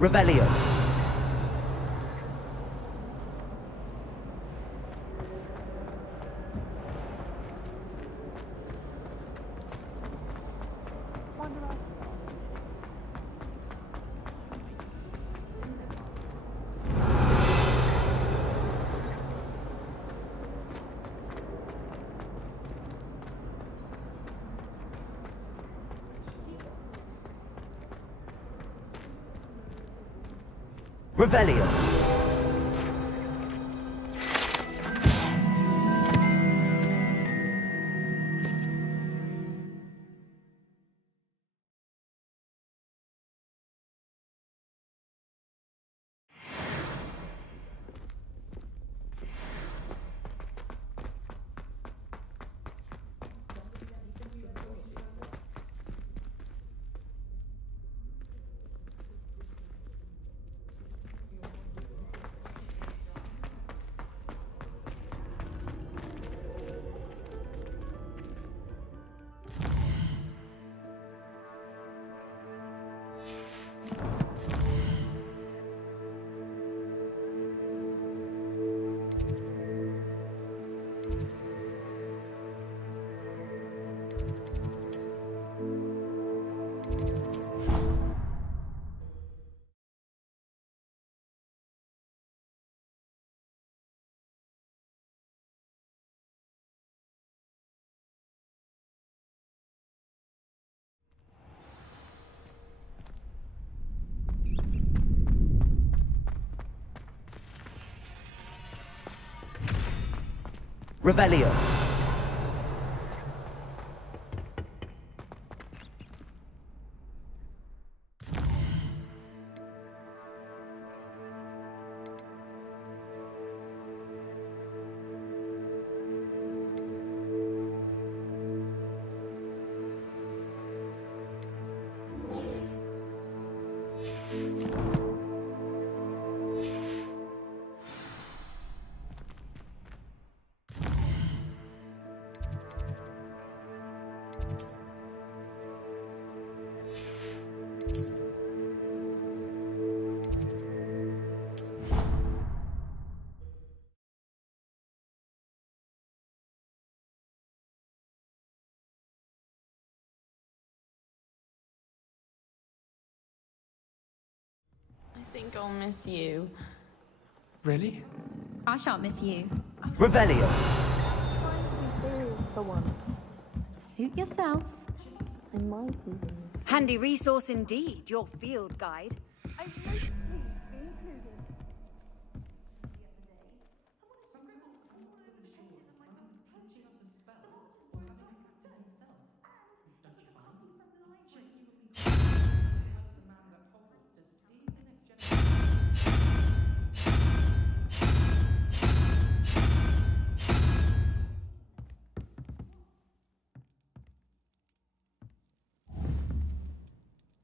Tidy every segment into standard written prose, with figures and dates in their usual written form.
Revelio. Revelio. Revelio. I think I'll miss you. Really? I shan't miss you. Revelio. Trying to be serious for once. Suit yourself. I might even. Handy resource indeed, your field guide. I really please be included.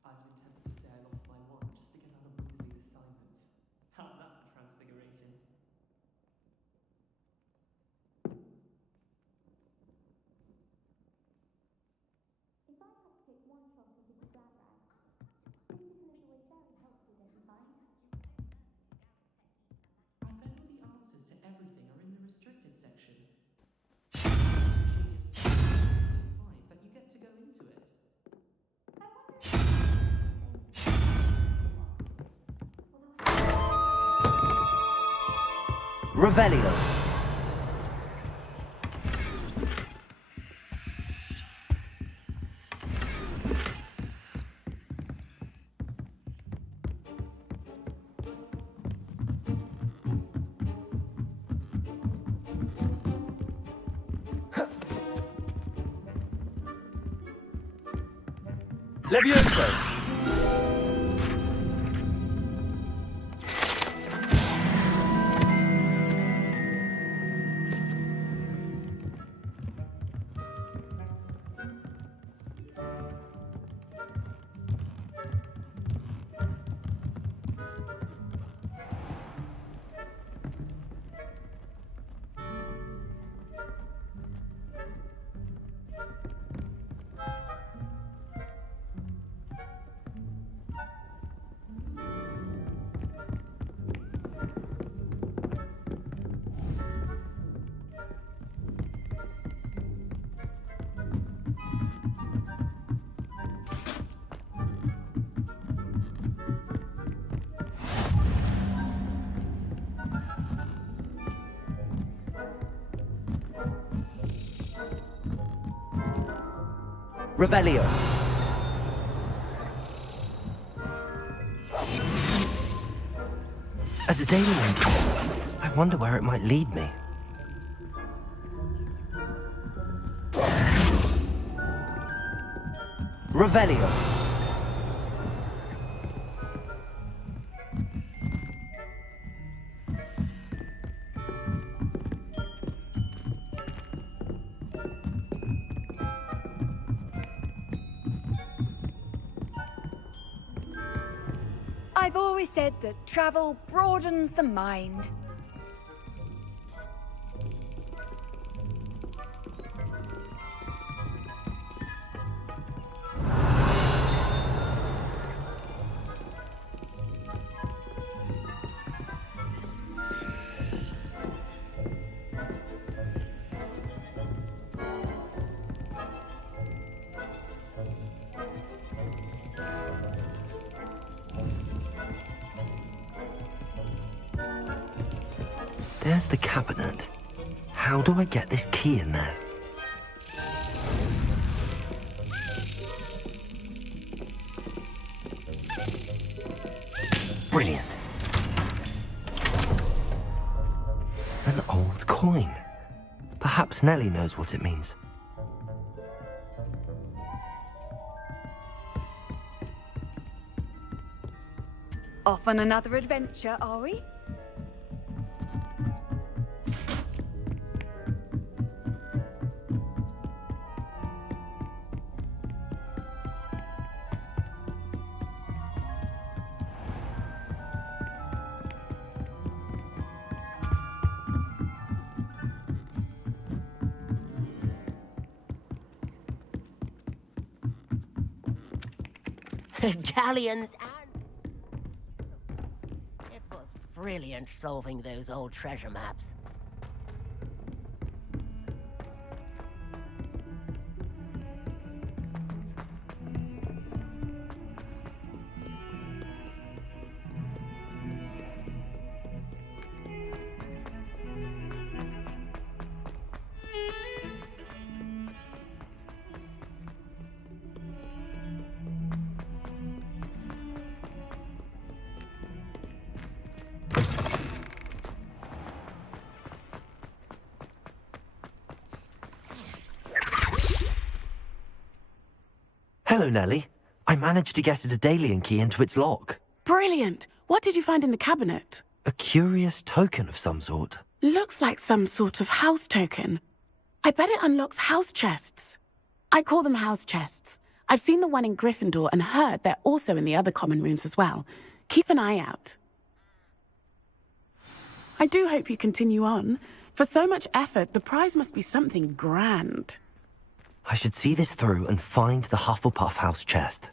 I've been tempted to say I lost my wand just to get out of Weasley's assignments. How's that for transfiguration? If I had to pick one shot into the grab bag, this is a little way very helpful, don't you find? I bet all the answers to everything are in the restricted section. Shady of Stuff 5 that you get to go into it. I wonder if things. Revelio. Levioso. Revelio. A Daedalian key. I wonder where it might lead me. Revelio. I've always said that travel broadens the mind. There's the cabinet. How do I get this key in there? Brilliant. An old coin. Perhaps Nellie knows what it means. Off on another adventure, are we? Galleons and... It was brilliant solving those old treasure maps. Hello, Nellie. I managed to get a Daedalian key into its lock. Brilliant! What did you find in the cabinet? A curious token of some sort. Looks like some sort of house token. I bet it unlocks house chests. I call them house chests. I've seen the one in Gryffindor and heard they're also in the other common rooms as well. Keep an eye out. I do hope you continue on. For so much effort, the prize must be something grand. I should see this through and find the Hufflepuff house chest.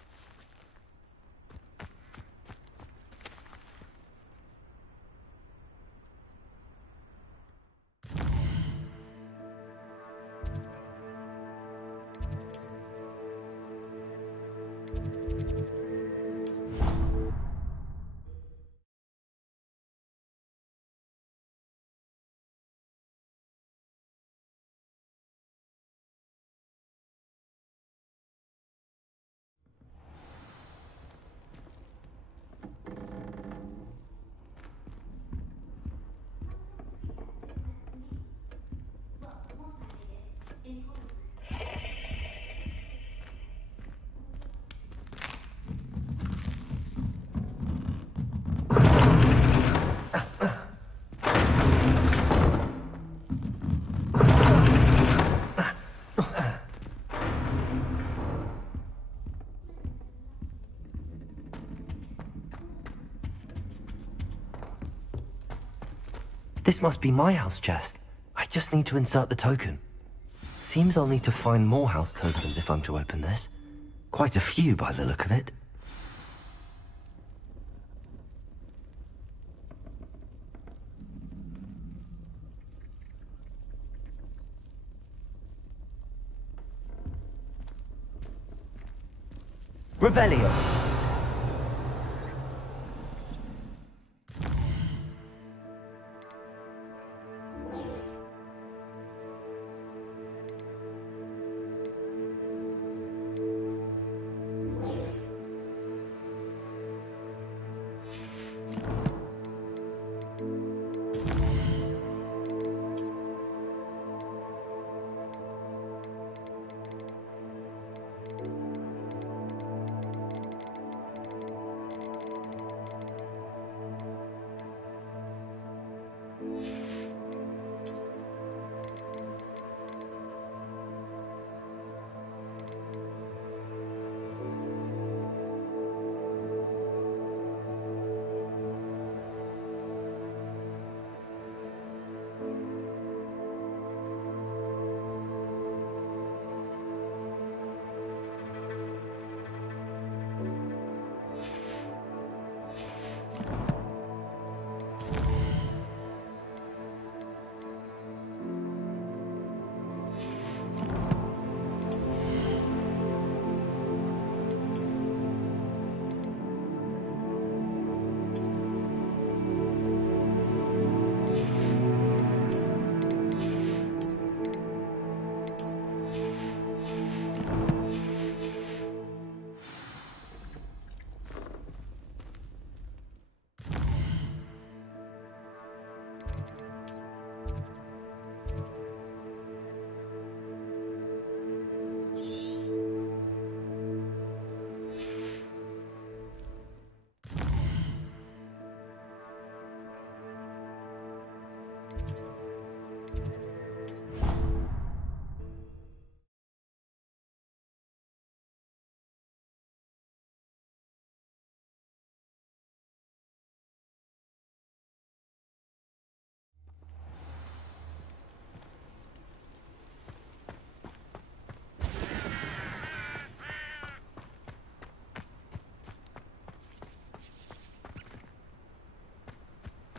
This must be my house chest. I just need to insert the token. Seems I'll need to find more house tokens if I'm to open this. Quite a few by the look of it. Revelio.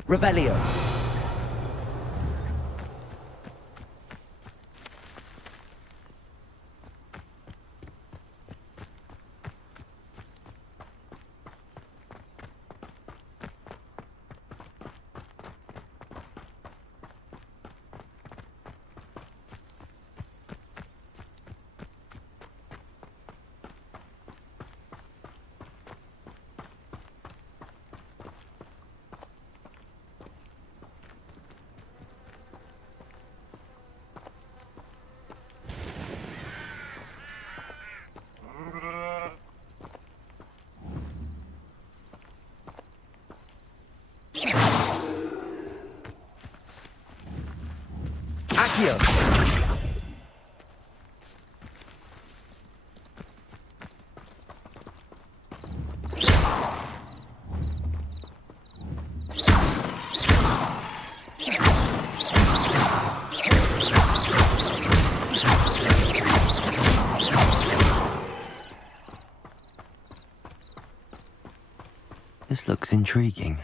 Revelio. Accio. This looks intriguing.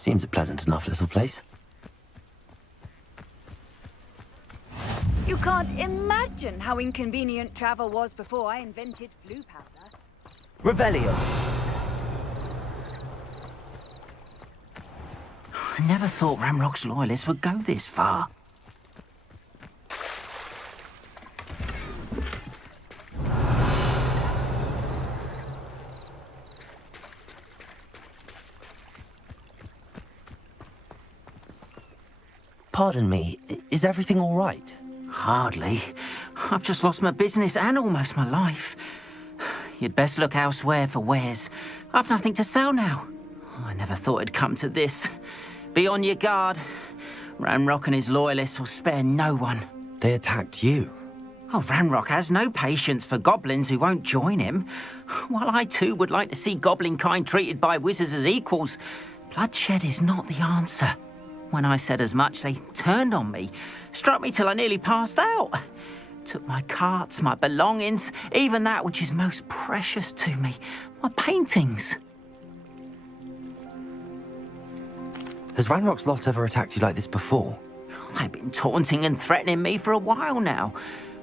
Seems a pleasant enough little place. You can't imagine how inconvenient travel was before I invented blue powder. Revelio. I never thought Ramrock's loyalists would go this far. Pardon me, is everything all right? Hardly. I've just lost my business and almost my life. You'd best look elsewhere for wares. I've nothing to sell now. I never thought it'd come to this. Be on your guard. Ranrock and his loyalists will spare no one. They attacked you. Oh, Ranrock has no patience for goblins who won't join him. While I too would like to see goblin kind treated by wizards as equals, bloodshed is not the answer. When I said as much, they turned on me, struck me till I nearly passed out. Took my carts, my belongings, even that which is most precious to me, my paintings. Has Ranrock's lot ever attacked you like this before? They've been taunting and threatening me for a while now,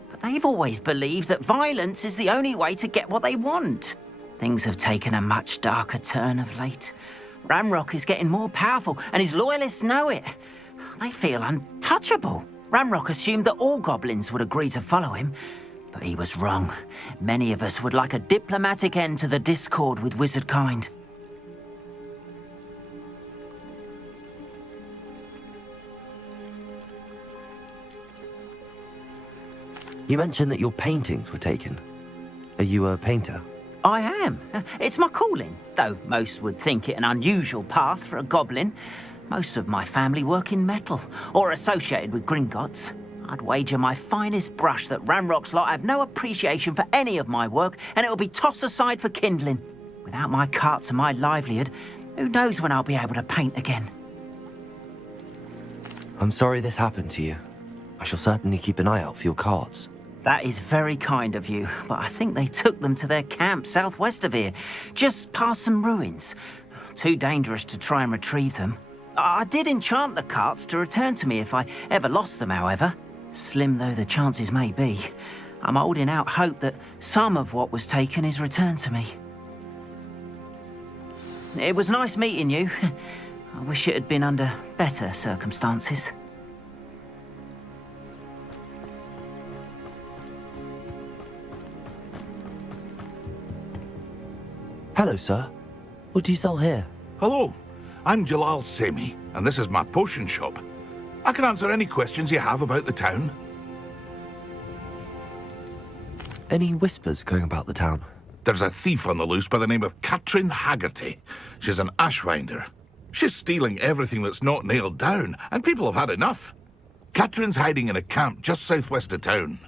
but they've always believed that violence is the only way to get what they want. Things have taken a much darker turn of late. Ranrock is getting more powerful, and his loyalists know it. They feel untouchable. Ranrock assumed that all goblins would agree to follow him, but he was wrong. Many of us would like a diplomatic end to the discord with wizard kind. You mentioned that your paintings were taken. Are you a painter? I am. It's my calling, though most would think it an unusual path for a goblin. Most of my family work in metal, or associated with Gringotts. I'd wager my finest brush that Ranrock's lot have no appreciation for any of my work, and it'll be tossed aside for kindling. Without my carts and my livelihood, who knows when I'll be able to paint again. I'm sorry this happened to you. I shall certainly keep an eye out for your carts. That is very kind of you, but I think they took them to their camp southwest of here, just past some ruins. Too dangerous to try and retrieve them. I did enchant the carts to return to me if I ever lost them, however. Slim though the chances may be, I'm holding out hope that some of what was taken is returned to me. It was nice meeting you. I wish it had been under better circumstances. Hello, sir. What do you sell here? Hello, I'm Jalal Semi, and this is my potion shop. I can answer any questions you have about the town. Any whispers going about the town? There's a thief on the loose by the name of Katrin Haggerty. She's an ashwinder. She's stealing everything that's not nailed down, and people have had enough. Katrin's hiding in a camp just southwest of town.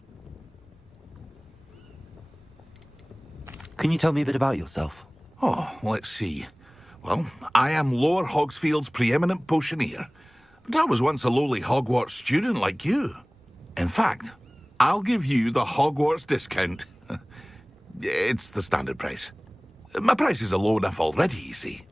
Can you tell me a bit about yourself? Oh, let's see. Well, I am Lower Hogsfield's preeminent potioneer, but I was once a lowly Hogwarts student like you. In fact, I'll give you the Hogwarts discount. It's the standard price. My prices are low enough already, you see.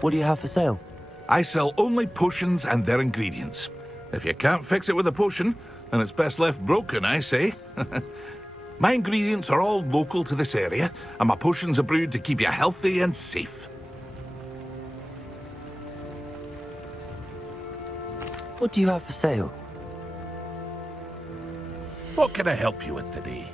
What do you have for sale? I sell only potions and their ingredients. If you can't fix it with a potion, then it's best left broken, I say. My ingredients are all local to this area, and my potions are brewed to keep you healthy and safe. What do you have for sale? What can I help you with today?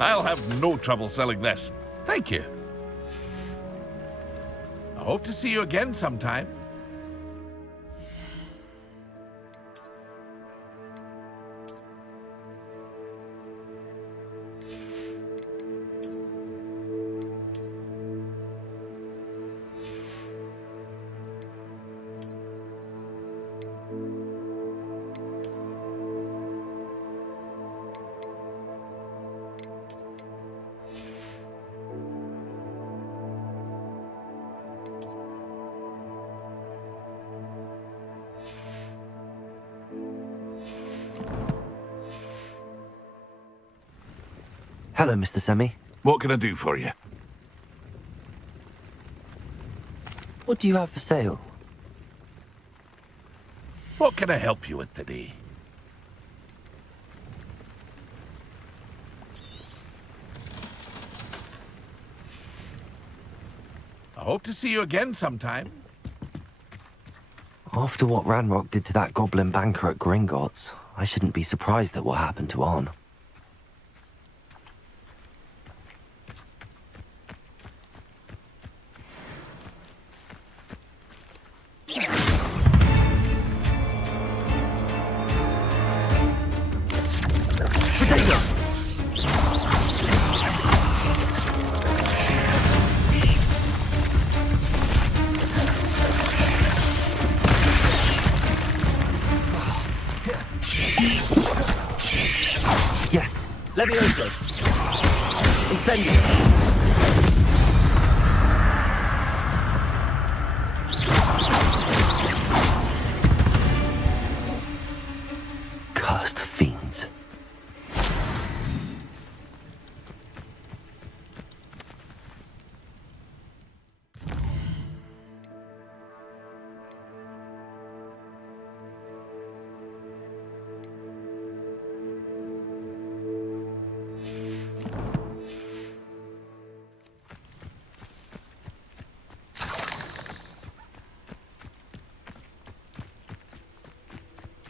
I'll have no trouble selling this. Thank you. I hope to see you again sometime. Hello, Mr. Semi. What can I do for you? What do you have for sale? What can I help you with today? I hope to see you again sometime. After what Ranrock did to that goblin banker at Gringotts, I shouldn't be surprised at what happened to On. Yes, Levioso. Incendio. Cursed fiends.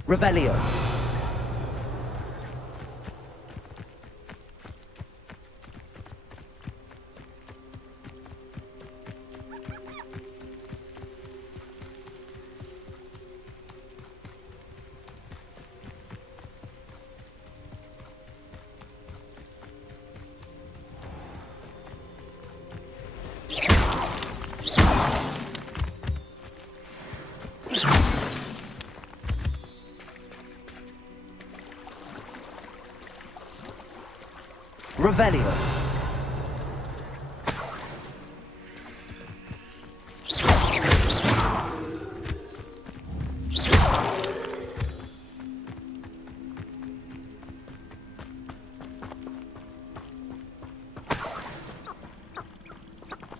Revelio. Revelio.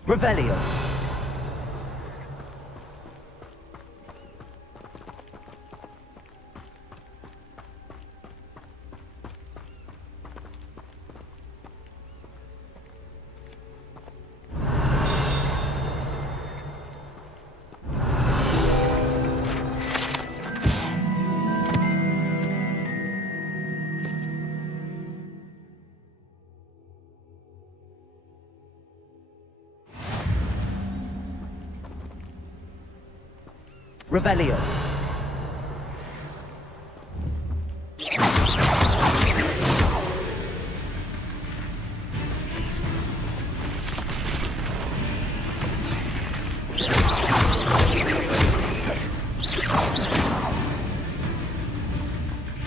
Revelio. Revelio.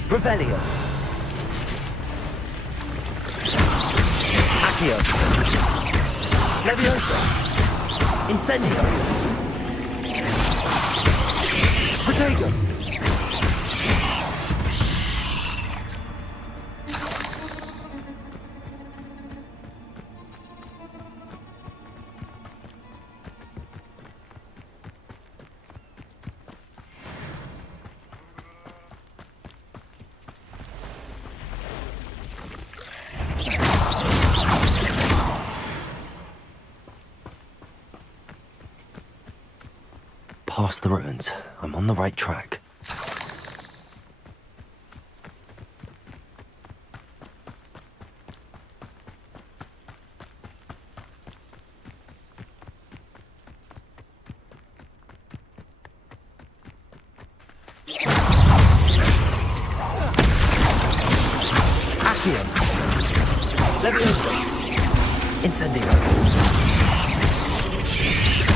Revelio. Accio. Levioso. Incendio. Protego. Past the ruins. I'm on the right track. Accio. Levioso. Incendio.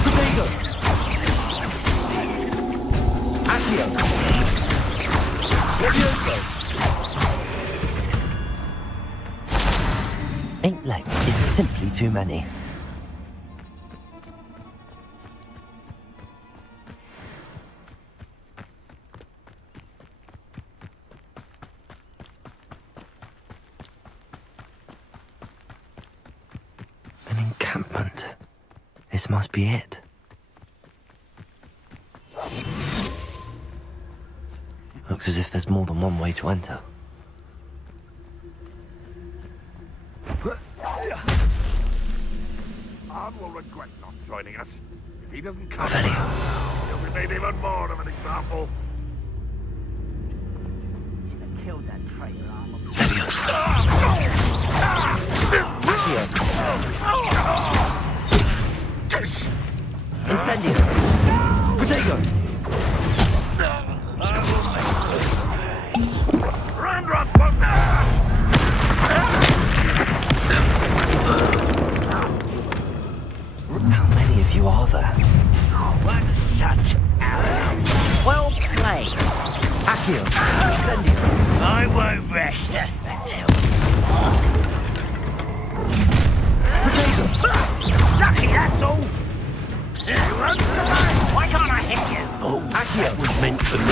Protego. Accio. Levioso. Eight legs is simply too many. This must be it. Looks as if there's more than one way to enter. Arn will regret not joining us. If he doesn't come Revelio. around, he'll be made even more of an example. Killed that traitor, Arnold. Leviosa. Incendio. Protego. How many of you are there? What such arrogance. Well played. Accio. Incendio. I won't rest until... Lucky, that's all. Why can't I hit you? Oh, Accio. was meant for me.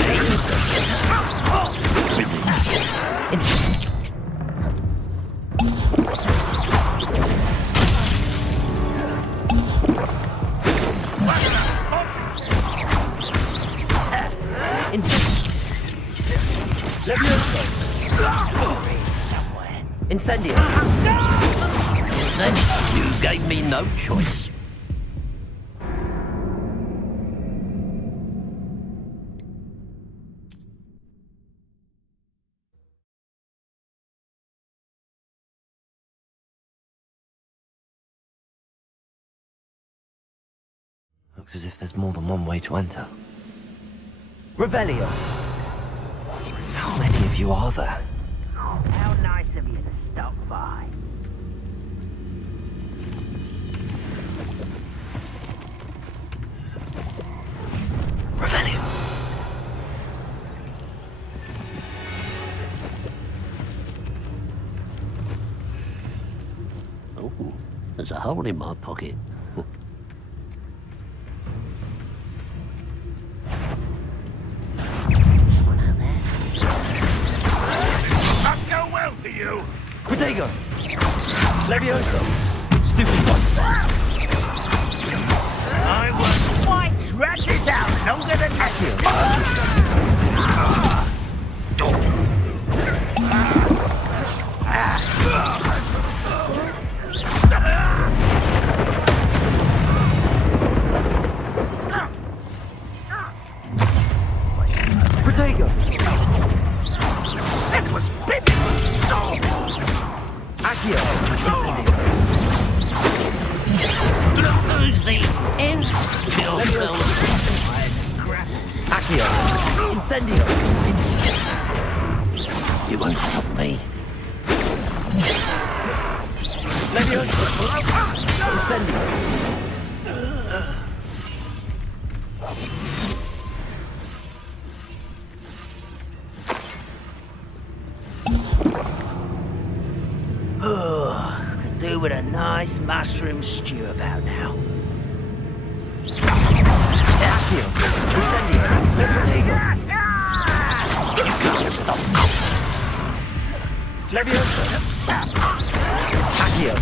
Incendio. Then you gave me no choice. Looks as if there's more than one way to enter. Revelio. How many of you are there? How nice of you to stop by. Revelio. Oh, there's a hole in my pocket. Not go well for you. Protego. Levioso. Stupid one. I was quite rat this out longer than Protego. That was pitiful. Accio. Incendio. Who's the end? Accio. Incendio. You won't stop me. Levioso. Incendio. Could do with a nice mushroom stew about now. Accio. Incendio. Protego. You can't stop me. Levioso. Accio.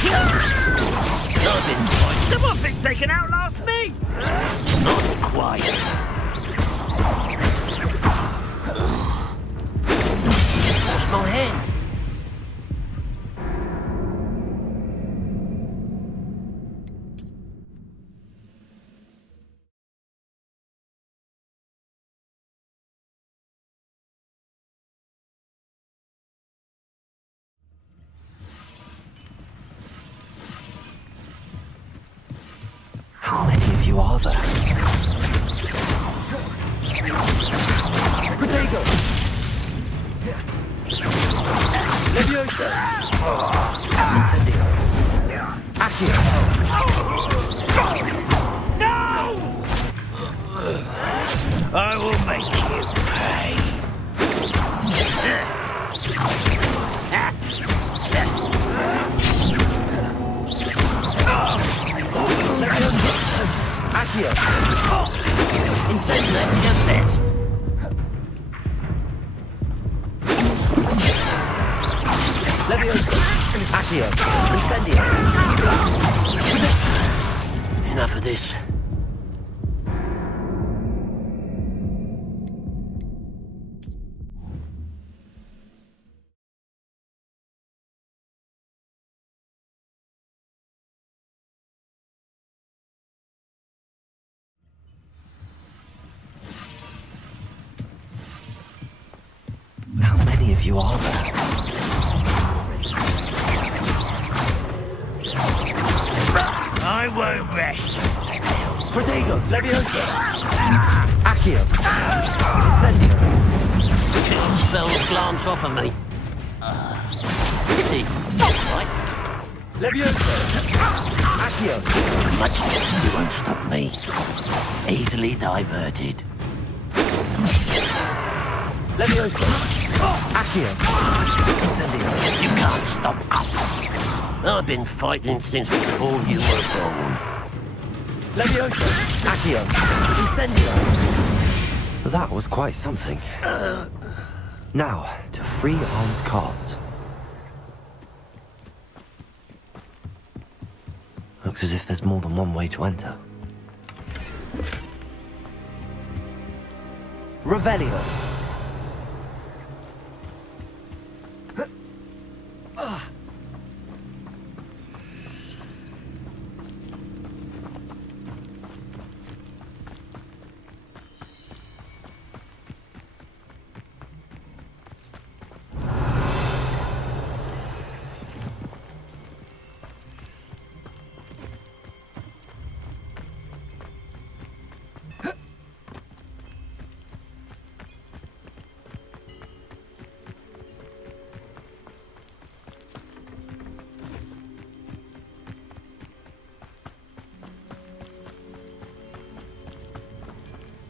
I've been trying. Someone been taken out last me. Not quite. What's my hand? How many of you are there? Protego. Levioso. Incendio. Accio. I will make you pay. Accio. Incendio. That's your best. Levioso. Accio. Incendio. enough of this. How many of you are there? I won't rest. Protego, Leviosa, Accio, Incendio. Little spells glance off of me. Pity. Right. Leviosa, Accio, Much you won't stop me. Easily diverted. Leviosa, Accio, Incendio. You can't stop us. I've been fighting since before you were born. Leviosa, Accio, Incendio. That was quite something. Now, to free Arm's cards. Looks as if there's more than one way to enter. Revelio.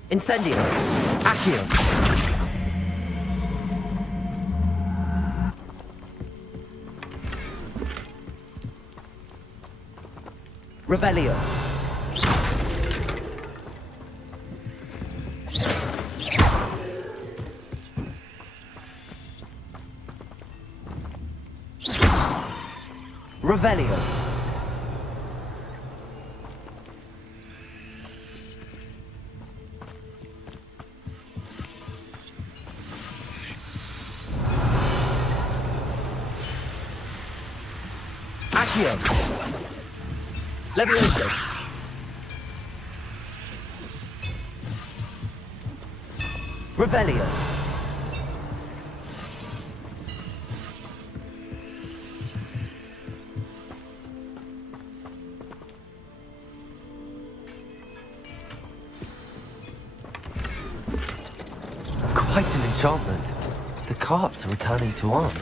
Incendio. Accio. Revelio. Revelio. Accio. Leviosa. Revelio. Quite an enchantment. The carts are returning to Arm.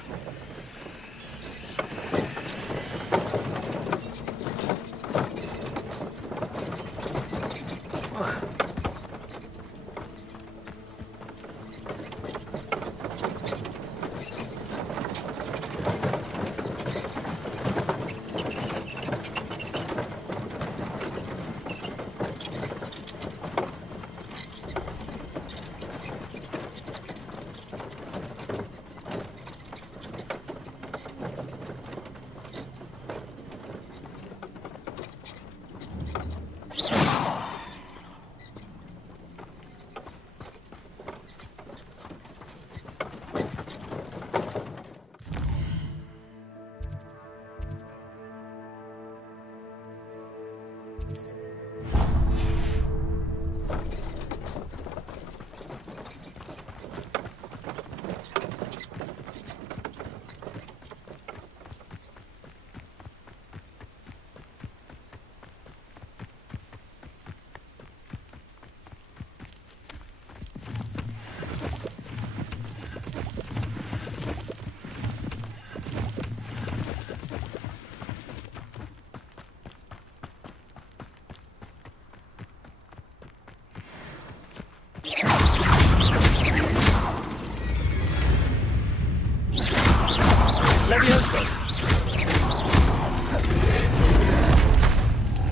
Leviosa.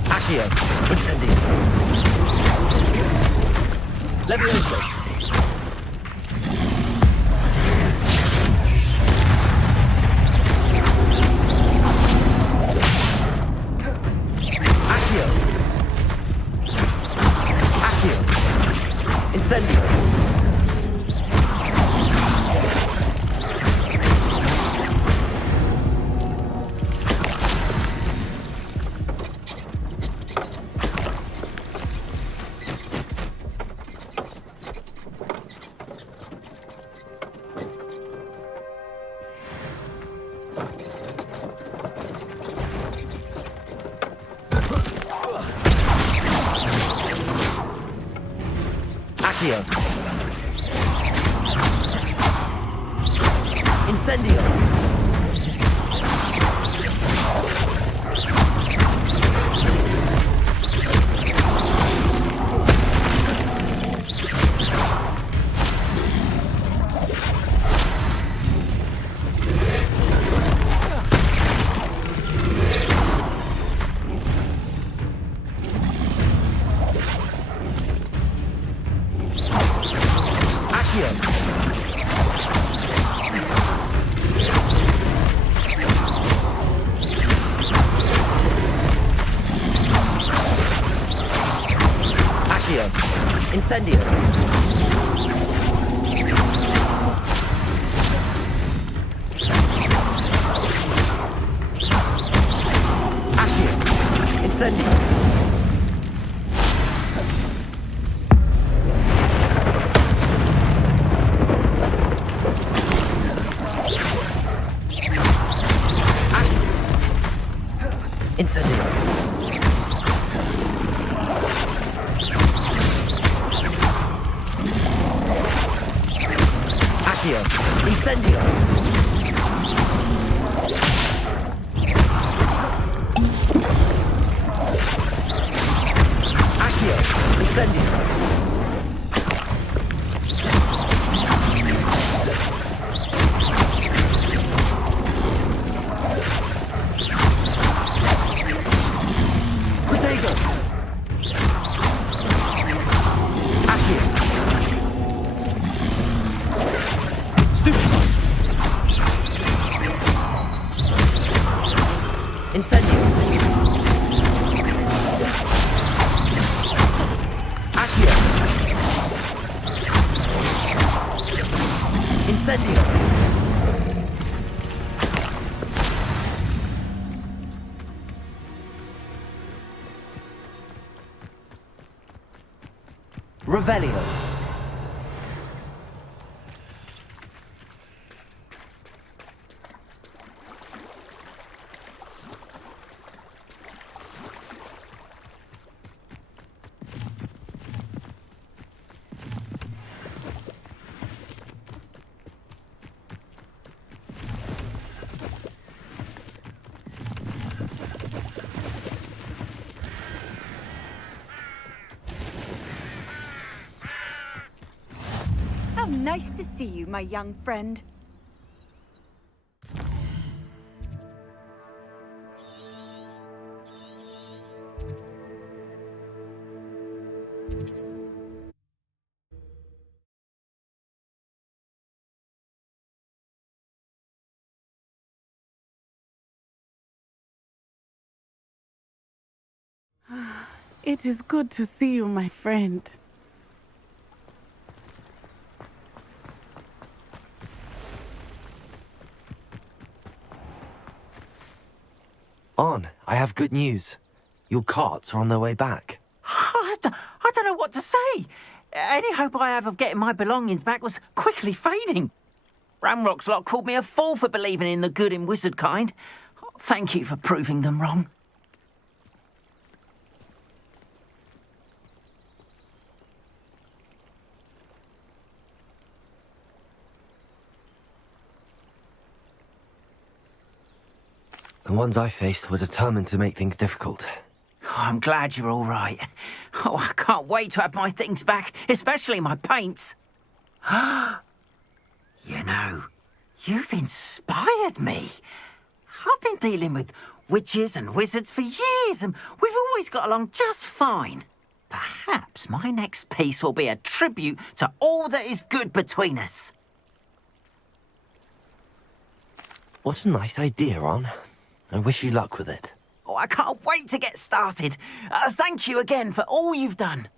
Accio. Incendio. Leviosa. Accio. Incendio! Accio. Incendio. Incendio. Accio. Incendio. Incendio. Accio. Incendio. Accio. Incendio. Protego. Accio. Incendio. Accio. Incendio. Revelio. How nice to see you, my young friend. It is good to see you, my friend. On, I have good news. Your carts are on their way back. I don't know what to say. Any hope I have of getting my belongings back was quickly fading. Ramrock's lot called me a fool for believing in the good in wizard kind. Thank you for proving them wrong. The ones I faced were determined to make things difficult. Oh, I'm glad you're all right. Oh, I can't wait to have my things back, especially my paints. You know, you've inspired me. I've been dealing with witches and wizards for years, and we've always got along just fine. Perhaps my next piece will be a tribute to all that is good between us. What a nice idea, Ron. I wish you luck with it. Oh, I can't wait to get started. Thank you again for all you've done.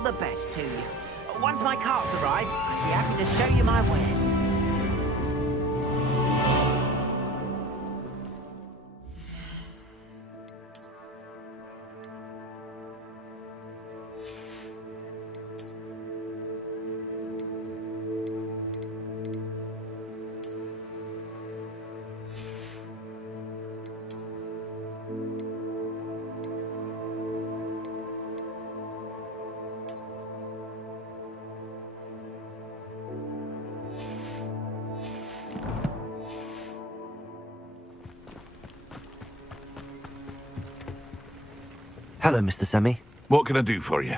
all the best to you. Once my carts arrive, I'd be happy to show you my wares. Hello, Mr. Semi. What can I do for you?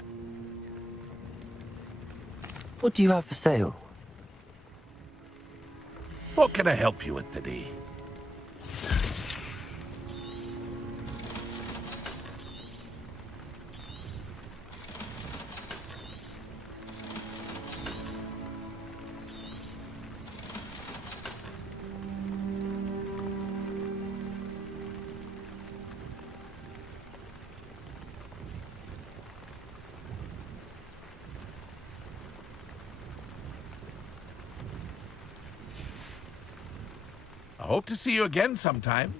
What do you have for sale? What can I help you with today? I hope to see you again sometime.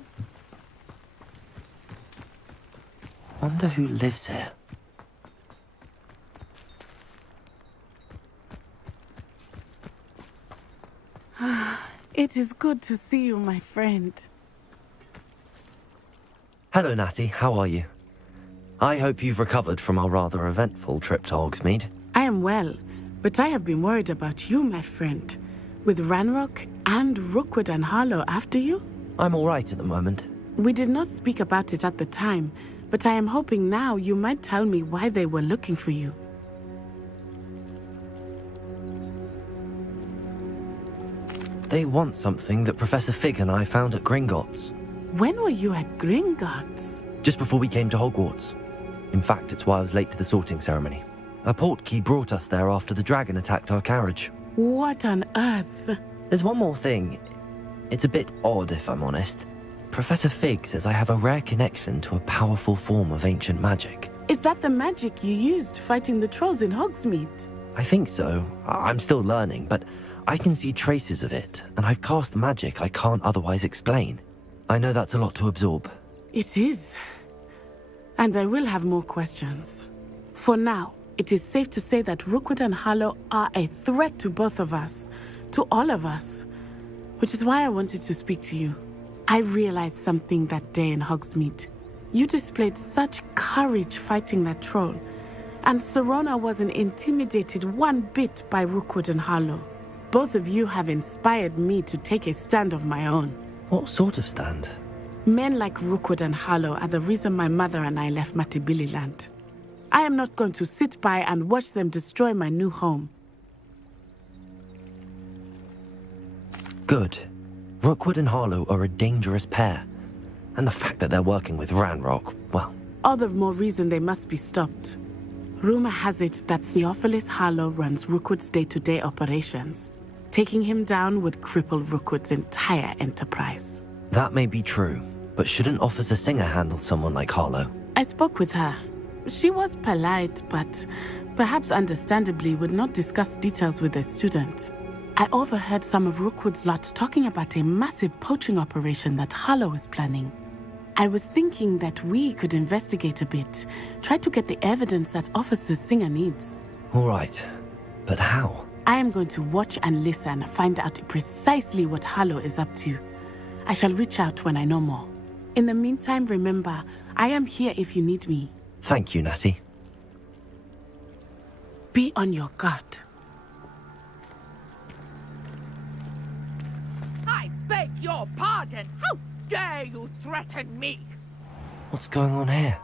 Wonder who lives here. It is good to see you, my friend. Hello, Natty. How are you? I hope you've recovered from our rather eventful trip to Hogsmeade. I am well, but I have been worried about you, my friend. With Ranrock and Rookwood and Harlow after you? I'm all right at the moment. We did not speak about it at the time, but I am hoping now you might tell me why they were looking for you. They want something that Professor Fig and I found at Gringotts. When were you at Gringotts? Just before we came to Hogwarts. In fact, it's why I was late to the sorting ceremony. A portkey brought us there after the dragon attacked our carriage. What on earth? There's one more thing. It's a bit odd, if I'm honest. Professor Fig says I have a rare connection to a powerful form of ancient magic. Is that the magic you used fighting the trolls in Hogsmeade? I think so. I'm still learning, but I can see traces of it, and I've cast magic I can't otherwise explain. I know that's a lot to absorb. It is. And I will have more questions. For now, it is safe to say that Rookwood and Harlow are a threat to both of us, to all of us, which is why I wanted to speak to you. I realized something that day in Hogsmeade. You displayed such courage fighting that troll, and Serona wasn't intimidated one bit by Rookwood and Harlow. Both of you have inspired me to take a stand of my own. What sort of stand? Men like Rookwood and Harlow are the reason my mother and I left Matibili land. I am not going to sit by and watch them destroy my new home. Good. Rookwood and Harlow are a dangerous pair. And the fact that they're working with Ranrock, well... All the more reason they must be stopped. Rumor has it that Theophilus Harlow runs Rookwood's day-to-day operations. Taking him down would cripple Rookwood's entire enterprise. That may be true, but shouldn't Officer Singer handle someone like Harlow? I spoke with her. She was polite, but perhaps understandably would not discuss details with a student. I overheard some of Rookwood's lot talking about a massive poaching operation that Harlow is planning. I was thinking that we could investigate a bit, try to get the evidence that Officer Singer needs. All right, but how? I am going to watch and listen, find out precisely what Harlow is up to. I shall reach out when I know more. In the meantime, remember, I am here if you need me. Thank you, Natty. Be on your guard. I beg your pardon! How dare you threaten me? What's going on here?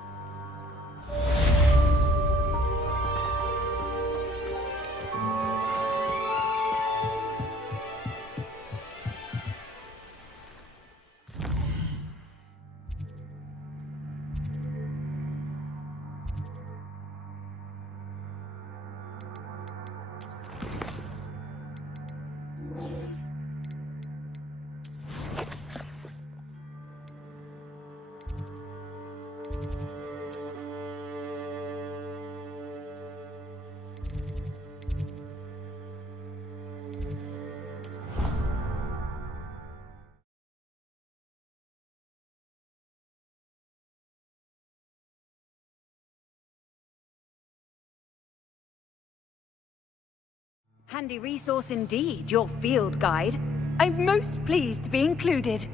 Handy resource indeed, your field guide. I'm most pleased to be included.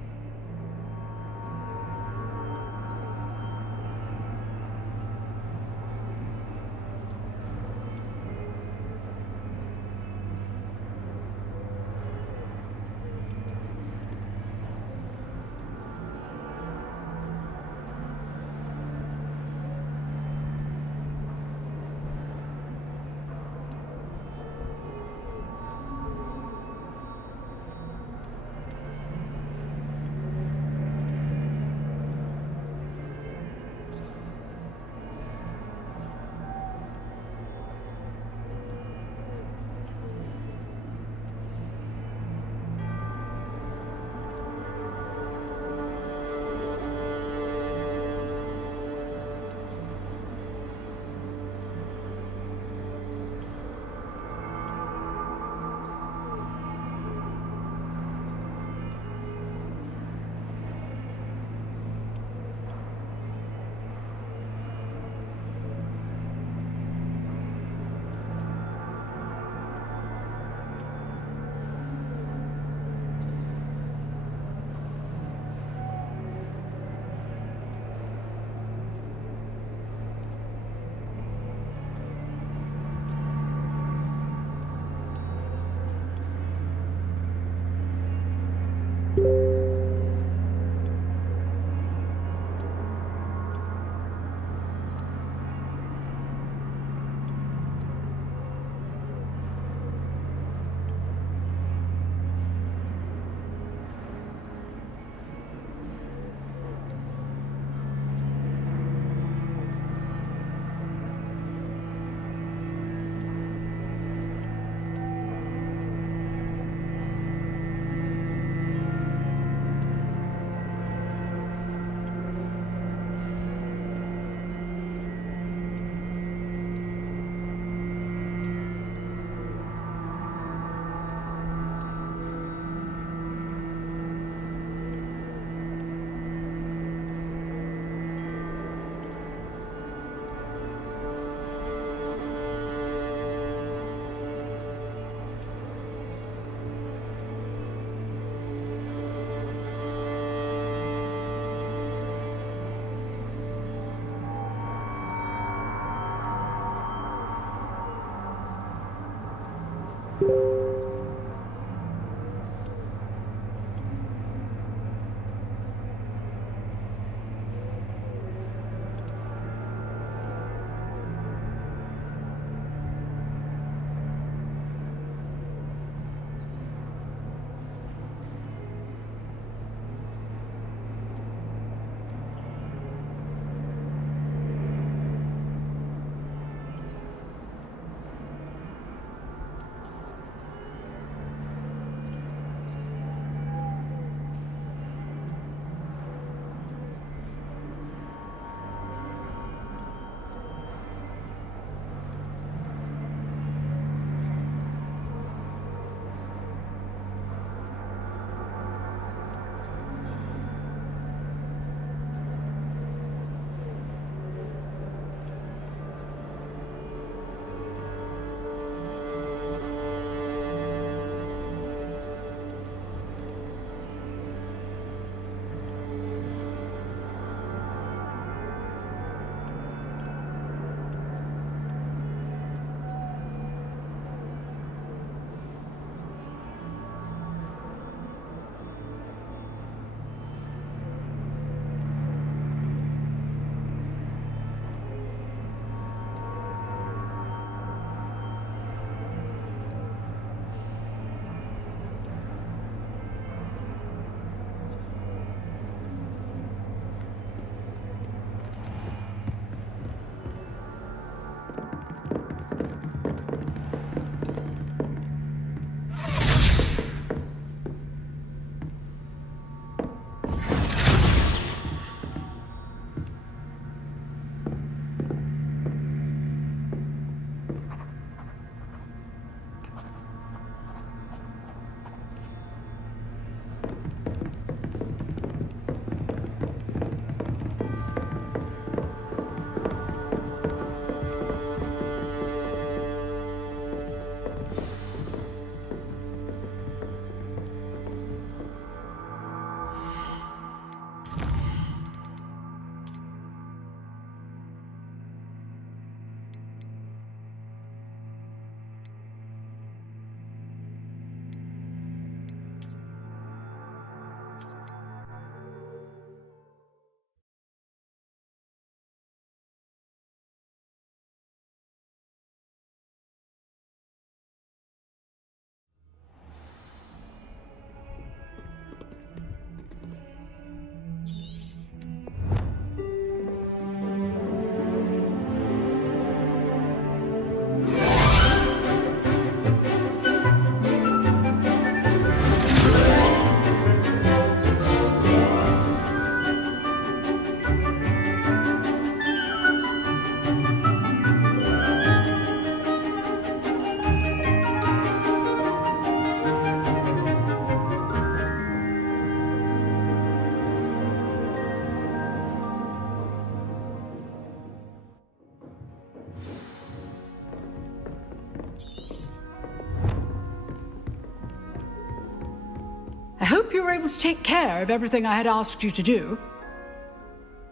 you were able to take care of everything I had asked you to do?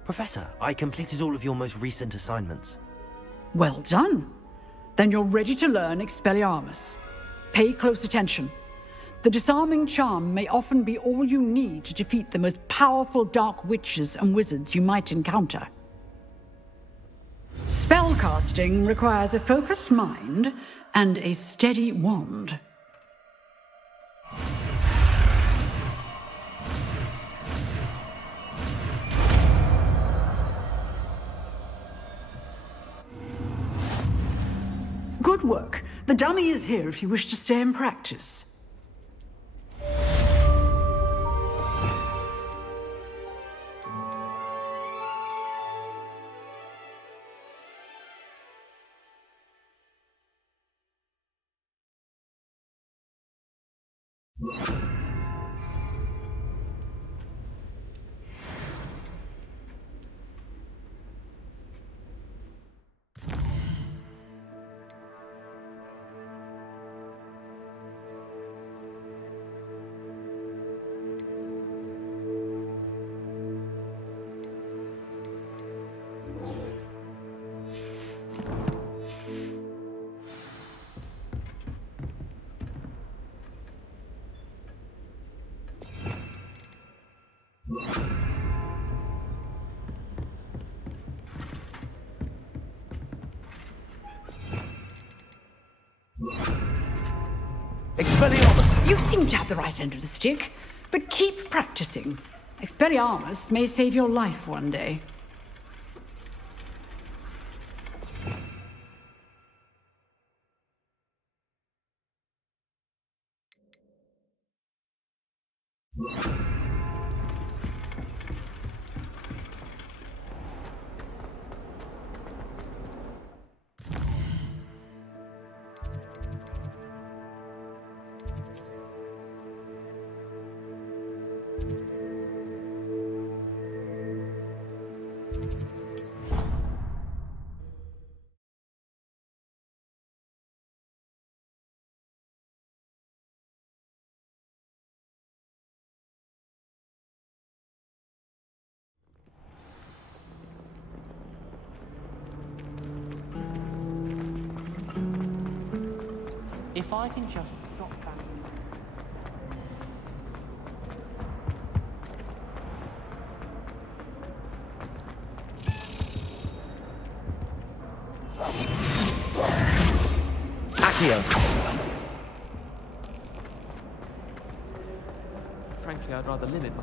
Professor, I completed all of your most recent assignments. Well done. Then you're ready to learn Expelliarmus. Pay close attention. The disarming charm may often be all you need to defeat the most powerful dark witches and wizards you might encounter. Spellcasting requires a focused mind and a steady wand. Good work. The dummy is here if you wish to stay and practice. Expelliarmus! You seem to have the right end of the stick, but keep practicing. Expelliarmus may save your life one day. If I can just stop that. Accio! Frankly, I'd rather limit my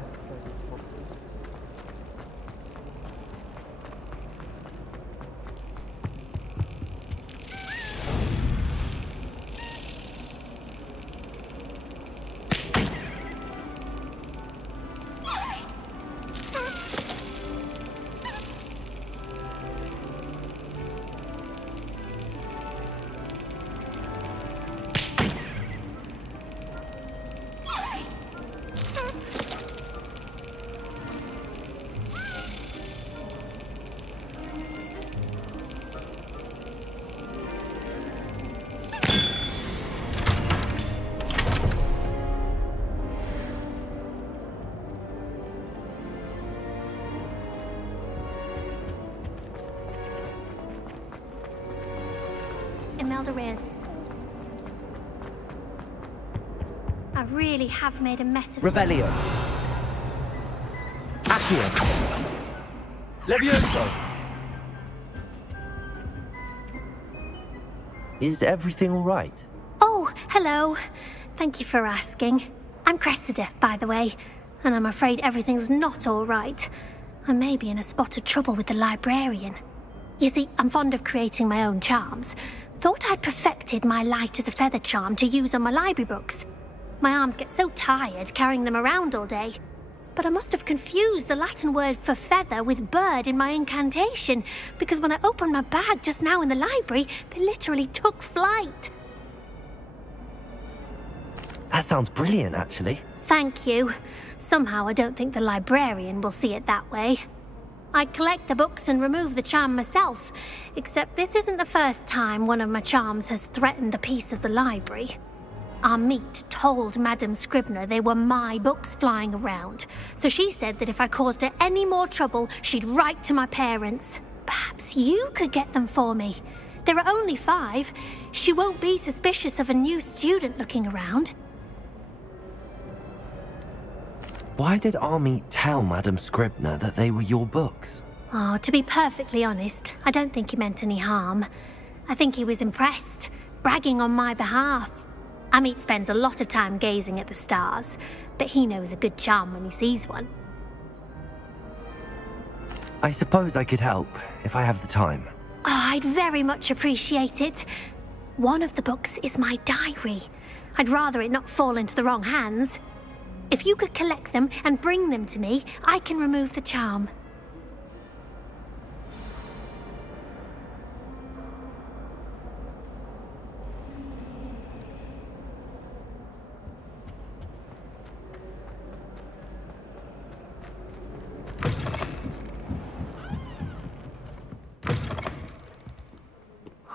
Imelda, I really have made a mess of Revelio. Accio. Levioso. Is everything all right? Oh, hello. Thank you for asking. I'm Cressida, by the way, and I'm afraid everything's not all right. I may be in a spot of trouble with the librarian. You see, I'm fond of creating my own charms. Thought I'd perfected my light as a feather charm to use on my library books. My arms get so tired carrying them around all day. But I must have confused the Latin word for feather with bird in my incantation, because when I opened my bag just now in the library, they literally took flight. That sounds brilliant, actually. Thank you. Somehow I don't think the librarian will see it that way. I collect the books and remove the charm myself, except this isn't the first time one of my charms has threatened the peace of the library. Amit told Madame Scribner they were my books flying around, so she said that if I caused her any more trouble, she'd write to my parents. Perhaps you could get them for me. There are only 5. She won't be suspicious of a new student looking around. Why did Amit tell Madame Scribner that they were your books? Oh, to be perfectly honest, I don't think he meant any harm. I think he was impressed, bragging on my behalf. Amit spends a lot of time gazing at the stars, but he knows a good charm when he sees one. I suppose I could help, if I have the time. Oh, I'd very much appreciate it. One of the books is my diary. I'd rather it not fall into the wrong hands. If you could collect them and bring them to me, I can remove the charm.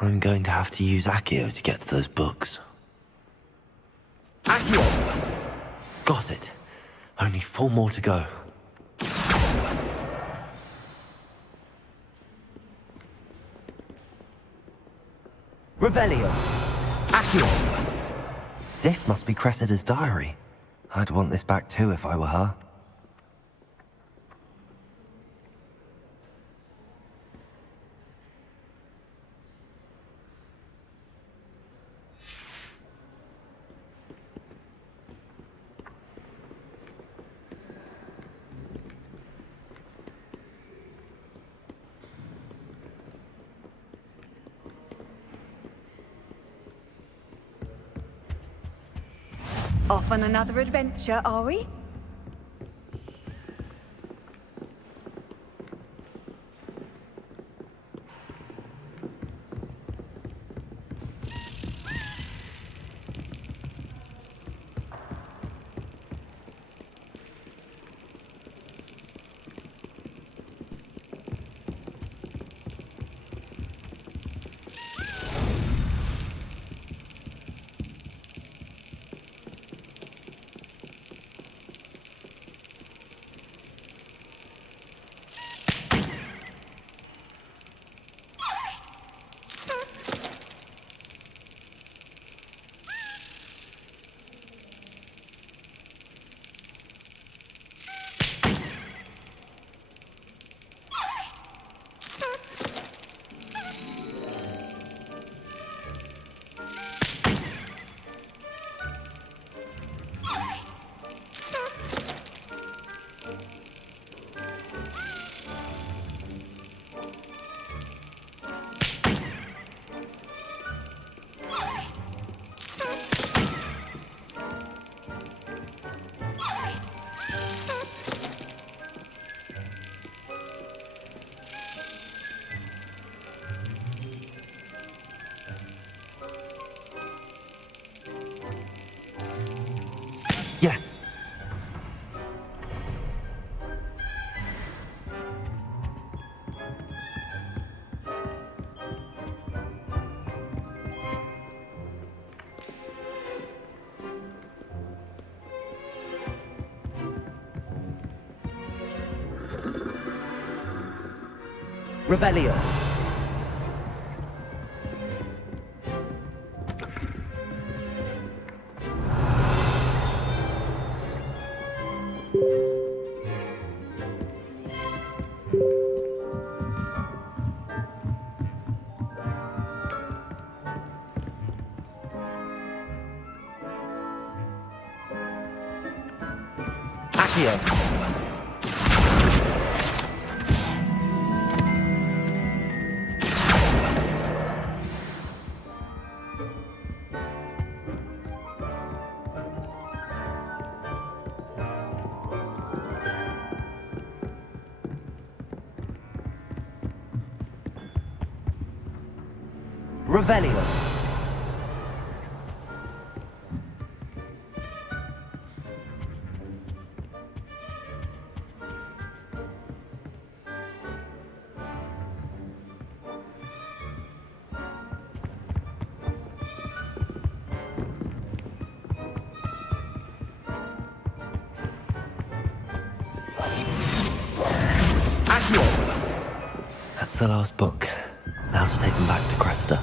I'm going to have to use Accio to get to those books. Accio! Got it. Only 4 more to go. Revelio! Accio! This must be Cressida's diary. I'd want this back too if I were her. Off on another adventure, are we? Yes! Revelio. Accio. Revelio. That's the last book. Now to take them back to Cressida.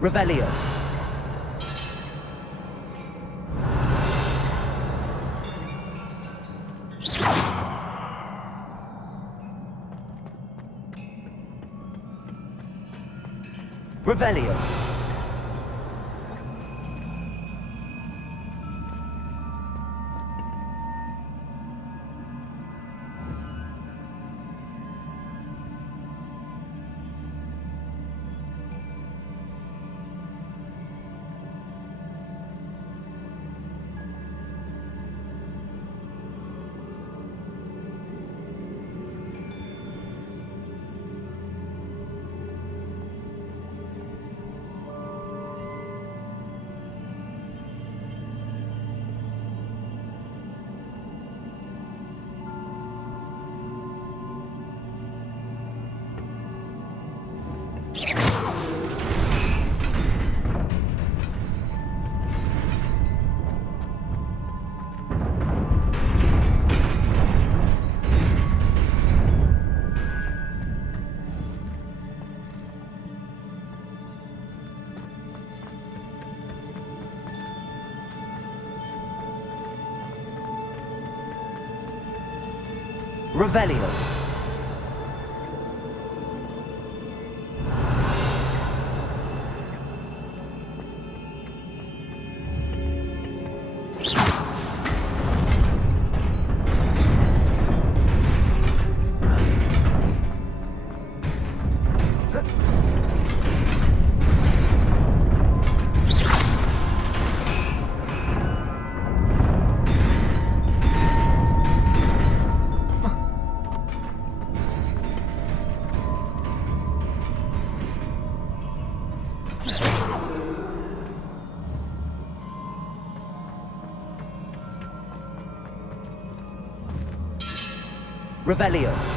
Revelio. Revelio. Revelio. Revelio.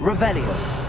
Revelio.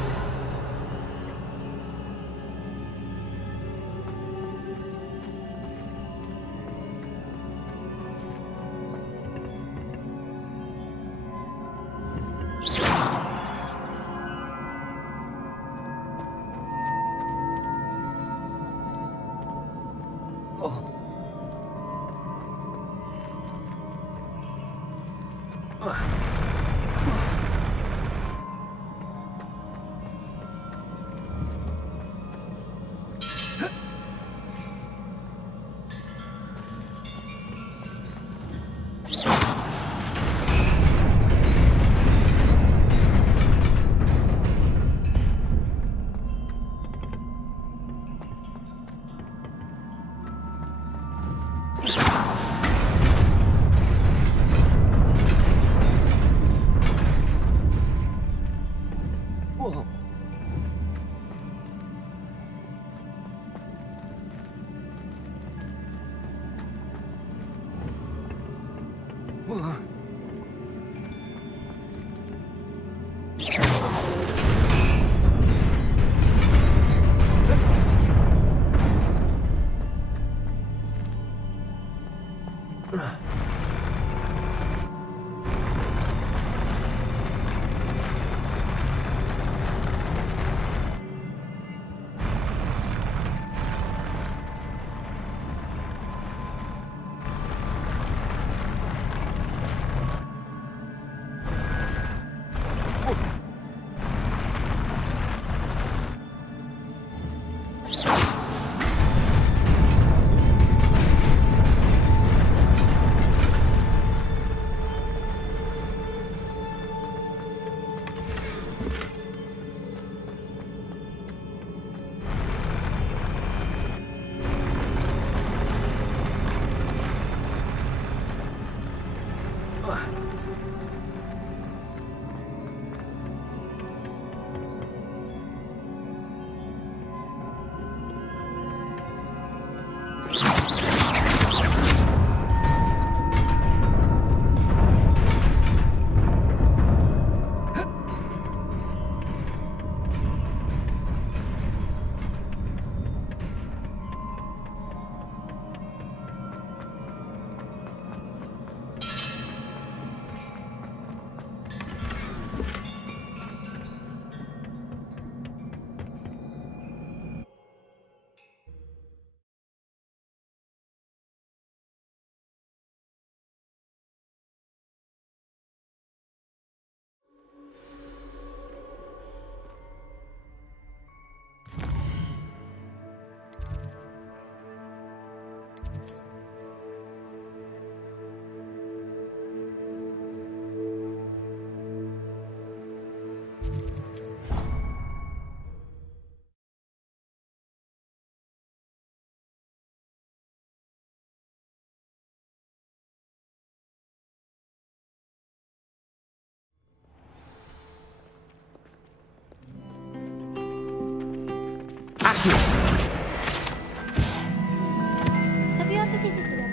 Have you ever visited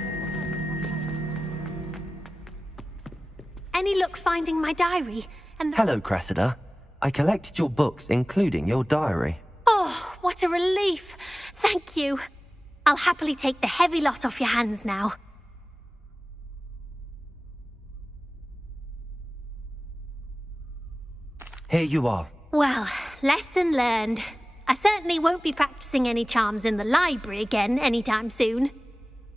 Any luck finding my diary? And Hello, Cressida. I collected your books, including your diary. Oh, what a relief. Thank you. I'll happily take the heavy lot off your hands now. Here you are. Well, lesson learned. I certainly won't be practicing any charms in the library again anytime soon.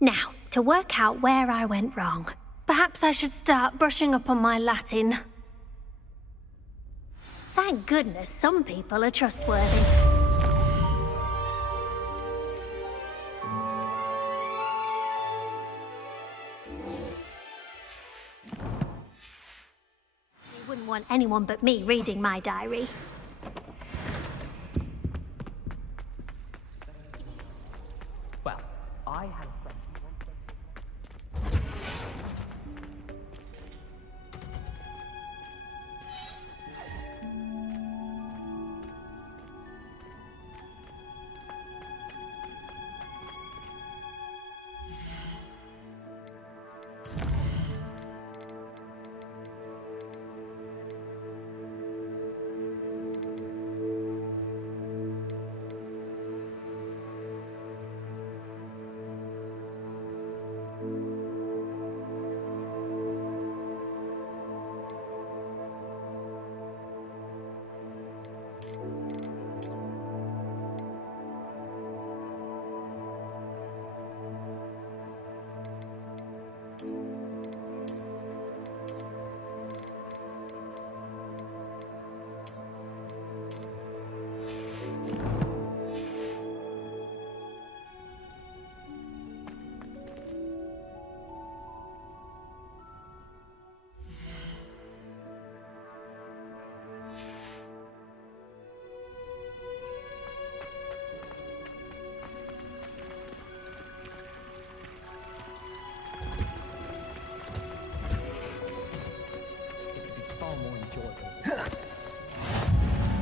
Now, to work out where I went wrong. Perhaps I should start brushing up on my Latin. Thank goodness some people are trustworthy. You wouldn't want anyone but me reading my diary. Well, I had a friend who once said...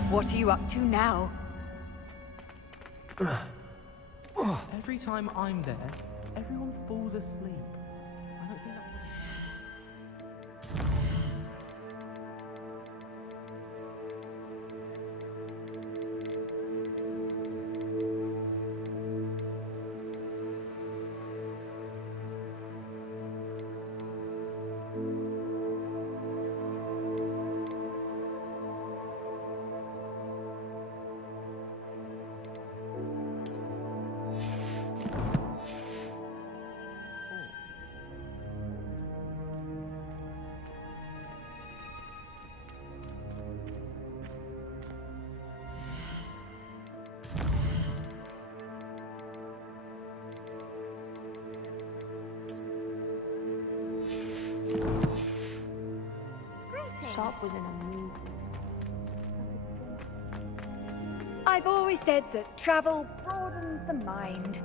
What are you up to now? Every time I'm there, everyone falls asleep. I don't think that... Shop was in a mood. I've always said that travel broadens the mind.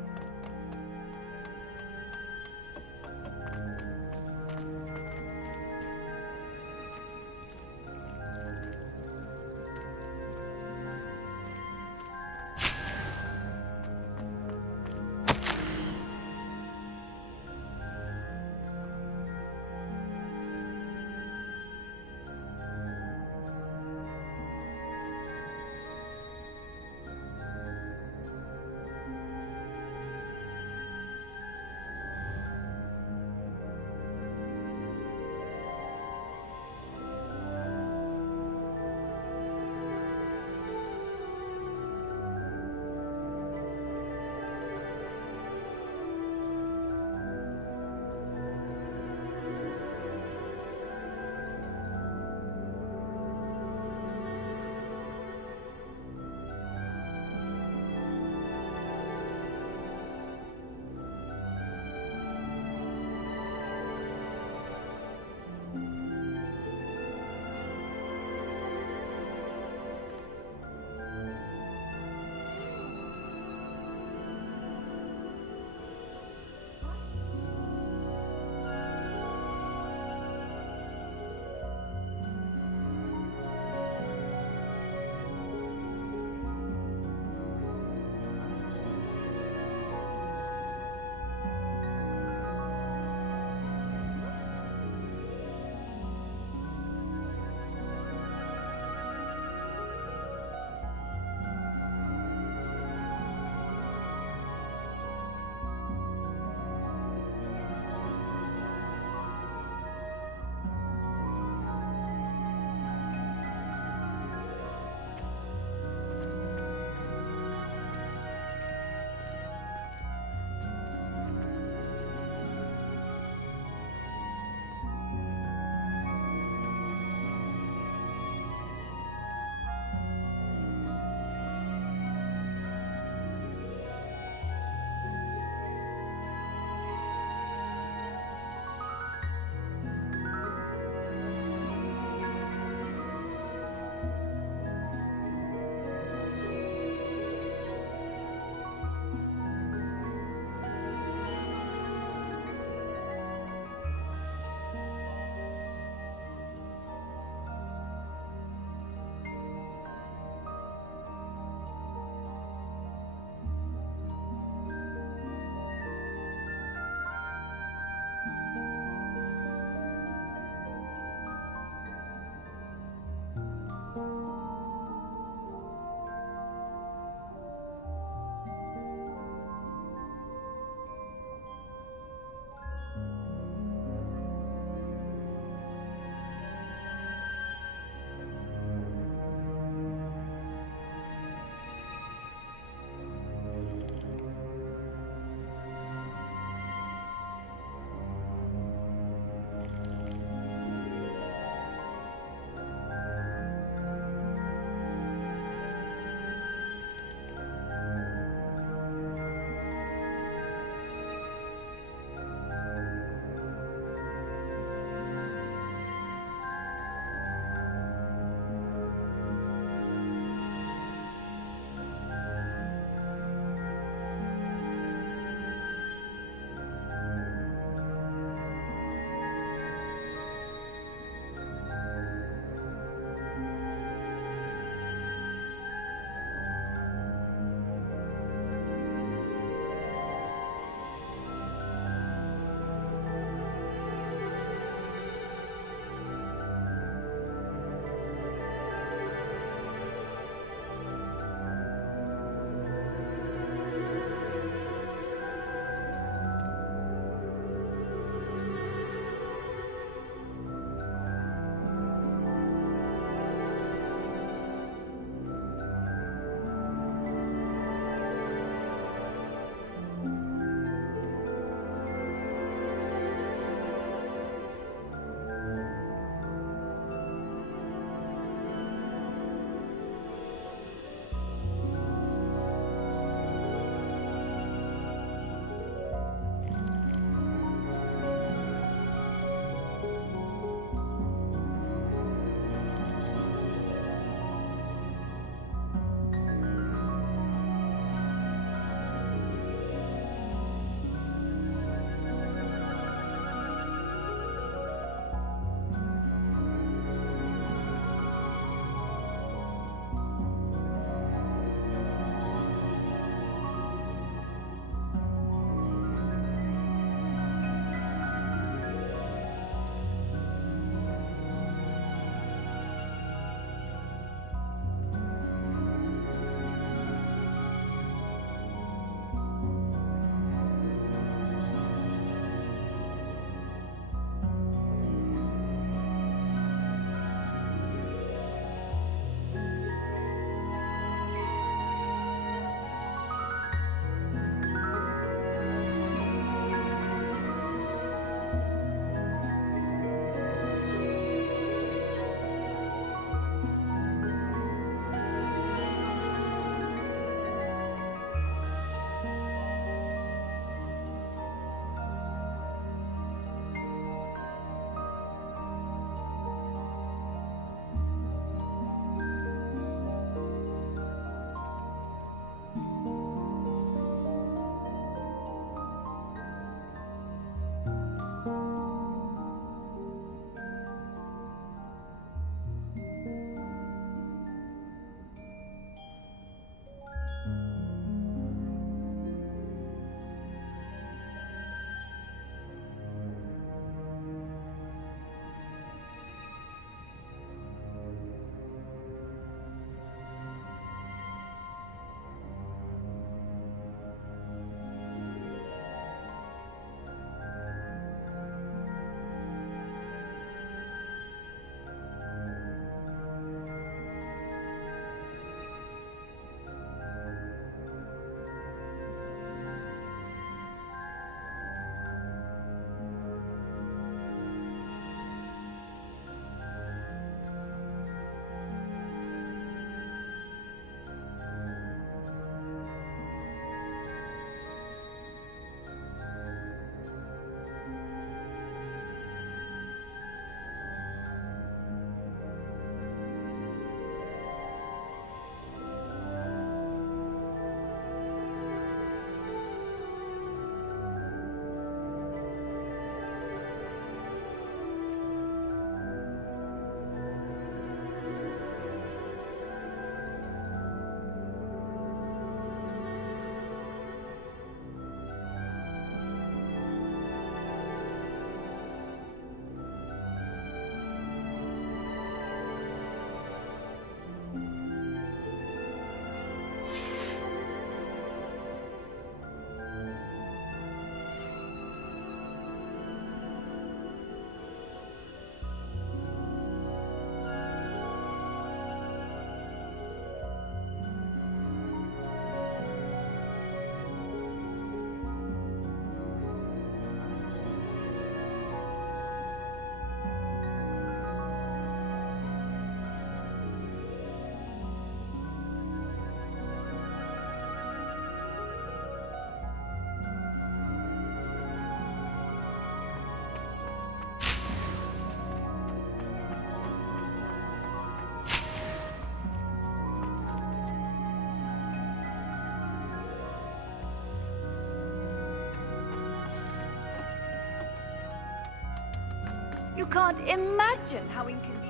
You can't imagine how inconvenient.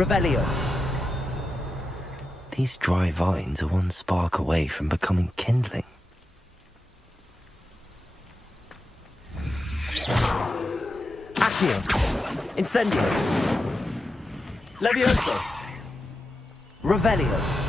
Revelio. These dry vines are one spark away from becoming kindling. Accio. Incendio. Levioso. Revelio.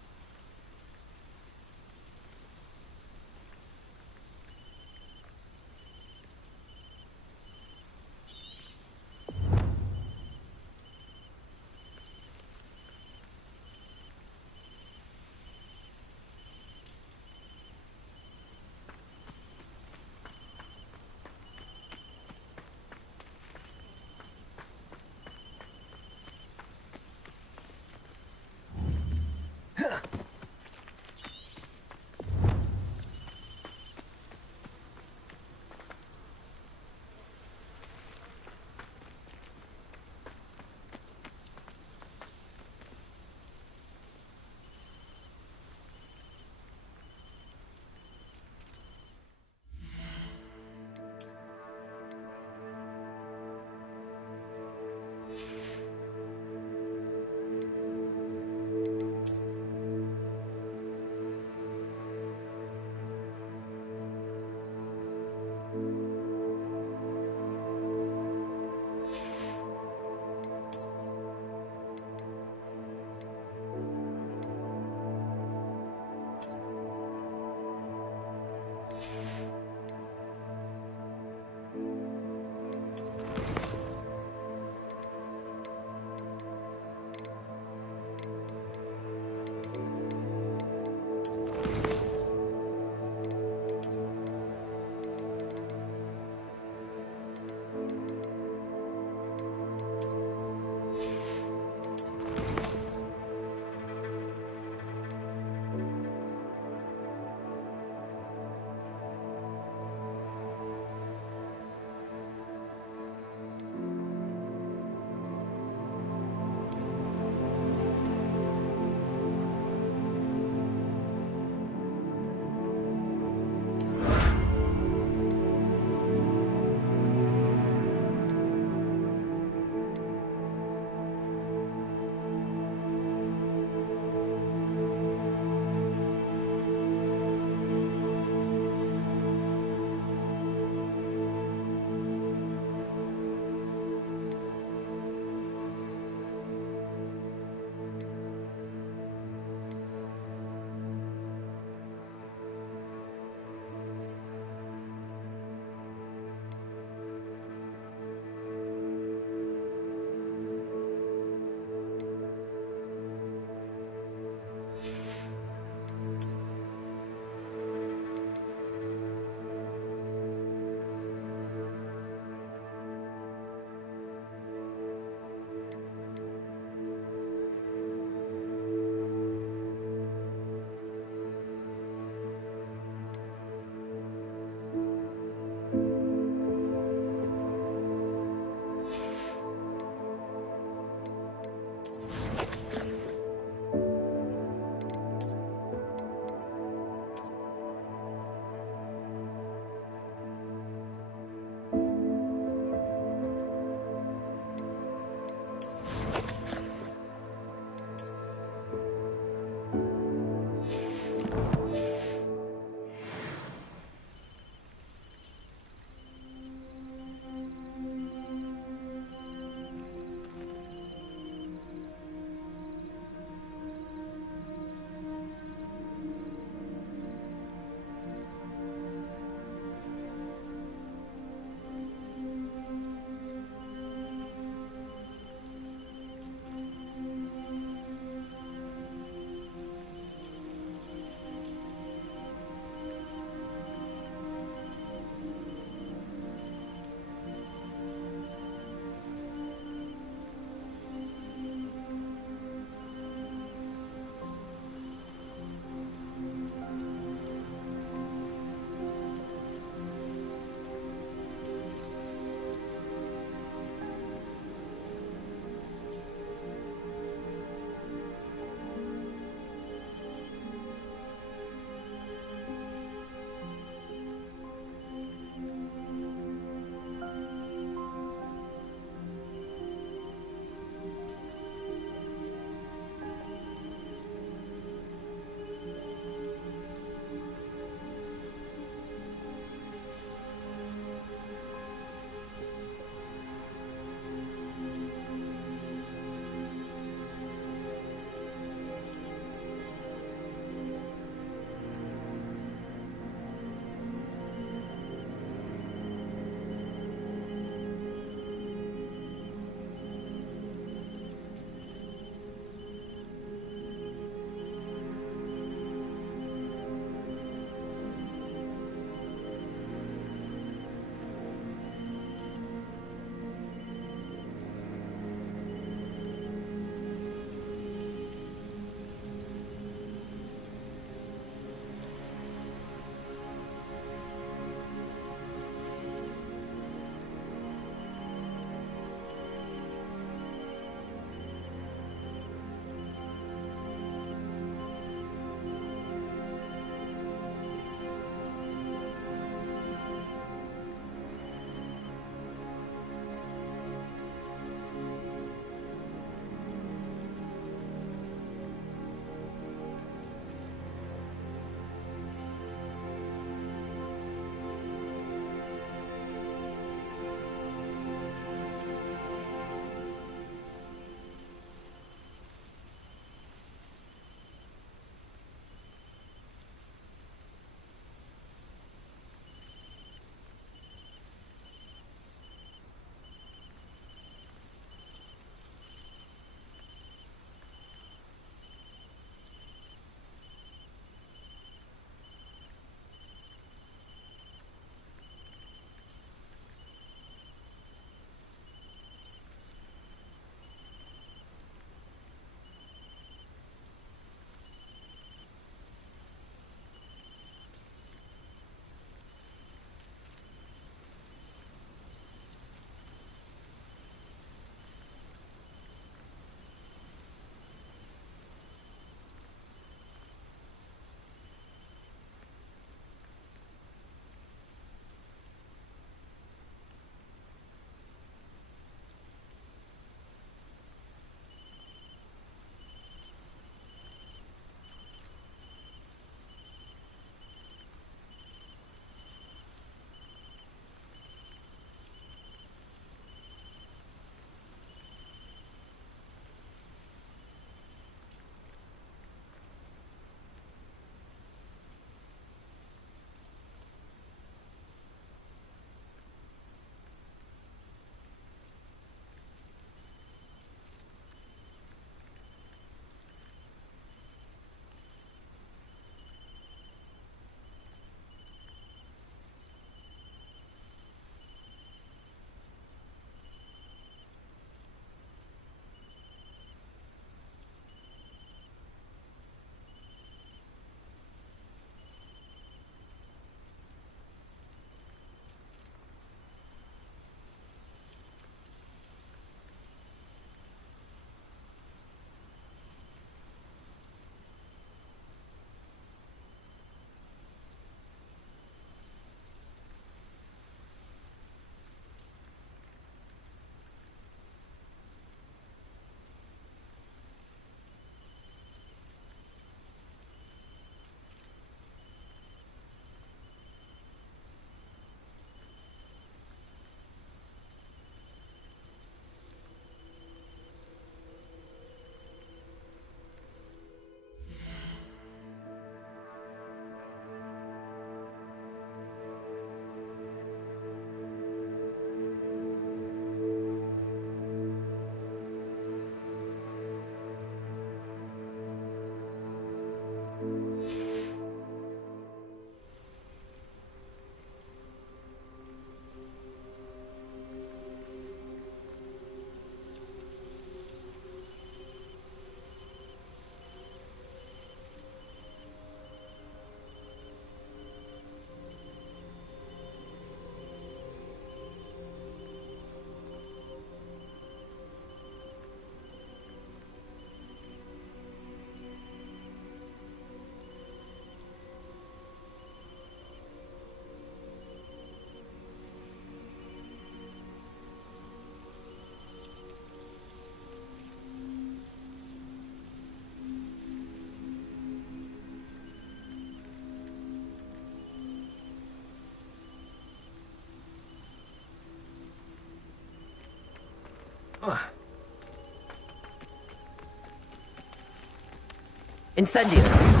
Incendio!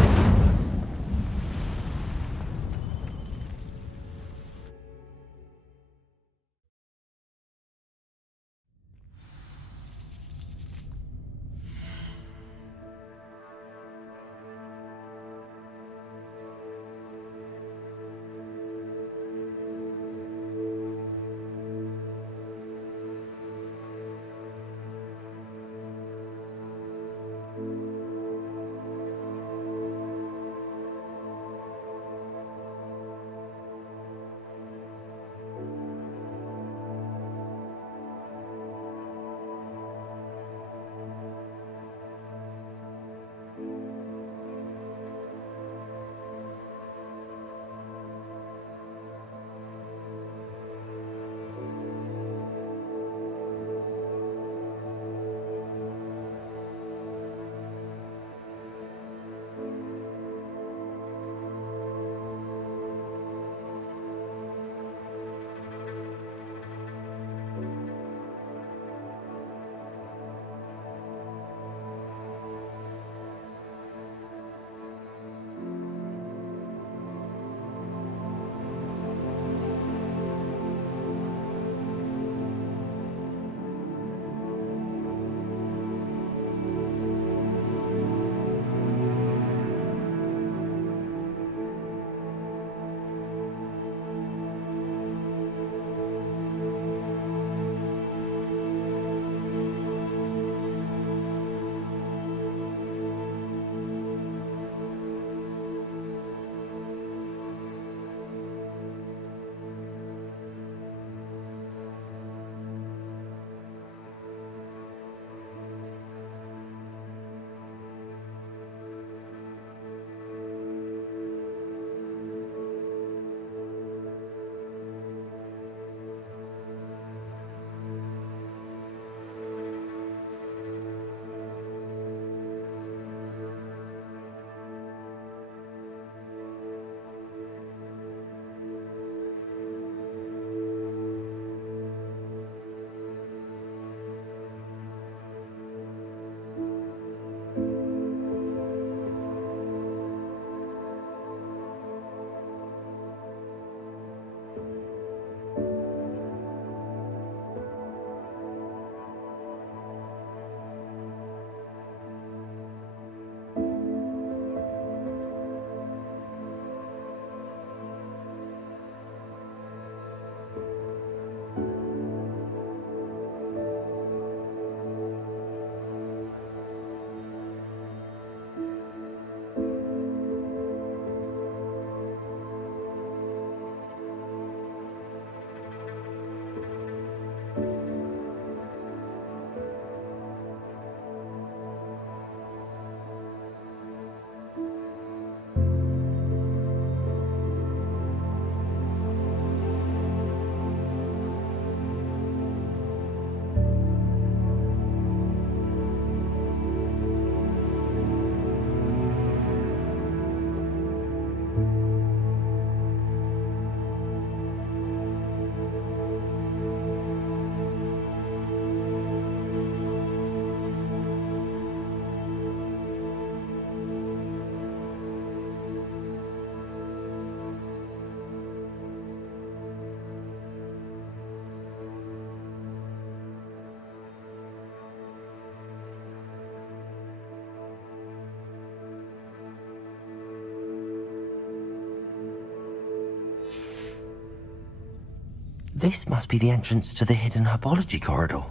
This must be the entrance to the hidden herbology corridor.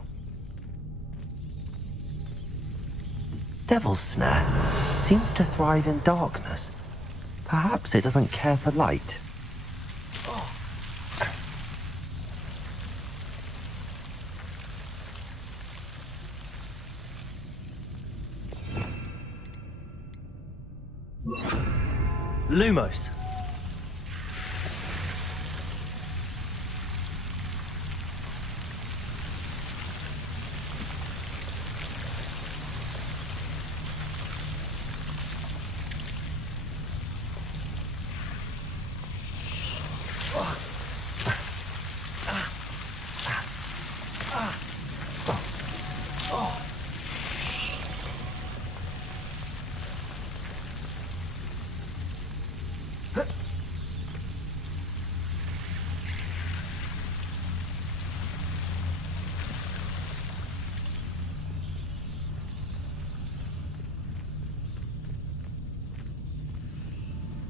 Devil's Snare seems to thrive in darkness. Perhaps it doesn't care for light. Lumos.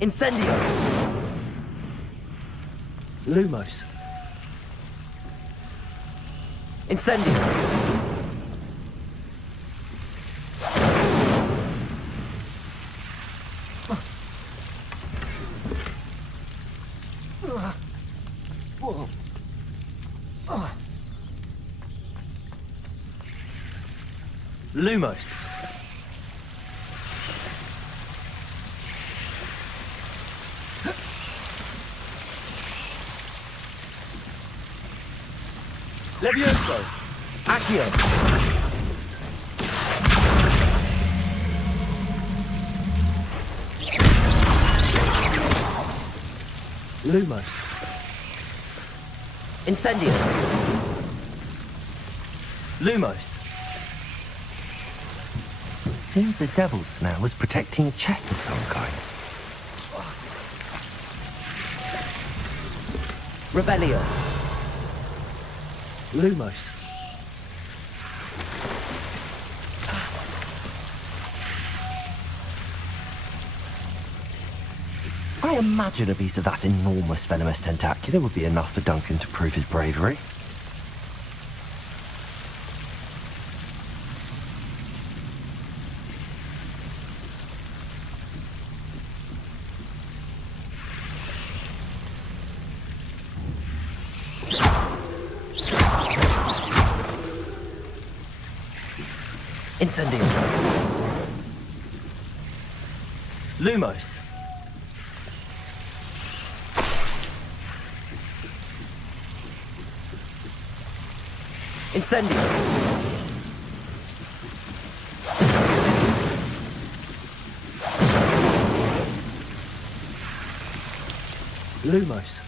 Incendio! Lumos. Incendio! Lumos. Levioso. Accio. Lumos. Incendio. Lumos. Seems the devil's snare was protecting a chest of some kind. Rebellion. Lumos. I imagine a piece of that enormous venomous tentacular would be enough for Duncan to prove his bravery. Incendio. Lumos. Incendio. Lumos.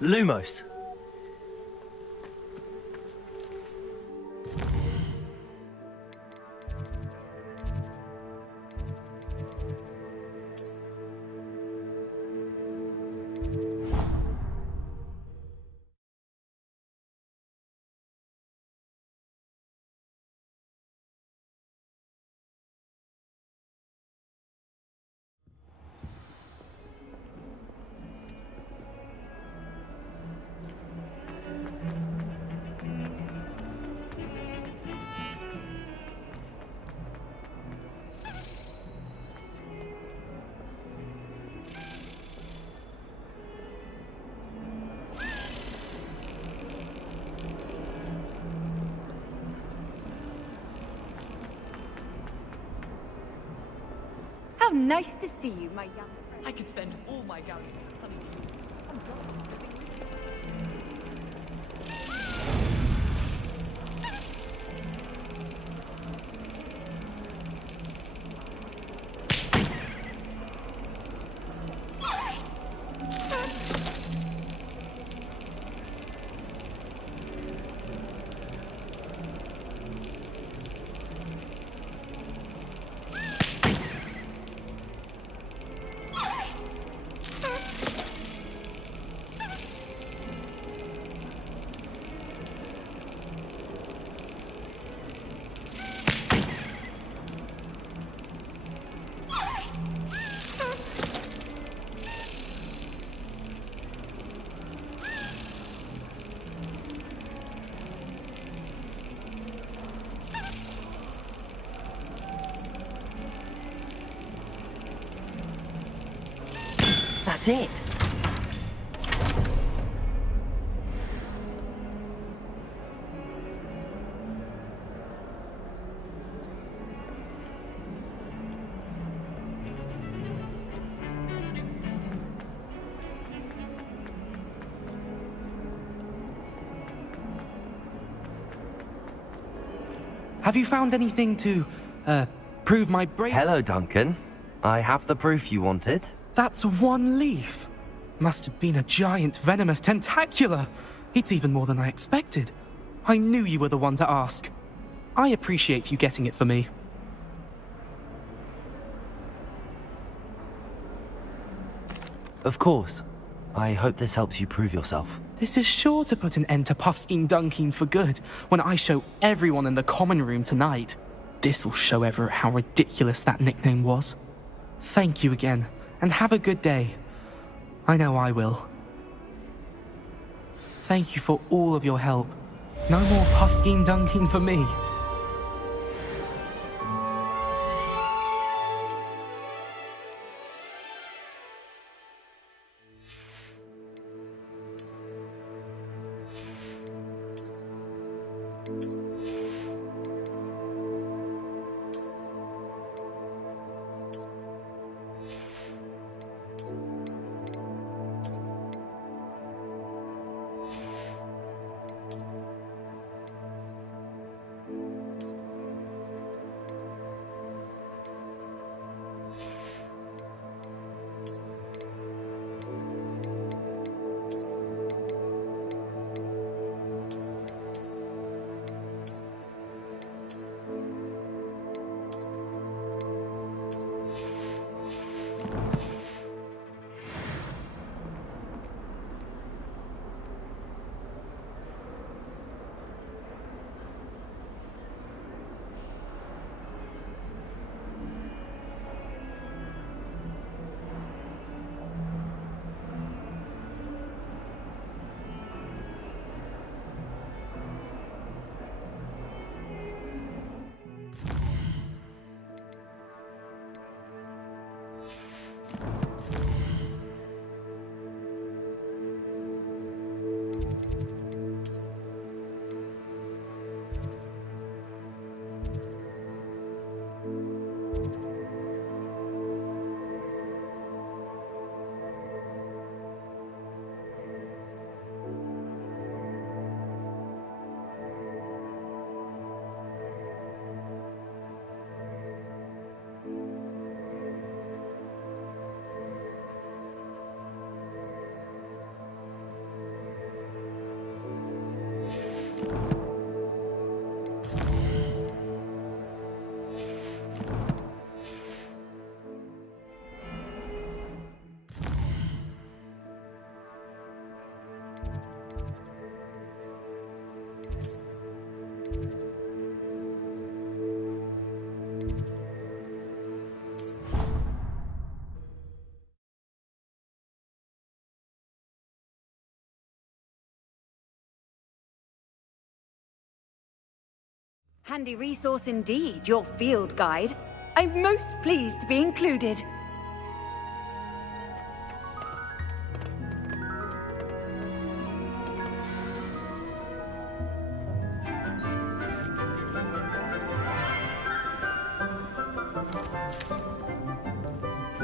Lumos. How nice to see you, my young friend. I could spend all my galleons on That's it. Have you found anything to, prove my brain? Hello, Duncan. I have the proof you wanted. That's one leaf. Must have been a giant venomous tentacula. It's even more than I expected. I knew you were the one to ask. I appreciate you getting it for me. Of course. I hope this helps you prove yourself. This is sure to put an end to Puffskein Dunkeen for good when I show everyone in the common room tonight. This'll show Everett how ridiculous that nickname was. Thank you again, and have a good day. I know I will. Thank you for all of your help. No more Puffskein Dunkeen for me. Handy resource indeed, your field guide. I'm most pleased to be included.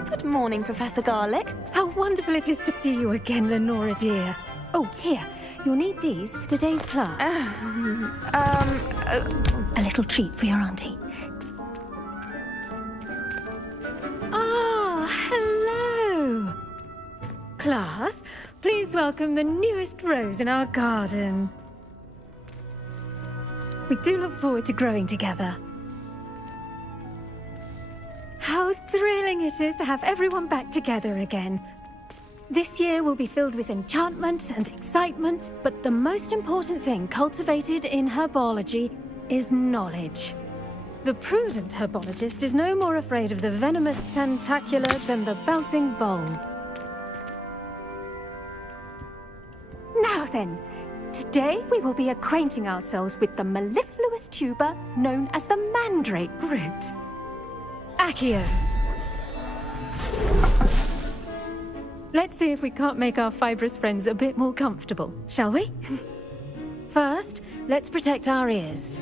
Good morning, Professor Garlick. How wonderful it is to see you again, Lenora dear. Oh, here. You'll need these for today's class. A little treat for your auntie. Ah, hello! Class, please welcome the newest rose in our garden. We do look forward to growing together. How thrilling it is to have everyone back together again. This year will be filled with enchantment and excitement, but the most important thing cultivated in herbology is knowledge. The prudent herbologist is no more afraid of the venomous tentacula than the bouncing bulb. Now then, today we will be acquainting ourselves with the mellifluous tuber known as the mandrake root. Accio. Let's see if we can't make our fibrous friends a bit more comfortable, shall we? First, let's protect our ears.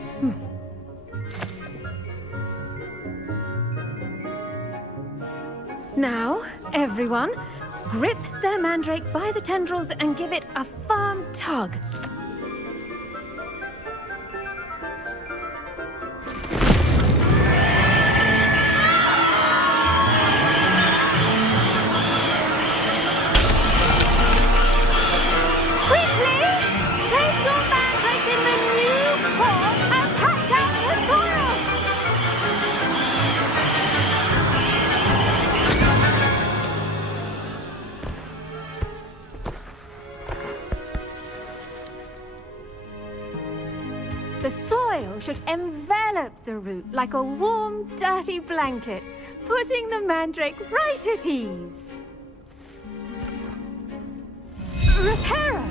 Now, everyone, grip their mandrake by the tendrils and give it a firm tug. soil should envelop the root like a warm, dirty blanket, putting the mandrake right at ease. Reparo!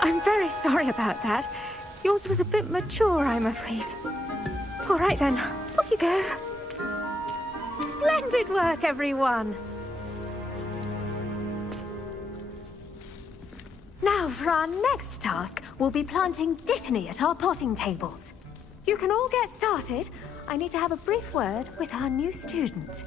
I'm very sorry about that. Yours was a bit mature, I'm afraid. All right then, off you go. Splendid work, everyone. Now, for our next task, we'll be planting Dittany at our potting tables. You can all get started. I need to have a brief word with our new student.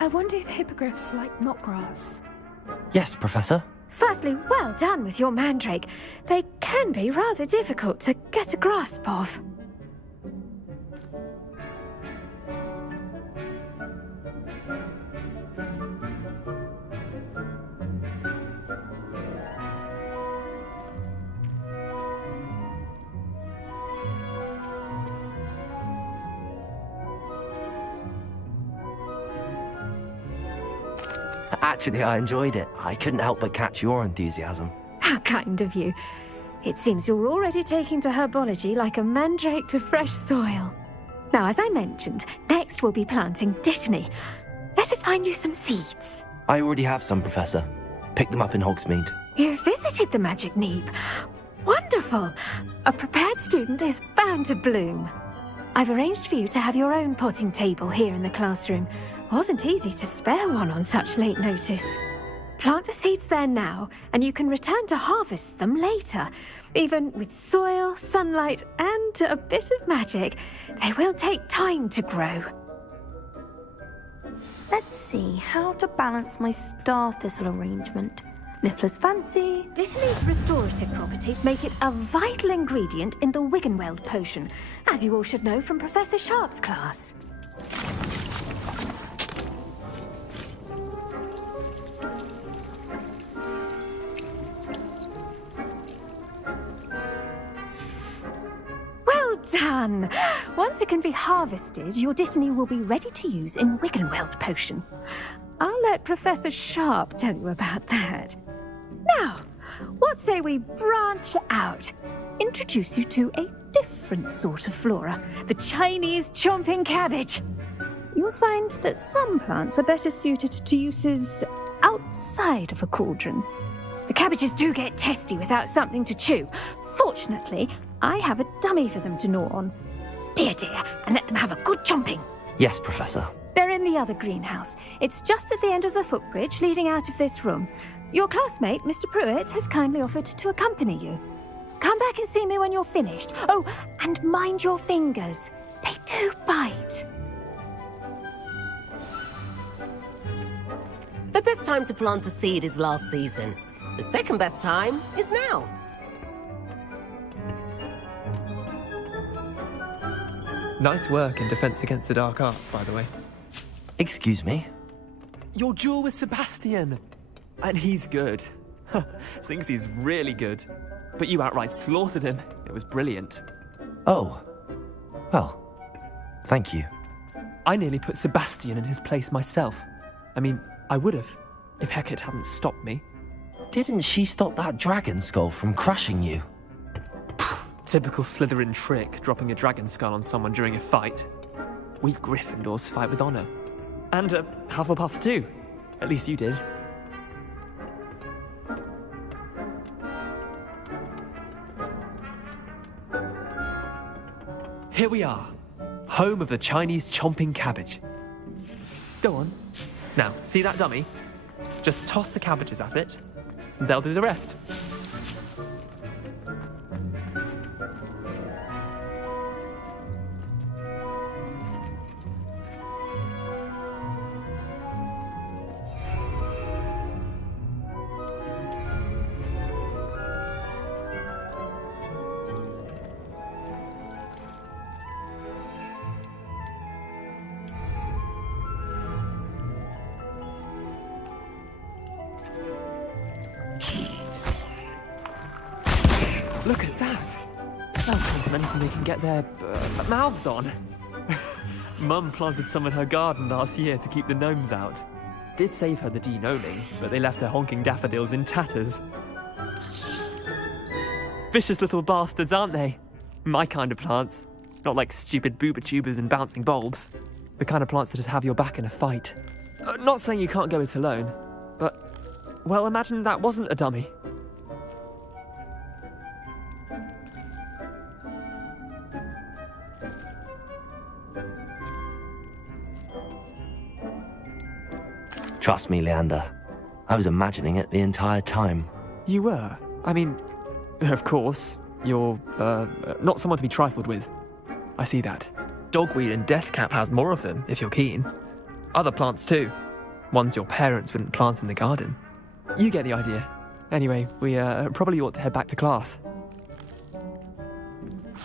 I wonder if hippogriffs like knotgrass. Yes, Professor. Firstly, well done with your mandrake. They can be rather difficult to get a grasp of. Actually, I enjoyed it. I couldn't help but catch your enthusiasm. How kind of you. It seems you're already taking to herbology like a mandrake to fresh soil. Now, as I mentioned, next we'll be planting Dittany. Let us find you some seeds. I already have some, Professor. Picked them up in Hogsmeade. You visited the Magic Neep. Wonderful! A prepared student is bound to bloom. I've arranged for you to have your own potting table here in the classroom. Wasn't easy to spare one on such late notice. Plant the seeds there now, and you can return to harvest them later. Even with soil, sunlight, and a bit of magic, they will take time to grow. Let's see how to balance my star thistle arrangement. Niffler's fancy. Dittany's restorative properties make it a vital ingredient in the Wiggenweld potion, as you all should know from Professor Sharp's class. Done! Once it can be harvested, your Dittany will be ready to use in Wiggenweld potion. I'll let Professor Sharp tell you about that. Now, what say we branch out? Introduce you to a different sort of flora, the Chinese chomping cabbage. You'll find that some plants are better suited to uses outside of a cauldron. The cabbages do get testy without something to chew. Fortunately, I have a dummy for them to gnaw on. Be a dear and let them have a good chomping. Yes, Professor. They're in the other greenhouse. It's just at the end of the footbridge leading out of this room. Your classmate, Mr. Pruitt, has kindly offered to accompany you. Come back and see me when you're finished. Oh, and mind your fingers. They do bite. The best time to plant a seed is last season. The second best time is now. Nice work in Defense Against the Dark Arts, by the way. Excuse me? Your duel with Sebastian! And he's good. Thinks he's really good. But you outright slaughtered him. It was brilliant. Oh. Well, thank you. I nearly put Sebastian in his place myself. I mean, I would have, if Hecate hadn't stopped me. Didn't she stop that dragon skull from crushing you? Typical Slytherin trick, dropping a dragon skull on someone during a fight. We Gryffindors fight with honor. And Hufflepuffs too. At least you did. Here we are, home of the Chinese chomping cabbage. Go on. Now, see that dummy? Just toss the cabbages at it, and they'll do the rest. Look at that! They'll come from anything they can get their mouths on. Mum planted some in her garden last year to keep the gnomes out. Did save her the de-gnoming, but they left her honking daffodils in tatters. Vicious little bastards, aren't they? My kind of plants. Not like stupid booba tubers and bouncing bulbs. The kind of plants that just have your back in a fight. Not saying you can't go it alone, but... well, imagine that wasn't a dummy. Trust me, Leander. I was imagining it the entire time. You were? I mean, of course, you're, not someone to be trifled with. I see that. Dogweed and Deathcap has more of them, if you're keen. Other plants too. Ones your parents wouldn't plant in the garden. You get the idea. Anyway, we, probably ought to head back to class.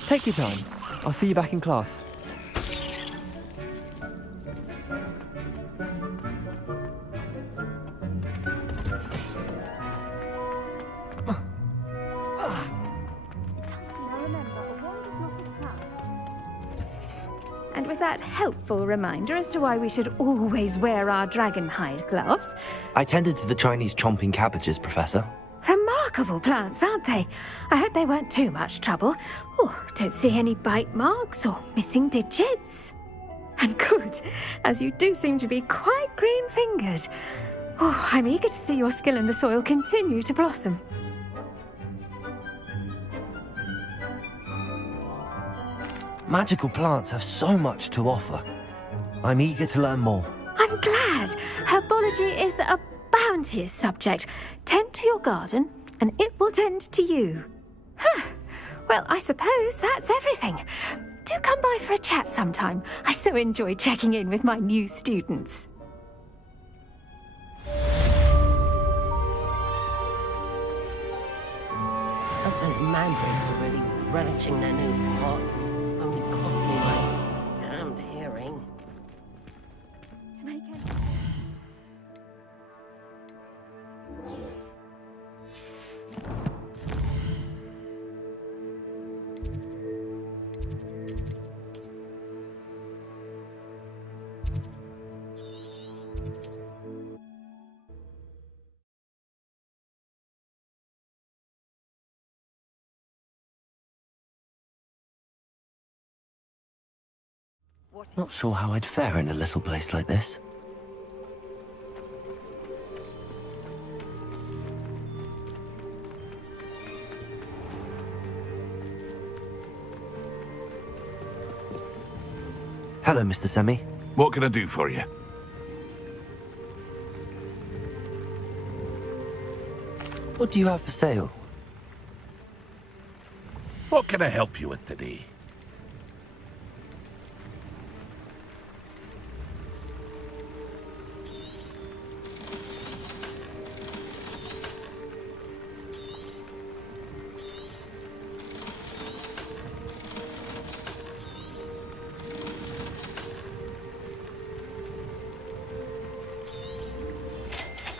Take your time. I'll see you back in class. And with that helpful reminder as to why we should always wear our dragon hide gloves. I tended to the Chinese chomping cabbages, Professor. Remarkable plants, aren't they? I hope they weren't too much trouble. Oh, don't see any bite marks or missing digits. And good, as you do seem to be quite green-fingered. Oh, I'm eager to see your skill in the soil continue to blossom. Magical plants have so much to offer. I'm eager to learn more. I'm glad. Herbology is a bounteous subject. Tend to your garden, and it will tend to you. Well, I suppose that's everything. Do come by for a chat sometime. I so enjoy checking in with my new students. Hope those mandrakes are really relishing their new pots. Only cost me my damned hearing. To make it... Not sure how I'd fare in a little place like this. Hello, Mr. Semi. What can I do for you? What do you have for sale? What can I help you with today?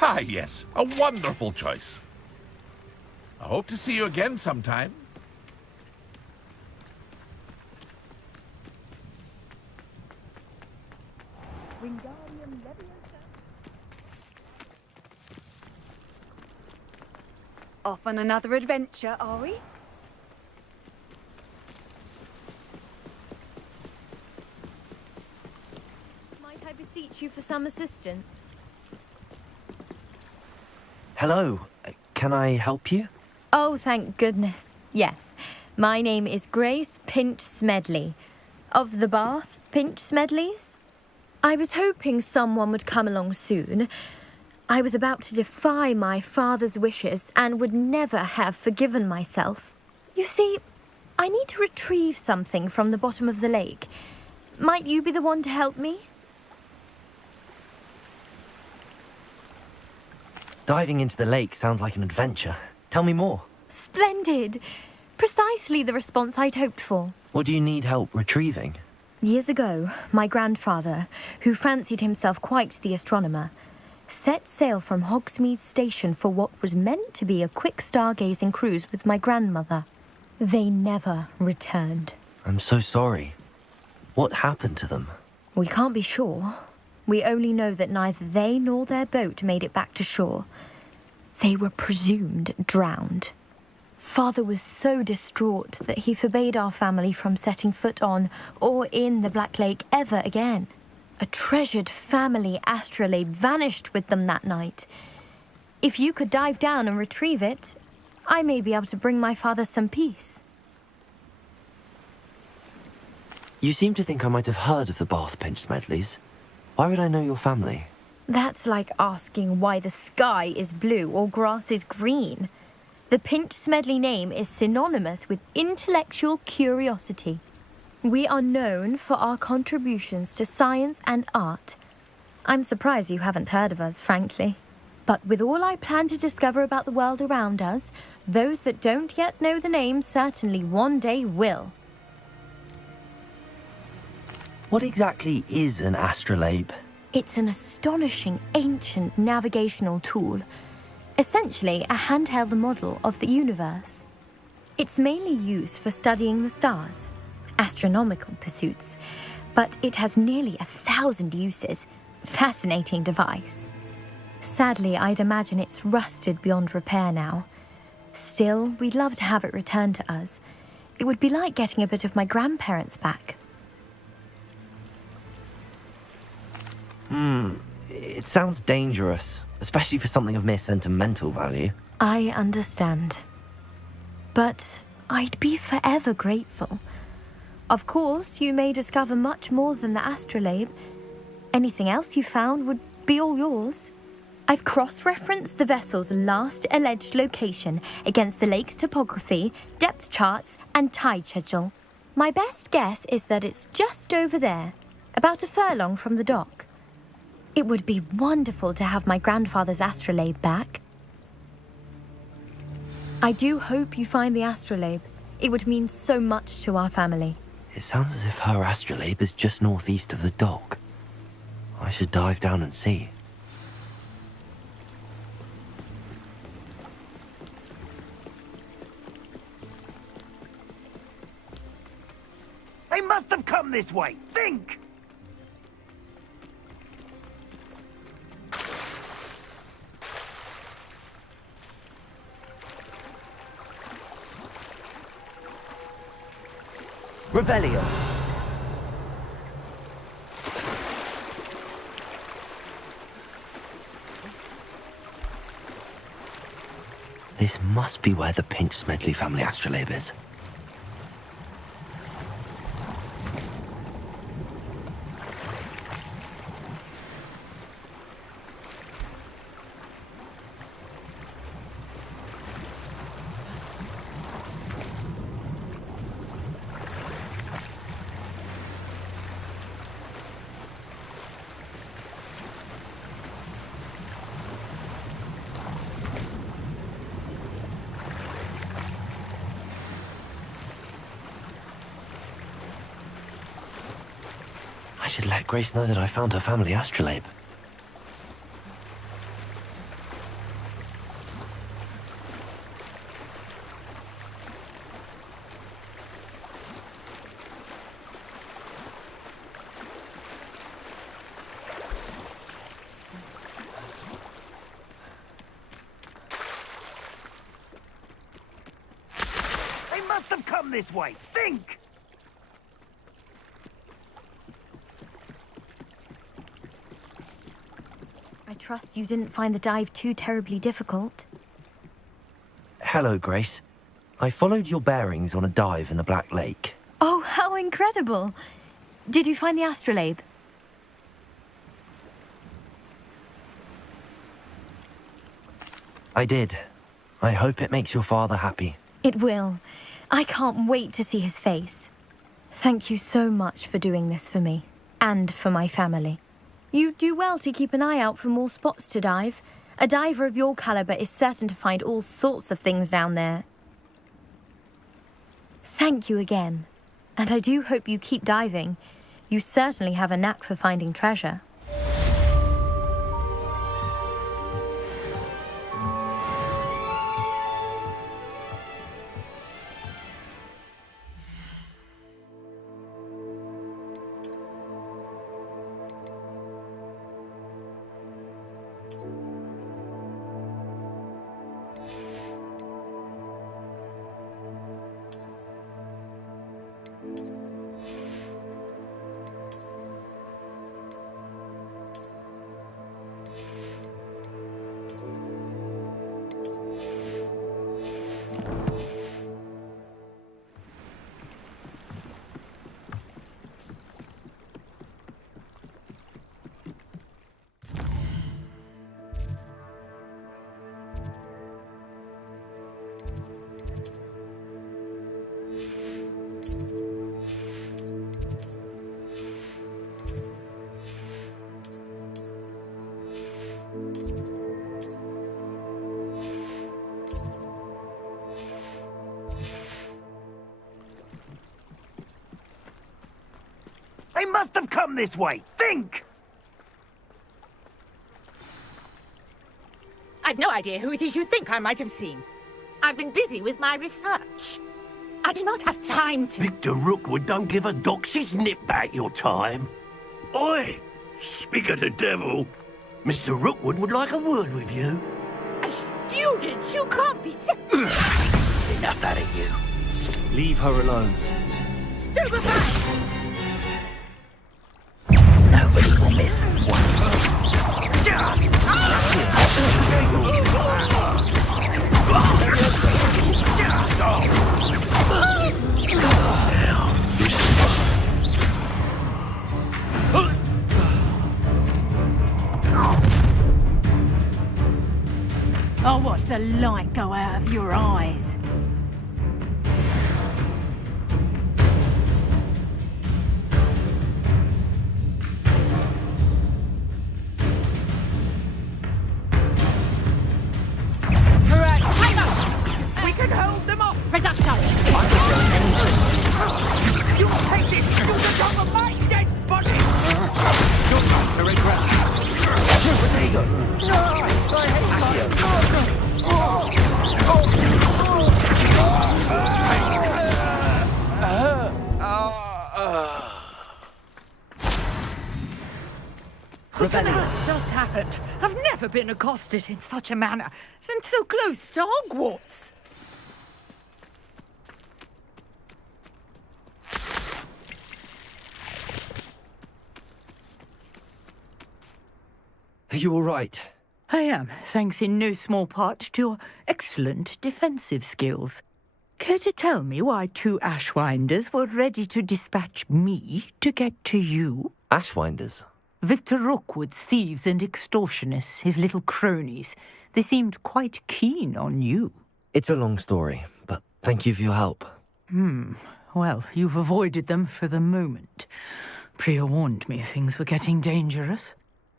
Ah, yes, a wonderful choice. I hope to see you again sometime. Off on another adventure, are we? Might I beseech you for some assistance? Hello. Can I help you? Oh, thank goodness. Yes. My name is Grace Pinch Smedley. Of the Bath Pinch Smedleys? I was hoping someone would come along soon. I was about to defy my father's wishes and would never have forgiven myself. You see, I need to retrieve something from the bottom of the lake. Might you be the one to help me? Diving into the lake sounds like an adventure. Tell me more. Splendid! Precisely the response I'd hoped for. What do you need help retrieving? Years ago, my grandfather, who fancied himself quite the astronomer, set sail from Hogsmeade Station for what was meant to be a quick stargazing cruise with my grandmother. They never returned. I'm so sorry. What happened to them? We can't be sure. We only know that neither they nor their boat made it back to shore. They were presumed drowned. Father was so distraught that he forbade our family from setting foot on or in the Black Lake ever again. A treasured family astrolabe vanished with them that night. If you could dive down and retrieve it, I may be able to bring my father some peace. You seem to think I might have heard of the Bath Pinch Smedleys. Why would I know your family? That's like asking why the sky is blue or grass is green. The Pinch Smedley name is synonymous with intellectual curiosity. We are known for our contributions to science and art. I'm surprised you haven't heard of us, frankly. But with all I plan to discover about the world around us, those that don't yet know the name certainly one day will. What exactly is an astrolabe? It's an astonishing ancient navigational tool. Essentially a handheld model of the universe. It's mainly used for studying the stars, astronomical pursuits, but it has nearly 1,000 uses. Fascinating device. Sadly, I'd imagine it's rusted beyond repair now. Still, we'd love to have it returned to us. It would be like getting a bit of my grandparents back. It sounds dangerous, especially for something of mere sentimental value. I understand. But I'd be forever grateful. Of course, you may discover much more than the astrolabe. Anything else you found would be all yours. I've cross-referenced the vessel's last alleged location against the lake's topography, depth charts, and tide schedule. My best guess is that it's just over there, about a furlong from the dock. It would be wonderful to have my grandfather's astrolabe back. I do hope you find the astrolabe. It would mean so much to our family. It sounds as if her astrolabe is just northeast of the dock. I should dive down and see. They must have come this way. Think! Revelio. This must be where the Pinch Smedley family astrolabe is. I should let Grace know that I found her family astrolabe. They must have come this way. Think! I trust you didn't find the dive too terribly difficult. Hello, Grace. I followed your bearings on a dive in the Black Lake. Oh, how incredible! Did you find the astrolabe? I did. I hope it makes your father happy. It will. I can't wait to see his face. Thank you so much for doing this for me, and for my family. You do well to keep an eye out for more spots to dive. A diver of your caliber is certain to find all sorts of things down there. Thank you again. And I do hope you keep diving. You certainly have a knack for finding treasure. They must have come this way. Think! I've no idea who it is you think I might have seen. I've been busy with my research. I do not have time to... Victor Rookwood don't give a doxy's nip back your time. Oi! Speak of the devil. Mr. Rookwood would like a word with you. A student? You can't be sick. Enough out of you. Leave her alone. Stupefy! Nobody will miss one. I'll watch the light go out of your eyes. Correct. Hang on! We can hold them off. Reducto! You take this student over my dead body! You're right to regret. There you go. What on earth just happened? I've never been accosted in such a manner, and so close to Hogwarts. Are you all right? I am, thanks in no small part to your excellent defensive skills. Care to tell me why two Ashwinders were ready to dispatch me to get to you? Ashwinders? Victor Rookwood's thieves and extortionists, his little cronies. They seemed quite keen on you. It's a long story, but thank you for your help. Well, you've avoided them for the moment. Priya warned me things were getting dangerous.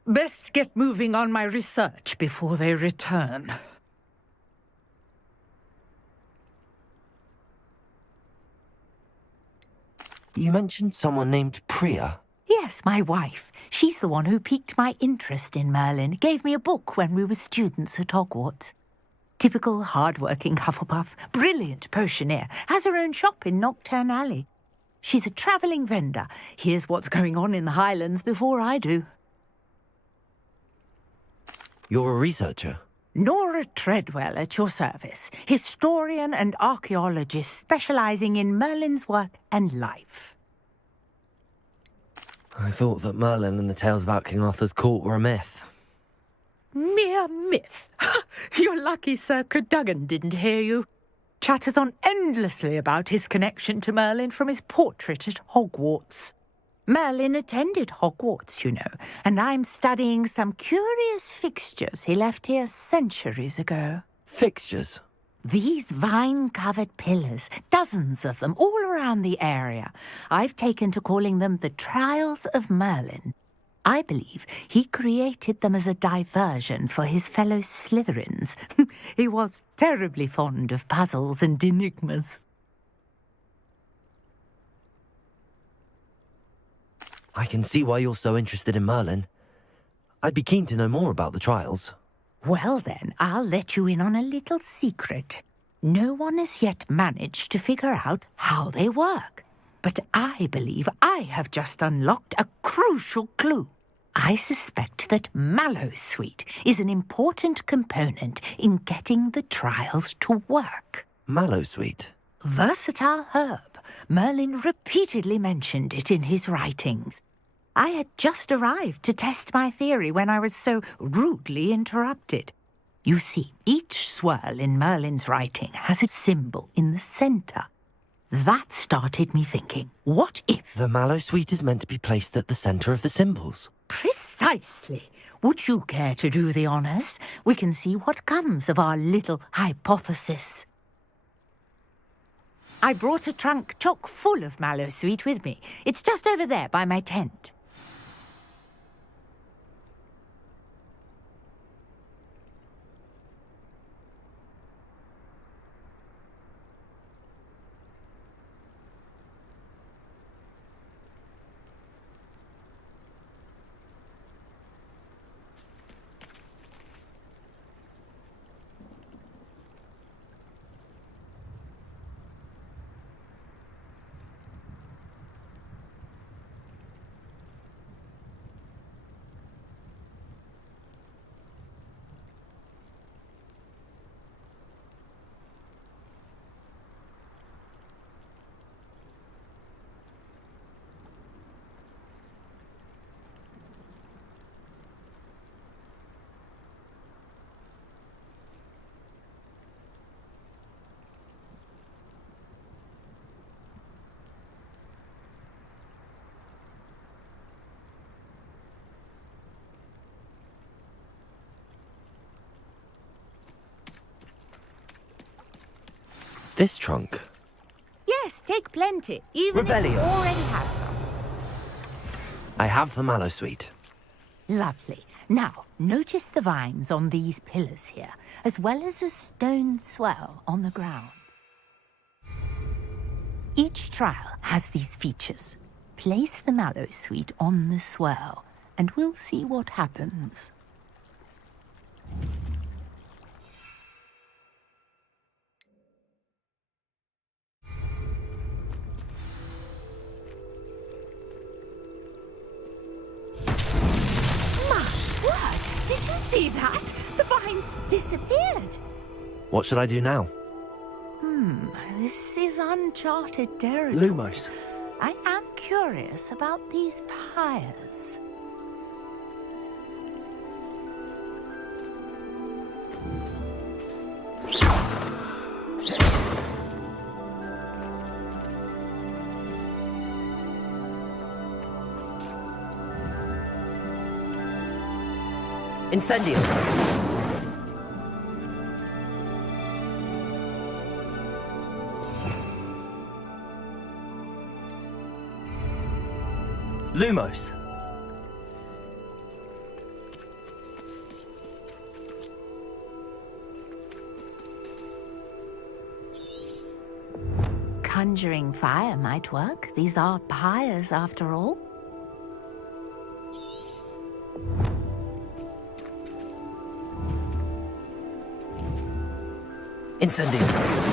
Best get moving on my research before they return. You mentioned someone named Priya? Yes. Yes, my wife. She's the one who piqued my interest in Merlin. Gave me a book when we were students at Hogwarts. Typical hard-working Hufflepuff, brilliant potioneer, has her own shop in Knockturn Alley. She's a travelling vendor. Hears what's going on in the Highlands before I do. You're a researcher? Nora Treadwell at your service, historian and archaeologist specialising in Merlin's work and life. I thought that Merlin and the tales about King Arthur's court were a myth. Mere myth. You're lucky Sir Cadogan didn't hear you. Chatters on endlessly about his connection to Merlin from his portrait at Hogwarts. Merlin attended Hogwarts, you know, and I'm studying some curious fixtures he left here centuries ago. Fixtures? These vine-covered pillars, dozens of them, all around the area. I've taken to calling them the Trials of Merlin. I believe he created them as a diversion for his fellow Slytherins. He was terribly fond of puzzles and enigmas. I can see why you're so interested in Merlin. I'd be keen to know more about the trials. Well then, I'll let you in on a little secret. No one has yet managed to figure out how they work. But I believe I have just unlocked a crucial clue. I suspect that Mallowsweet is an important component in getting the trials to work. Mallowsweet? Versatile herb. Merlin repeatedly mentioned it in his writings. I had just arrived to test my theory when I was so rudely interrupted. You see, each swirl in Merlin's writing has a symbol in the centre. That started me thinking, what if... The Mallowsweet is meant to be placed at the centre of the symbols. Precisely. Would you care to do the honours? We can see what comes of our little hypothesis. I brought a trunk chock full of Mallowsweet with me. It's just over there by my tent. This trunk? Yes, take plenty, even if you already have some. I have the Mallowsweet. Lovely. Now, notice the vines on these pillars here, as well as a stone swell on the ground. Each trial has these features. Place the Mallowsweet on the swell, and we'll see what happens. Did you see that? The vines disappeared. What should I do now? This is uncharted territory. Lumos. I am curious about these pyres. Incendio. Lumos. Conjuring fire might work. These are pyres after all. Incendio.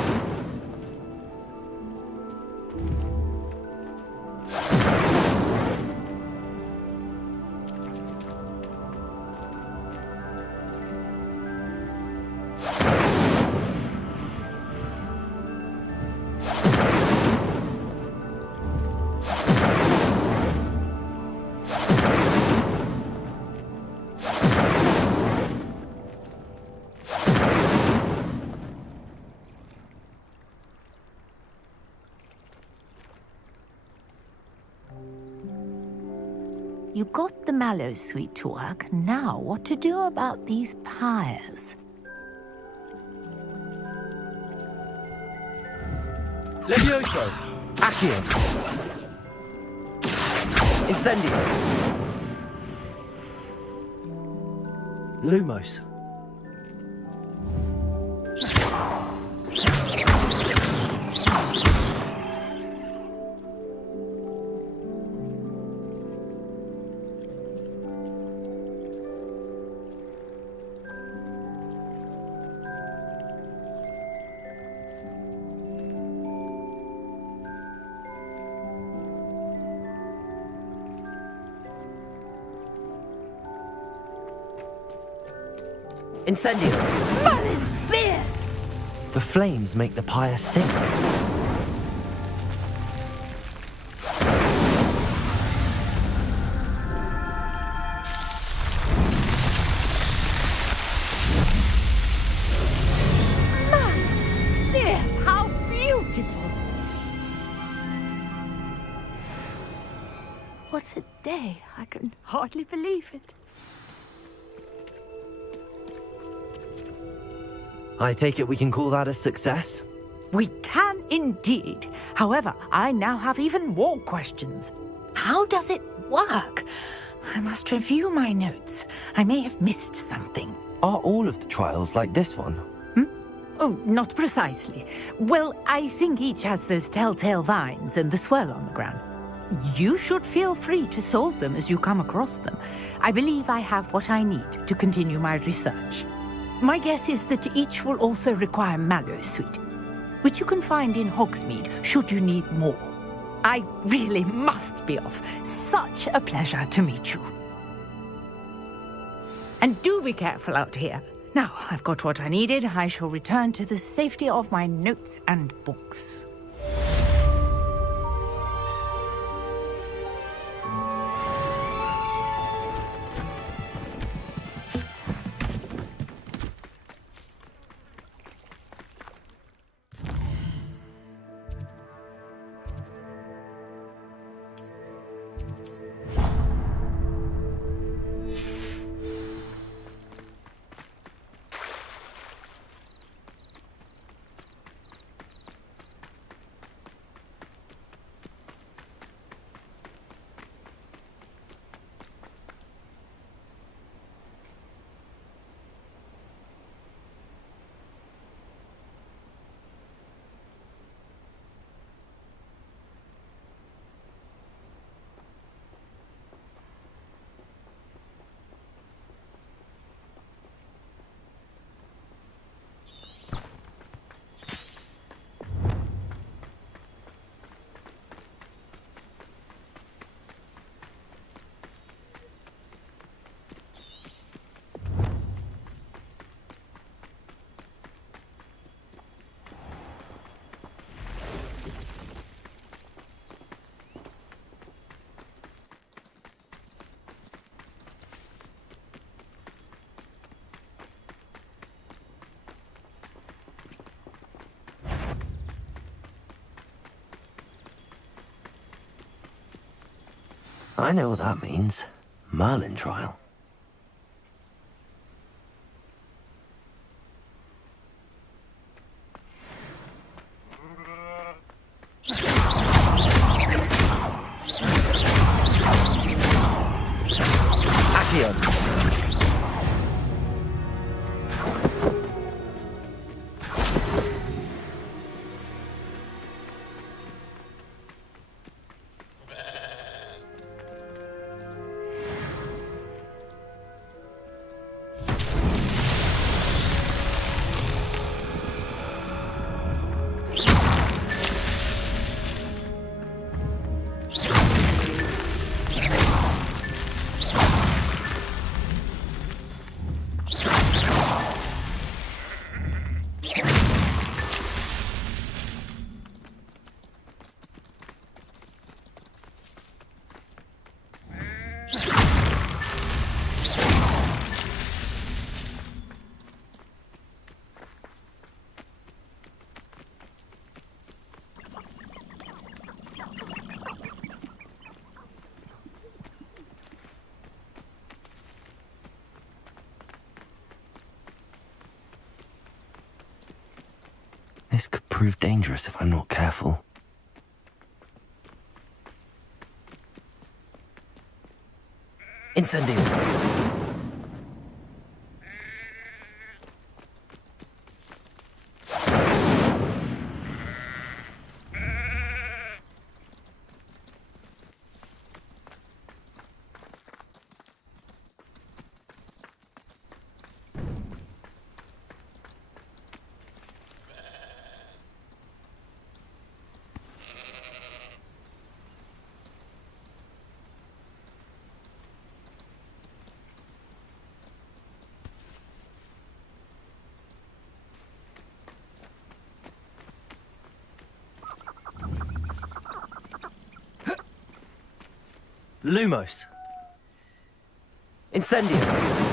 You got the Mallow Suite to work. Now, what to do about these pyres? Levioso! Accio! Incendio! Lumos. Incendio! Merlin's beard! The flames make the pyre sink. Merlin's beard! How beautiful! What a day. I can hardly believe it. I take it we can call that a success? We can indeed. However, I now have even more questions. How does it work? I must review my notes. I may have missed something. Are all of the trials like this one? Oh, not precisely. Well, I think each has those telltale vines and the swirl on the ground. You should feel free to solve them as you come across them. I believe I have what I need to continue my research. My guess is that each will also require Mallow Suite, which you can find in Hogsmeade should you need more. I really must be off. Such a pleasure to meet you. And do be careful out here. Now, I've got what I needed. I shall return to the safety of my notes and books. I know what that means. Merlin trial. Accio! prove dangerous if I'm not careful. Incendio! Lumos! Incendio!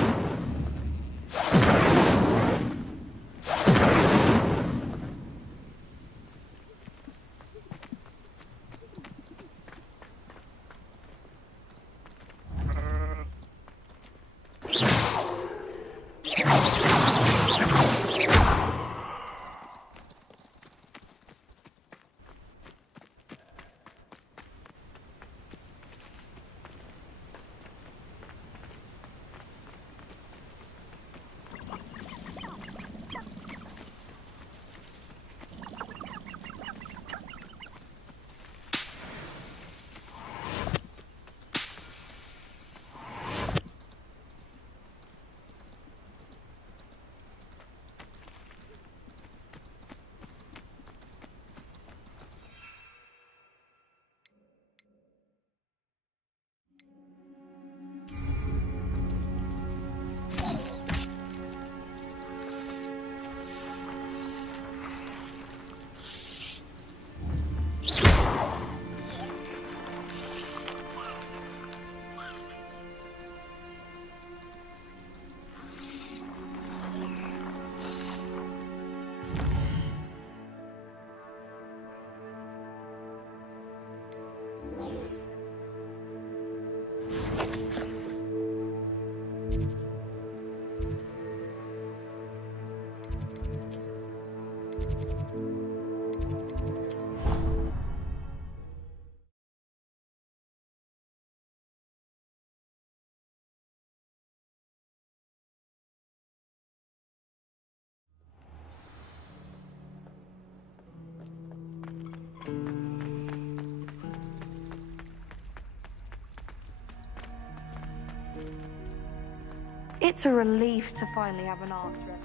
It's a relief to finally have an answer.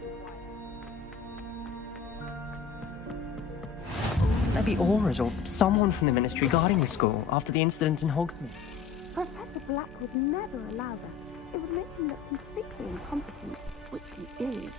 Maybe Auras or someone from the Ministry guarding the school after the incident in Hogsmeade. Professor Black would never allow that. It would make him look completely incompetent, which he is.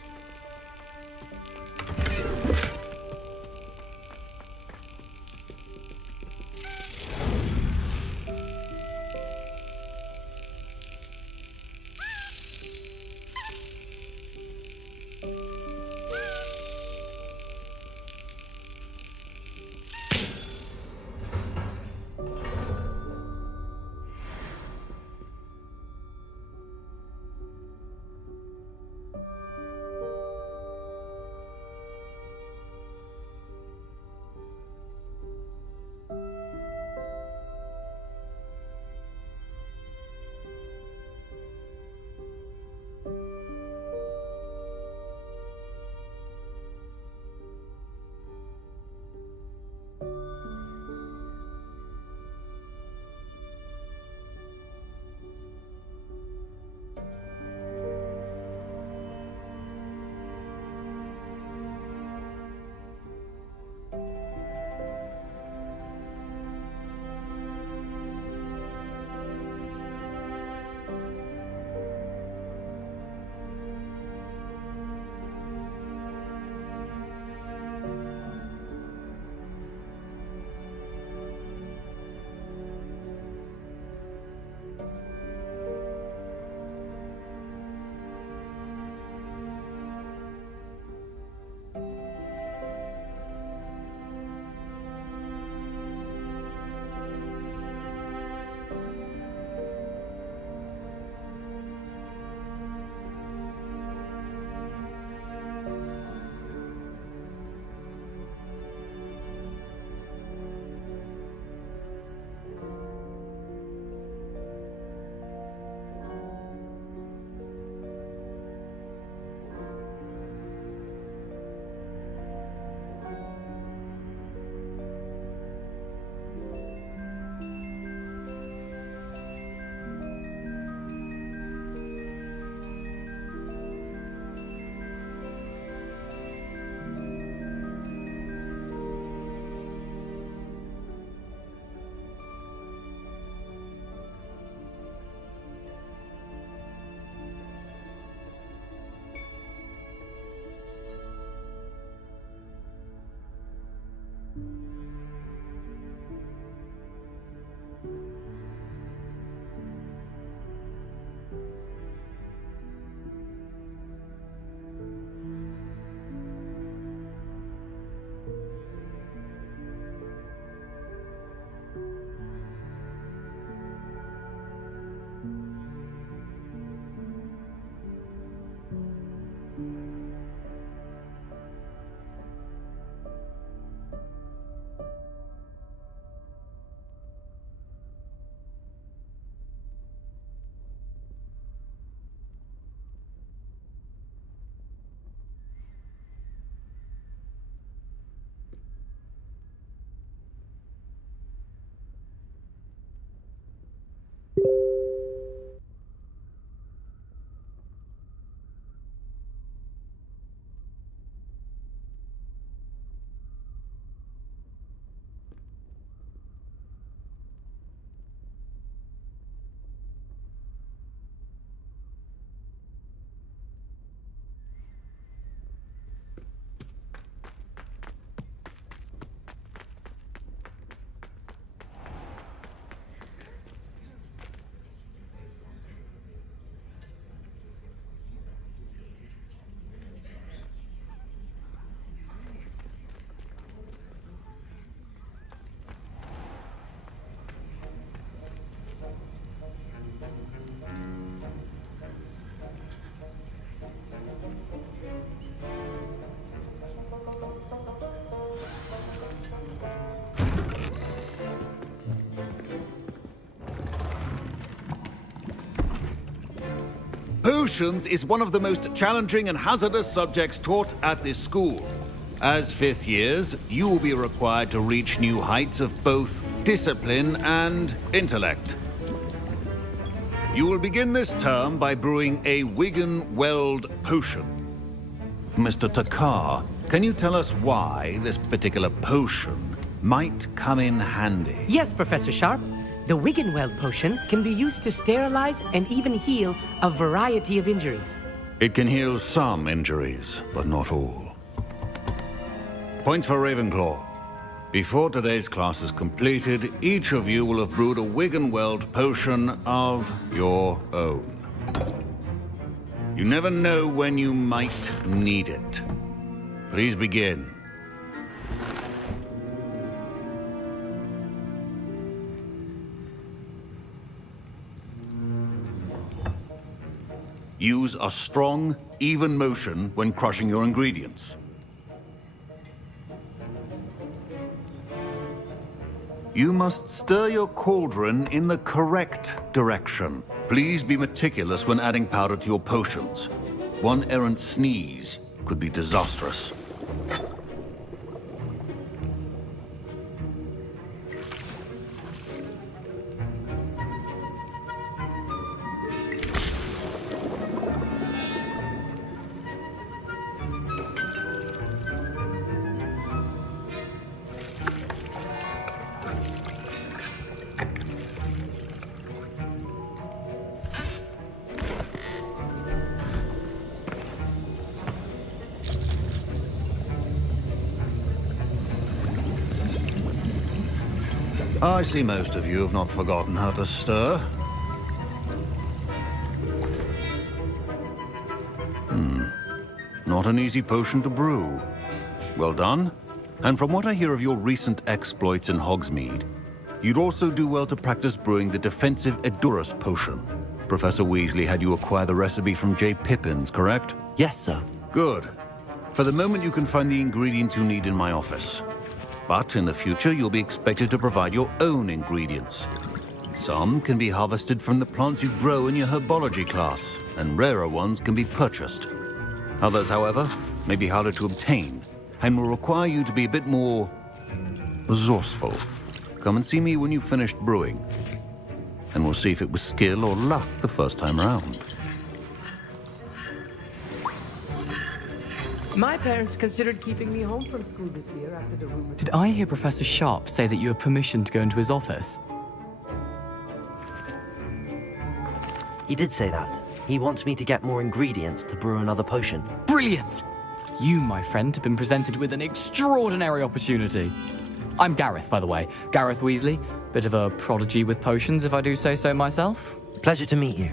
Potions is one of the most challenging and hazardous subjects taught at this school. As fifth years, you will be required to reach new heights of both discipline and intellect. You will begin this term by brewing a Wiggenweld potion. Mr. Takar, can you tell us why this particular potion might come in handy? Yes, Professor Sharp. The Wiggenweld potion can be used to sterilize and even heal a variety of injuries. It can heal some injuries, but not all. Points for Ravenclaw. Before today's class is completed, each of you will have brewed a Wiggenweld potion of your own. You never know when you might need it. Please begin. Use a strong, even motion when crushing your ingredients. You must stir your cauldron in the correct direction. Please be meticulous when adding powder to your potions. One errant sneeze could be disastrous. I see most of you have not forgotten how to stir. Not an easy potion to brew. Well done. And from what I hear of your recent exploits in Hogsmeade, you'd also do well to practice brewing the defensive Edurus potion. Professor Weasley had you acquire the recipe from J. Pippins, correct? Yes, sir. Good. For the moment, you can find the ingredients you need in my office. But in the future, you'll be expected to provide your own ingredients. Some can be harvested from the plants you grow in your herbology class, and rarer ones can be purchased. Others, however, may be harder to obtain, and will require you to be a bit more resourceful. Come and see me when you've finished brewing, and we'll see if it was skill or luck the first time round. My parents considered keeping me home from school this year after the rumor. Did I hear Professor Sharp say that you have permission to go into his office? He did say that. He wants me to get more ingredients to brew another potion. Brilliant! You, my friend, have been presented with an extraordinary opportunity. I'm Gareth, by the way. Gareth Weasley. Bit of a prodigy with potions, if I do say so myself. Pleasure to meet you.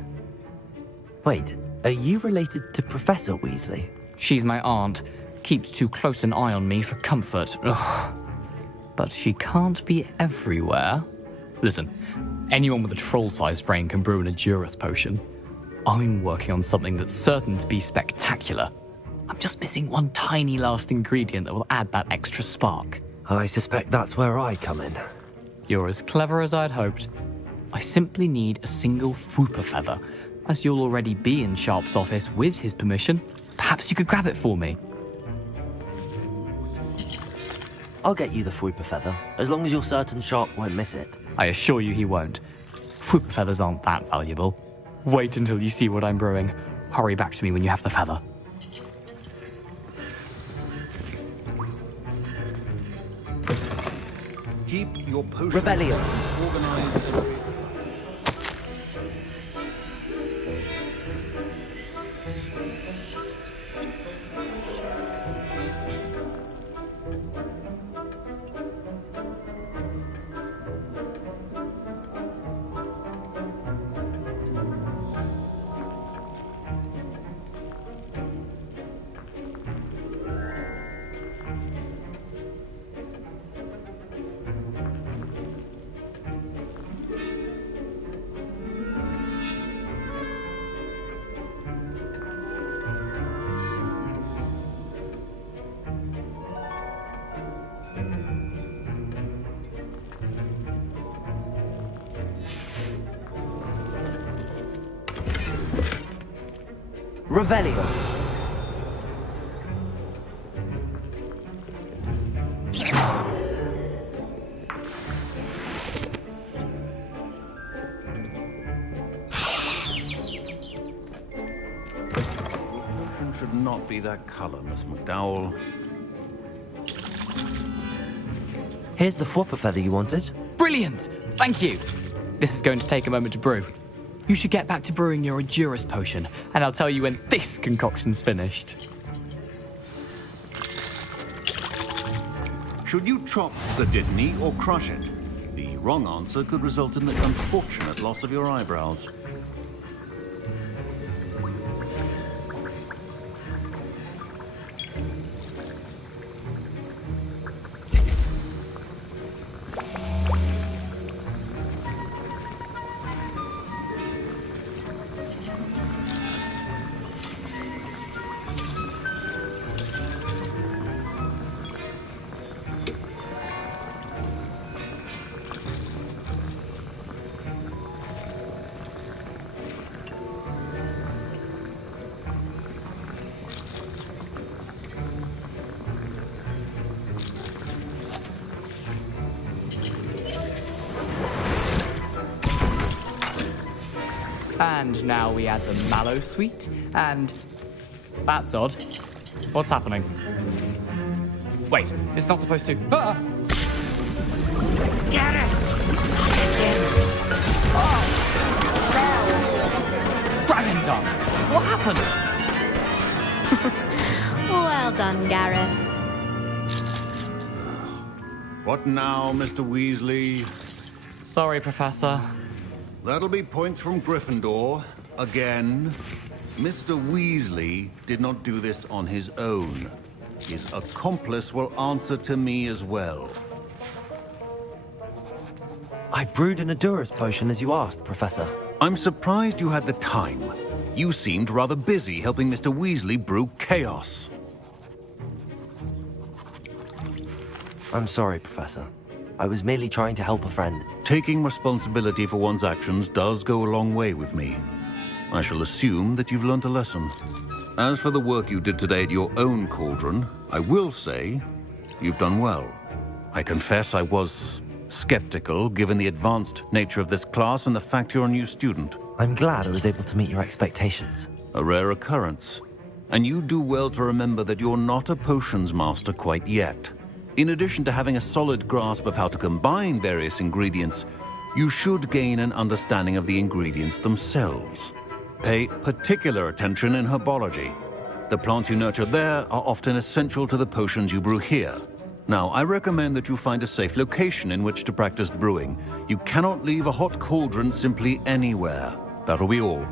Wait, are you related to Professor Weasley? She's my aunt. Keeps too close an eye on me for comfort. Ugh. But she can't be everywhere. Listen, anyone with a troll-sized brain can brew an Edurus potion. I'm working on something that's certain to be spectacular. I'm just missing one tiny last ingredient that will add that extra spark. I suspect that's where I come in. You're as clever as I'd hoped. I simply need a single Fwooper feather. As you'll already be in Sharp's office with his permission, perhaps you could grab it for me. I'll get you the Fwooper feather, as long as you're certain Sharp won't miss it. I assure you he won't. Fwooper feathers aren't that valuable. Wait until you see what I'm brewing. Hurry back to me when you have the feather. Keep your potions Revelio. organized and ready. Revelio. Should not be that color, Miss McDowell. Here's the Fwopper feather you wanted. Brilliant! Thank you! This is going to take a moment to brew. You should get back to brewing your Endurus potion, and I'll tell you when this concoction's finished. Should you chop the Dittany or crush it? The wrong answer could result in the unfortunate loss of your eyebrows. And now we add the mallow sweet, and... That's odd. What's happening? Wait, it's not supposed to... Ah! Get it! Oh! Dragon Tongue! What happened? Well done, Gareth. What now, Mr. Weasley? Sorry, Professor. That'll be points from Gryffindor. Again. Mr. Weasley did not do this on his own. His accomplice will answer to me as well. I brewed an Endurus potion as you asked, Professor. I'm surprised you had the time. You seemed rather busy helping Mr. Weasley brew chaos. I'm sorry, Professor. I was merely trying to help a friend. Taking responsibility for one's actions does go a long way with me. I shall assume that you've learnt a lesson. As for the work you did today at your own cauldron, I will say you've done well. I confess I was skeptical, given the advanced nature of this class and the fact you're a new student. I'm glad I was able to meet your expectations. A rare occurrence. And you do well to remember that you're not a potions master quite yet. In addition to having a solid grasp of how to combine various ingredients, you should gain an understanding of the ingredients themselves. Pay particular attention in herbology. The plants you nurture there are often essential to the potions you brew here. Now, I recommend that you find a safe location in which to practice brewing. You cannot leave a hot cauldron simply anywhere. That'll be all.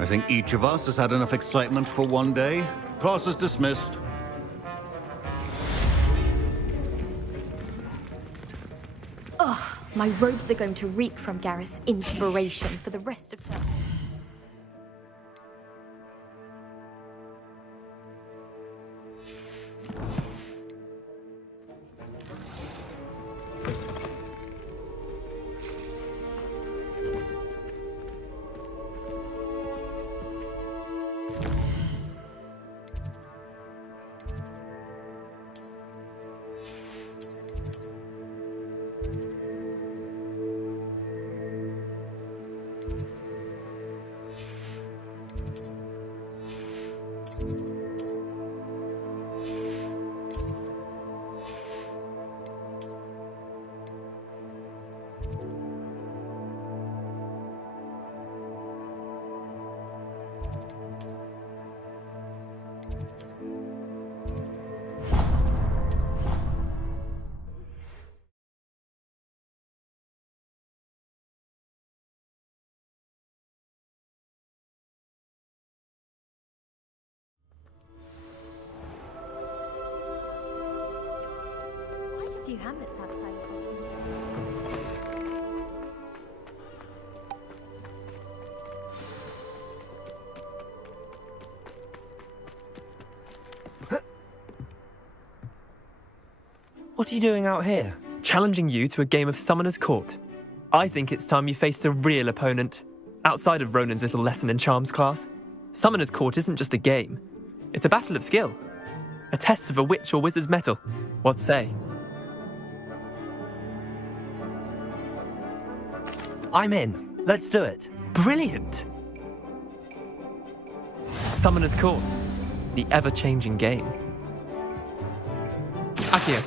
I think each of us has had enough excitement for one day. Class is dismissed. Ugh, my robes are going to reek from Gareth's inspiration for the rest of time. Few hamlets outside. What are you doing out here? Challenging you to a game of Summoner's Court. I think it's time you faced a real opponent. Outside of Ronan's little lesson in charms class, Summoner's Court isn't just a game. It's a battle of skill. A test of a witch or wizard's mettle. What say? I'm in. Let's do it. Brilliant! Summoner's Court. The ever-changing game. Akio.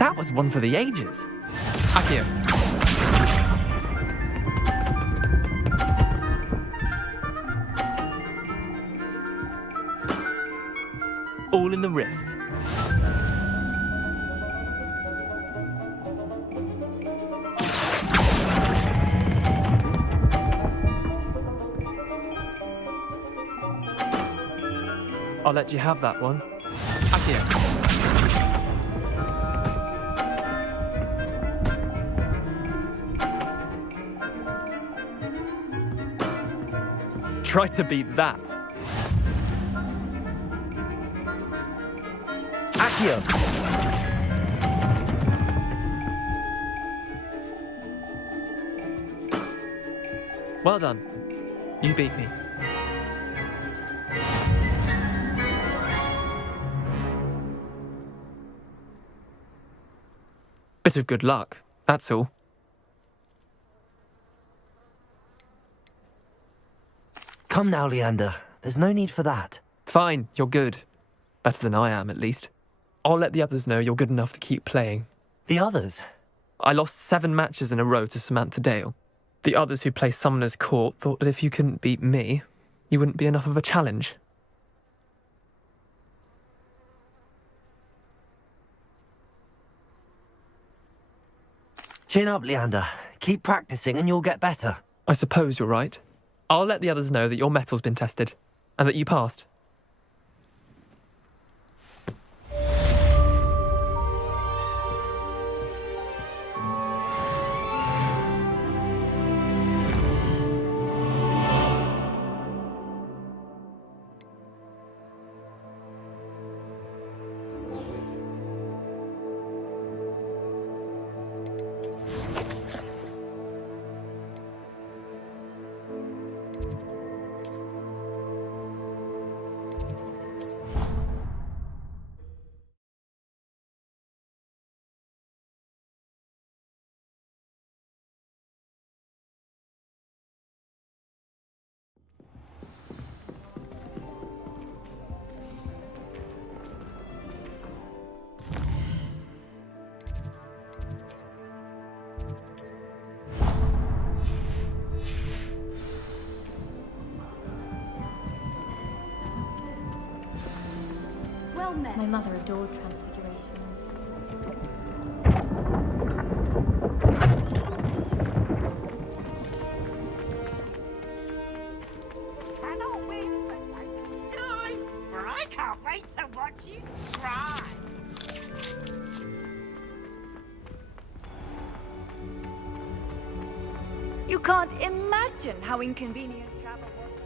That was one for the ages. Akio. All in the wrist. I'll let you have that one. Akio. Try to beat that. Akio. Well done. You beat me. Bit of good luck, that's all. Come now, Leander. There's no need for that. Fine, you're good. Better than I am, at least. I'll let the others know you're good enough to keep playing. The others? I lost 7 matches in a row to Samantha Dale. The others who play Summoner's Court thought that if you couldn't beat me, you wouldn't be enough of a challenge. Chin up, Leander. Keep practicing and you'll get better. I suppose you're right. I'll let the others know that your metal's been tested, and that you passed. My mother adored Transfiguration. Cannot wait for time, for I can't wait to watch you try. You can't imagine how inconvenient travel was.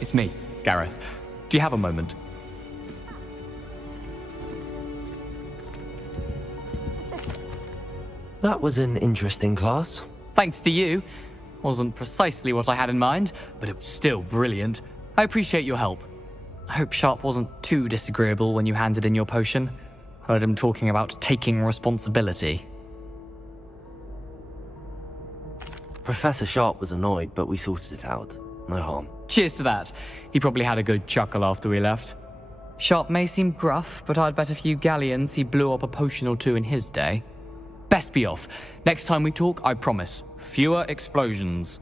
It's me, Gareth. Do you have a moment? That was an interesting class. Thanks to you. Wasn't precisely what I had in mind, but it was still brilliant. I appreciate your help. I hope Sharp wasn't too disagreeable when you handed in your potion. Heard him talking about taking responsibility. Professor Sharp was annoyed, but we sorted it out. No harm. Cheers to that. He probably had a good chuckle after we left. Sharp may seem gruff, but I'd bet a few galleons he blew up a potion or two in his day. Best be off. Next time we talk, I promise, fewer explosions.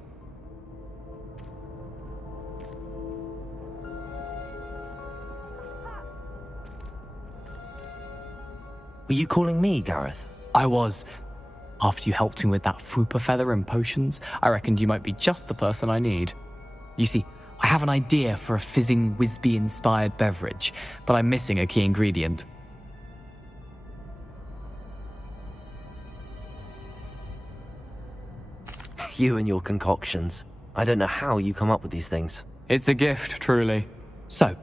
Were you calling me, Gareth? I was. After you helped me with that Fupa feather and potions, I reckoned you might be just the person I need. You see, I have an idea for a fizzing Whizbee-inspired beverage, but I'm missing a key ingredient. You and your concoctions. I don't know how you come up with these things. It's a gift, truly. So,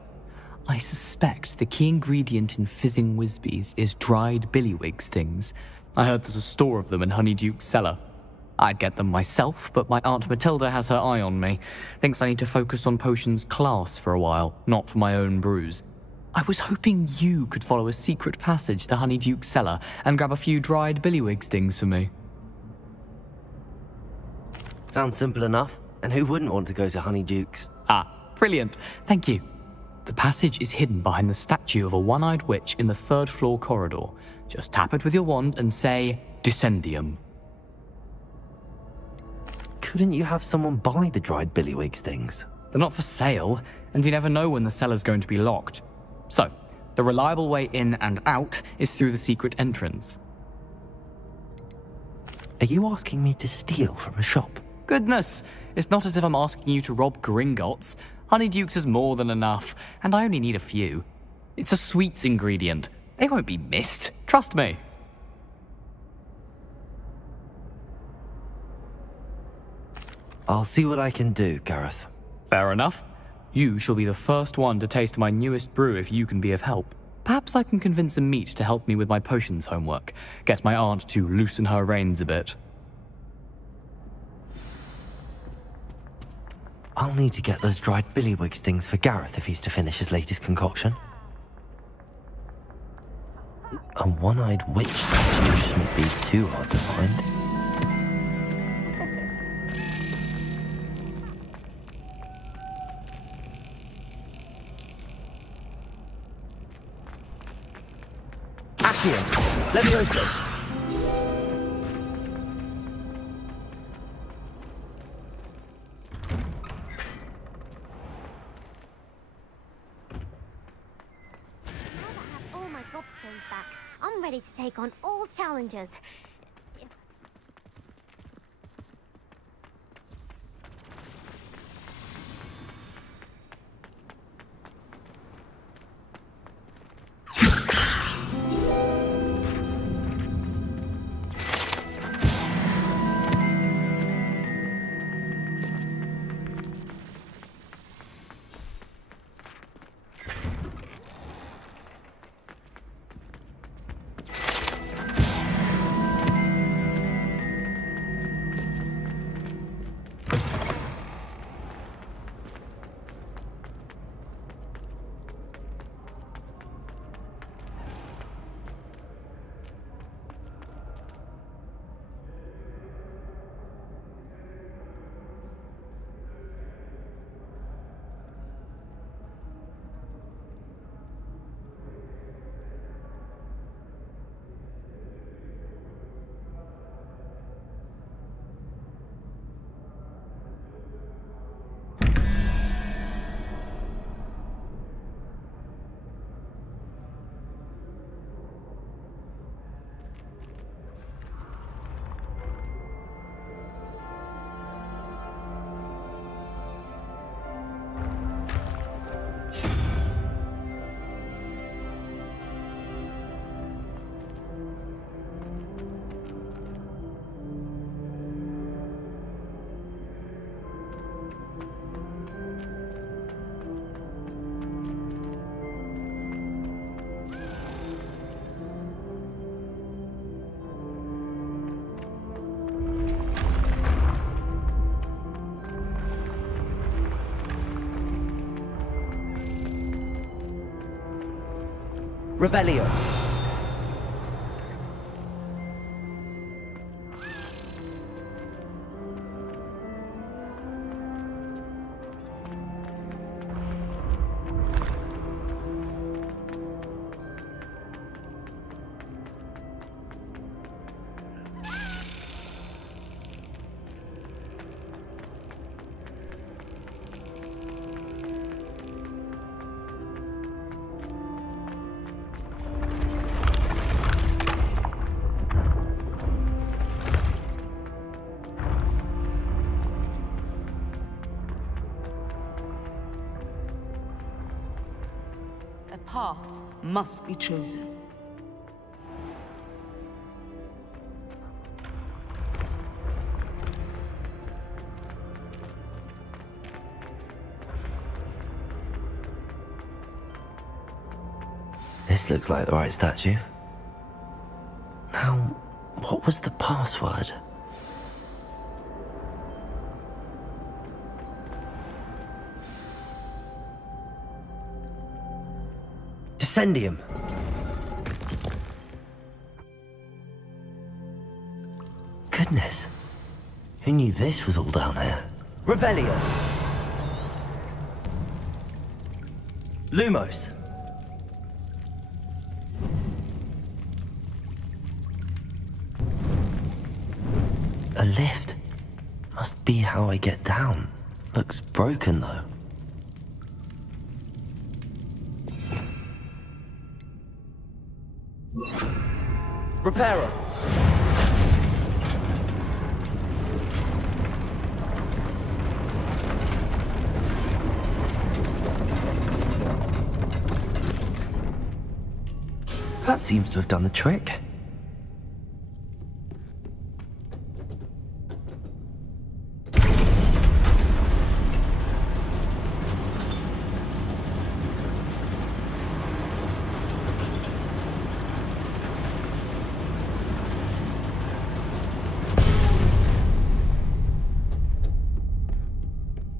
I suspect the key ingredient in fizzing Whizbees is dried billywig stings. I heard there's a store of them in Honeyduke's cellar. I'd get them myself, but my Aunt Matilda has her eye on me. Thinks I need to focus on potions class for a while, not for my own brews. I was hoping you could follow a secret passage to Honeyduke's cellar and grab a few dried billywig stings for me. Sounds simple enough. And who wouldn't want to go to Honeyduke's? Ah, brilliant. Thank you. The passage is hidden behind the statue of a one-eyed witch in the 3rd floor corridor. Just tap it with your wand and say, Descendium. Couldn't you have someone buy the dried billywig stings? They're not for sale, and you never know when the cellar's going to be locked. So, the reliable way in and out is through the secret entrance. Are you asking me to steal from a shop? Goodness, it's not as if I'm asking you to rob Gringotts. Honeyduke's is more than enough, and I only need a few. It's a sweets ingredient. They won't be missed. Trust me. I'll see what I can do, Gareth. Fair enough. You shall be the first one to taste my newest brew if you can be of help. Perhaps I can convince a meat to help me with my potions homework. Get my aunt to loosen her reins a bit. I'll need to get those dried billywig stings for Gareth if he's to finish his latest concoction. A one-eyed witch statue shouldn't be too hard to find. Accio, Levioso. I'm ready to take on all challenges. Revelio. must be chosen. This looks like the right statue. Now, what was the password? Descendium. Goodness. Who knew this was all down here? Revelio. Lumos. A lift. Must be how I get down. Looks broken though. Repairer. That seems to have done the trick.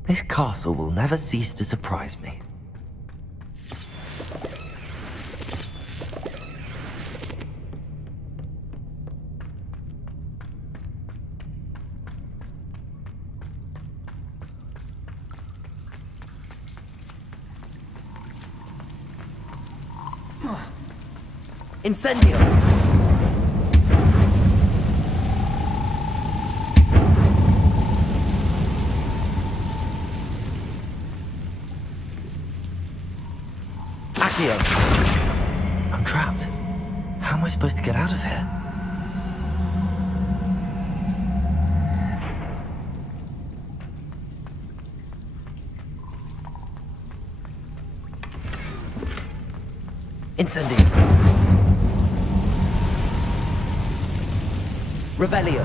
This castle will never cease to surprise me. Incendio! I'm trapped. How am I supposed to get out of here? Incendio. Revelio.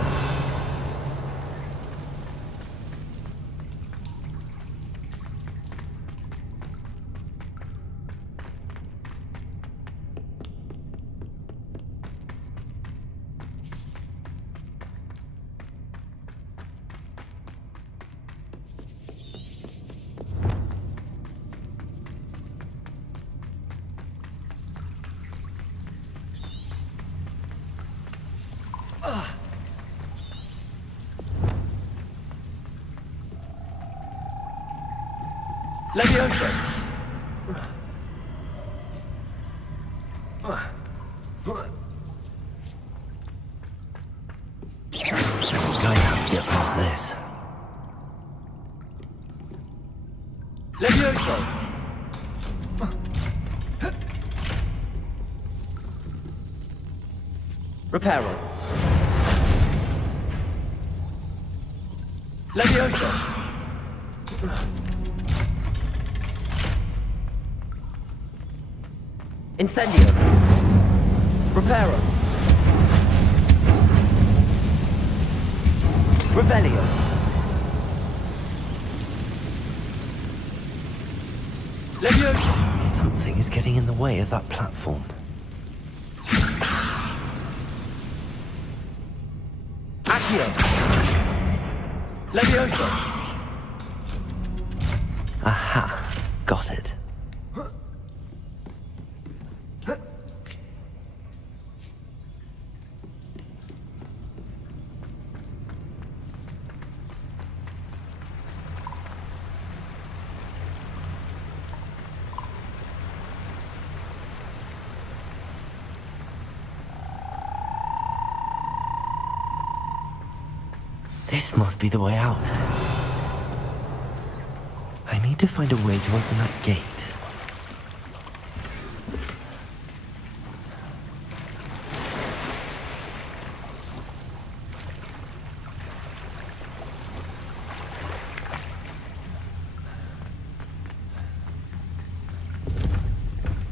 Levioso! Going to have to get past this. Levioso! Reparo. Levioso! Incendio. Reparo. Revelio. Levioso. Something is getting in the way of that platform. Accio. Levioso. Aha. Got it. This must be the way out. I need to find a way to open that gate.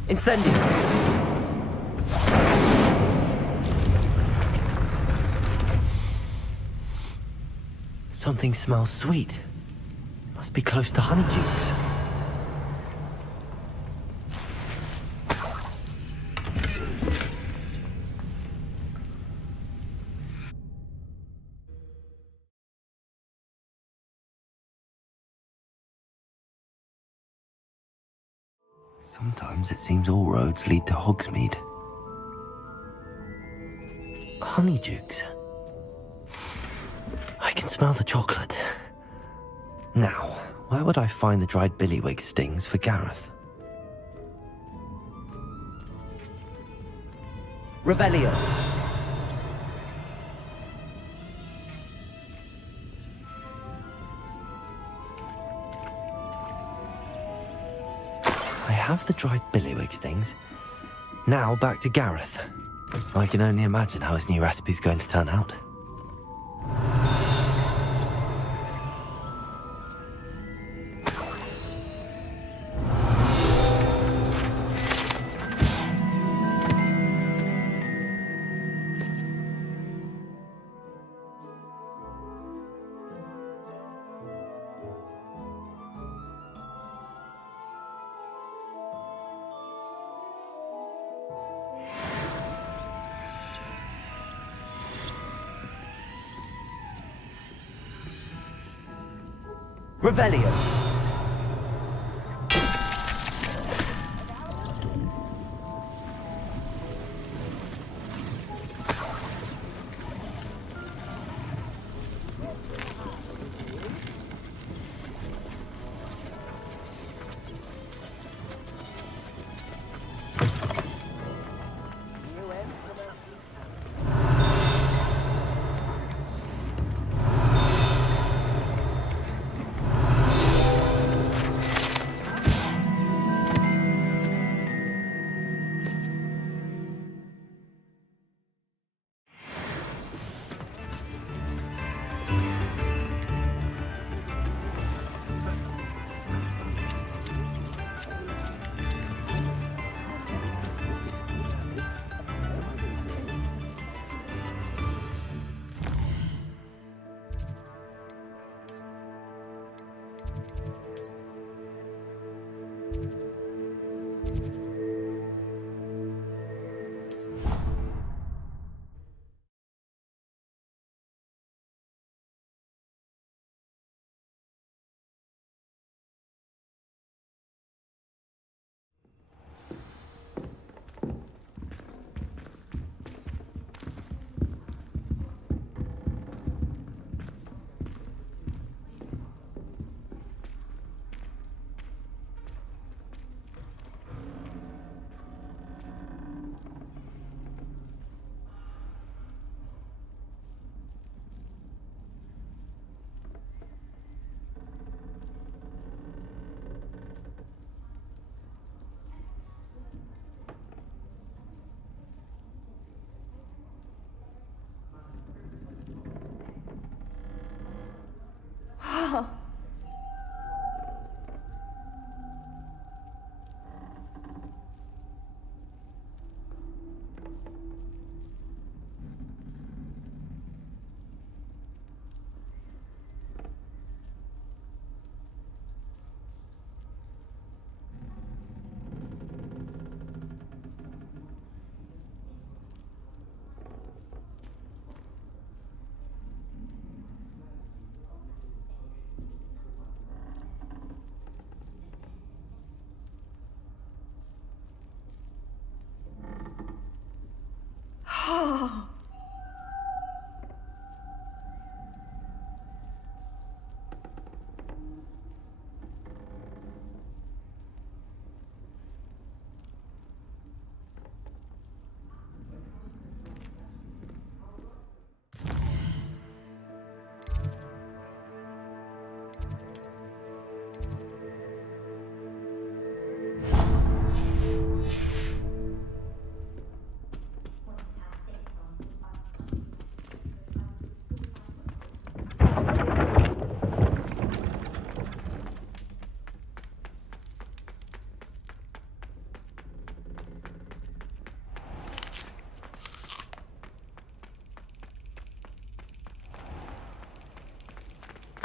Incendio! Something smells sweet. Must be close to Honeydukes. Sometimes it seems all roads lead to Hogsmeade. Honeydukes. I can smell the chocolate. Now, where would I find the dried billywig stings for Gareth? Revelio. I have the dried billywig stings. Now back to Gareth. I can only imagine how his new recipe's going to turn out. Revelio.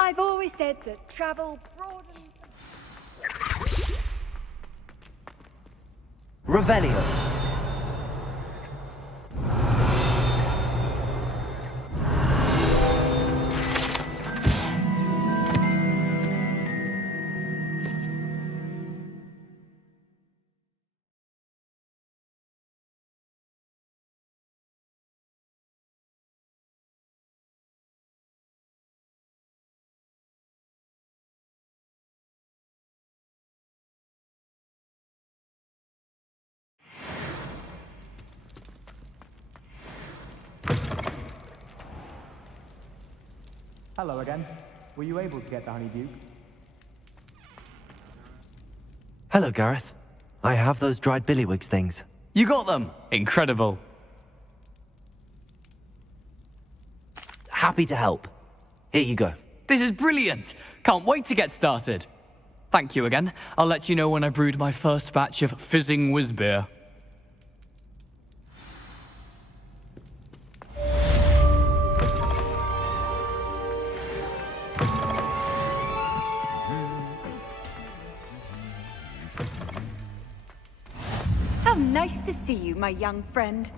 I've always said that travel broadens... Revelio. Hello again. Were you able to get the honeydew? Hello, Gareth. I have those dried billywigs things. You got them! Incredible. Happy to help. Here you go. This is brilliant! Can't wait to get started. Thank you again. I'll let you know when I brewed my first batch of fizzing whiz beer. How nice to see you, my young friend.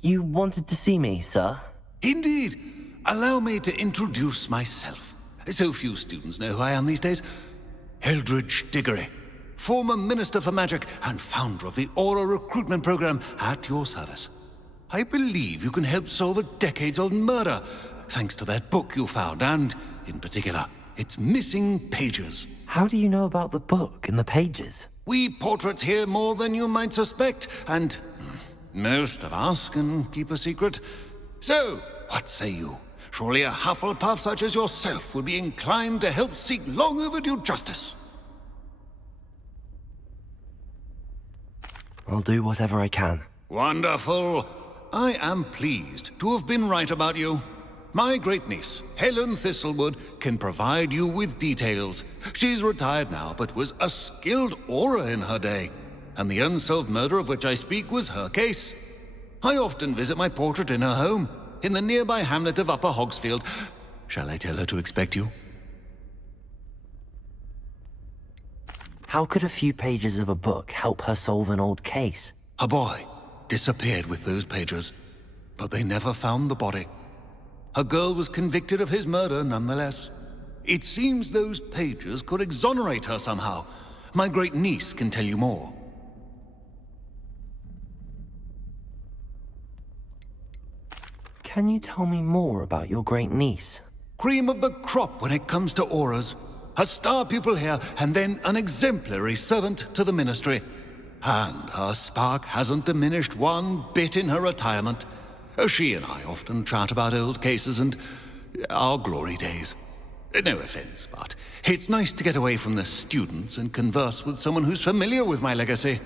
You wanted to see me, sir? Indeed. Allow me to introduce myself. So few students know who I am these days. Eldridge Diggory, former Minister for Magic and founder of the Aura Recruitment Program, at your service. I believe you can help solve a decades-old murder, thanks to that book you found, and, in particular, its missing pages. How do you know about the book and the pages? We portraits hear more than you might suspect, and most of us can keep a secret. So, what say you? Surely a Hufflepuff such as yourself would be inclined to help seek long overdue justice. I'll do whatever I can. Wonderful. I am pleased to have been right about you. My great-niece, Helen Thistlewood, can provide you with details. She's retired now, but was a skilled aura in her day. And the unsolved murder of which I speak was her case. I often visit my portrait in her home, in the nearby hamlet of Upper Hogsfield. Shall I tell her to expect you? How could a few pages of a book help her solve an old case? A boy disappeared with those pages, but they never found the body. A girl was convicted of his murder nonetheless. It seems those pages could exonerate her somehow. My great-niece can tell you more. Can you tell me more about your great-niece? Cream of the crop when it comes to auras. A star pupil here, and then an exemplary servant to the ministry. And her spark hasn't diminished one bit in her retirement. She and I often chat about old cases and our glory days. No offense, but it's nice to get away from the students and converse with someone who's familiar with my legacy.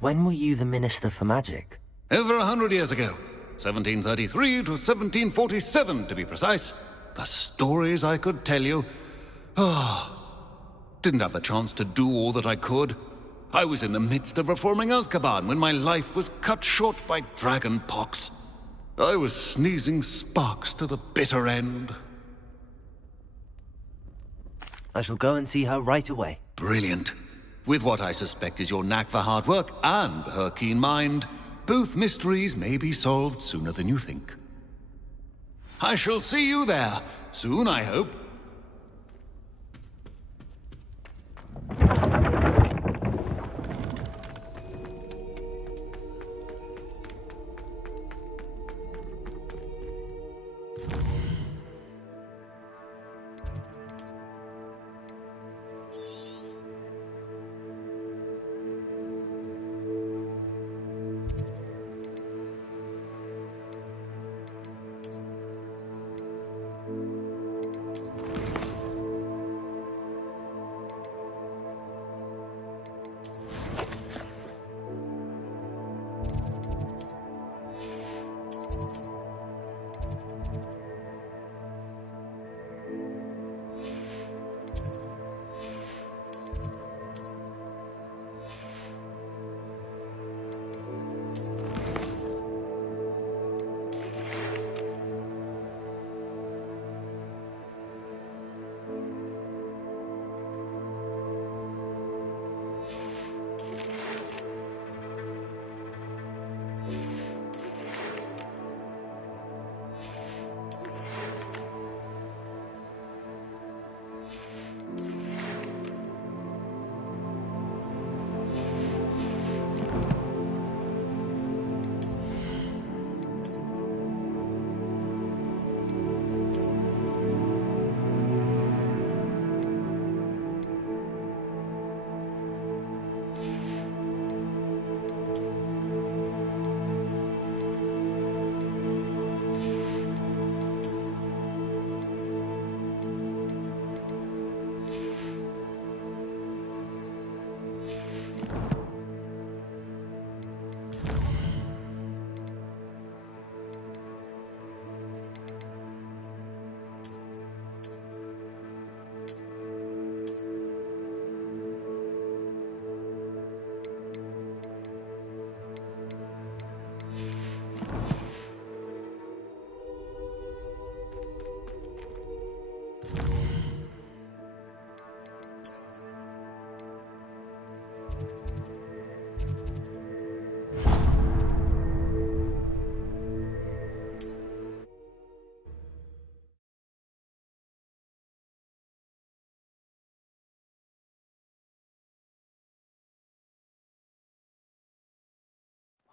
When were you the Minister for Magic? Over 100 years ago. 1733 to 1747, to be precise. The stories I could tell you. Didn't have the chance to do all that I could. I was in the midst of reforming Azkaban when my life was cut short by dragon pox. I was sneezing sparks to the bitter end. I shall go and see her right away. Brilliant. With what I suspect is your knack for hard work and her keen mind, both mysteries may be solved sooner than you think. I shall see you there, soon I hope.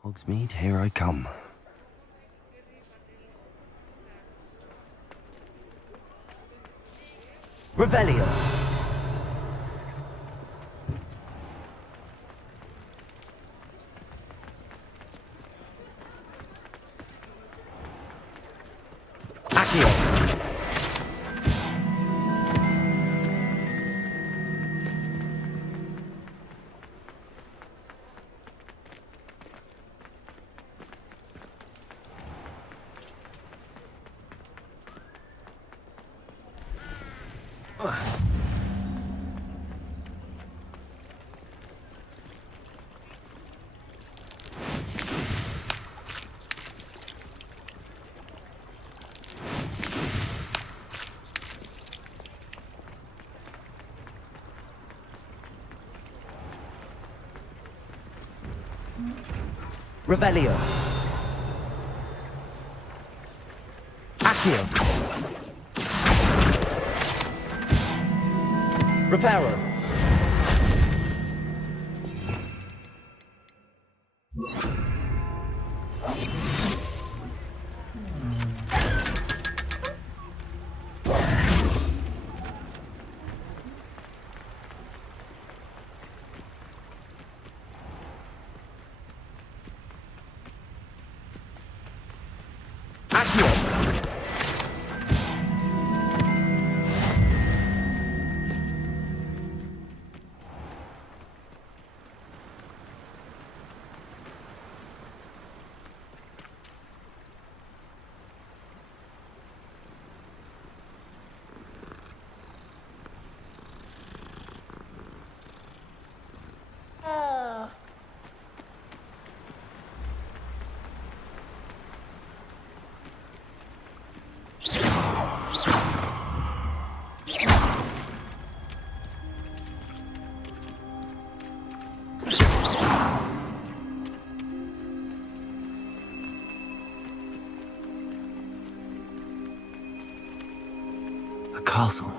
Hogsmeade, here I come. Revelio! Accio! Revelio. Accio. Reparo. A castle.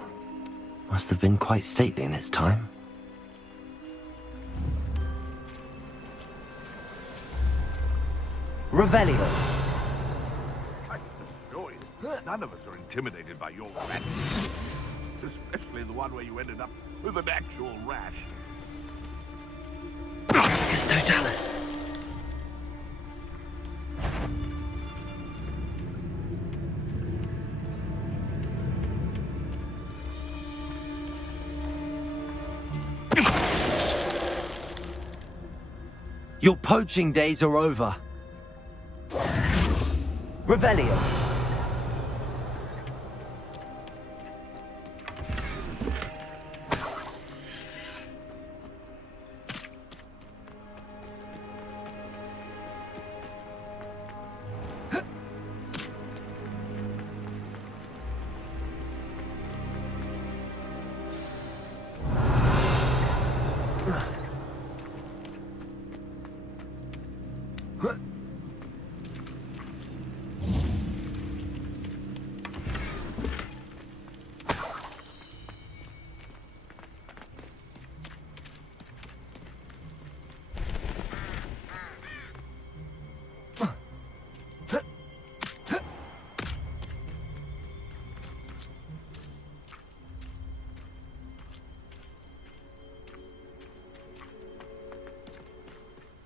Must have been quite stately in its time. Revelio. None of us are intimidated by your rash. Especially the one where you ended up with an actual rash. It's Totalis. Your poaching days are over. Revelio.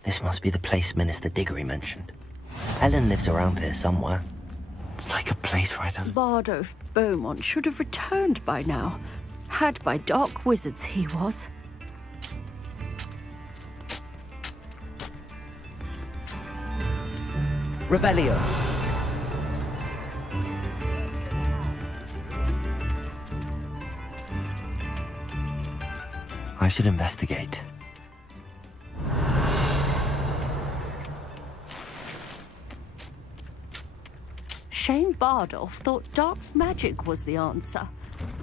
This must be the place Minister Diggory mentioned. Ellen lives around here somewhere. It's like a place right out. Bardolph Beaumont should have returned by now. Had by dark wizards he was. Revelio. I should investigate. Shane Bardolph thought dark magic was the answer.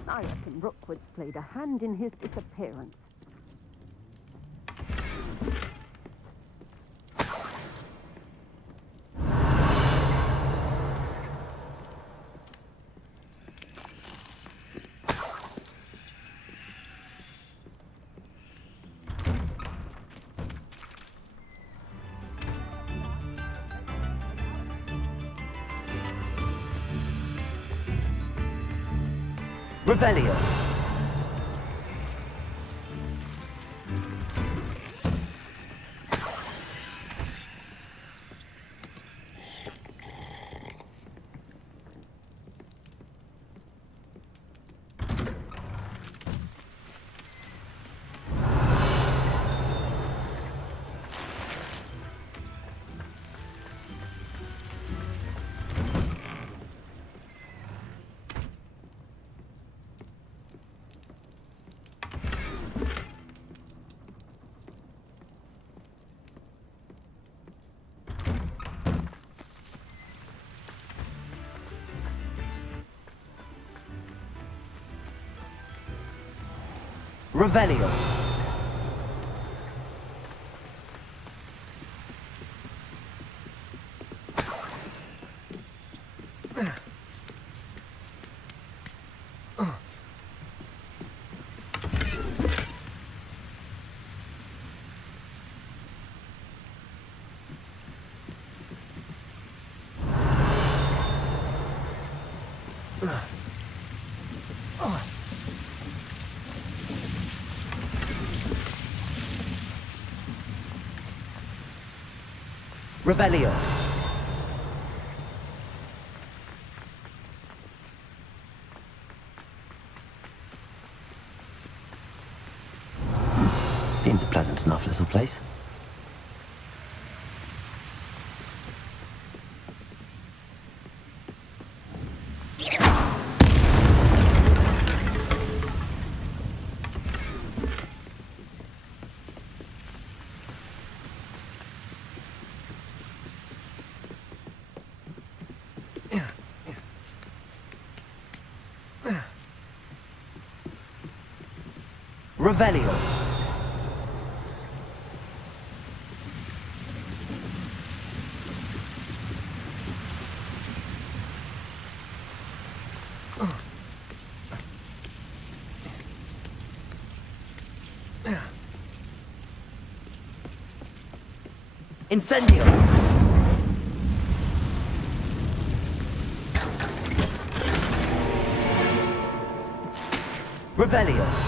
I reckon Rookwood's played a hand in his disappearance. Revelio. Revelio. Revelio. Seems a pleasant enough little place. Revelio. Incendio! Revelio!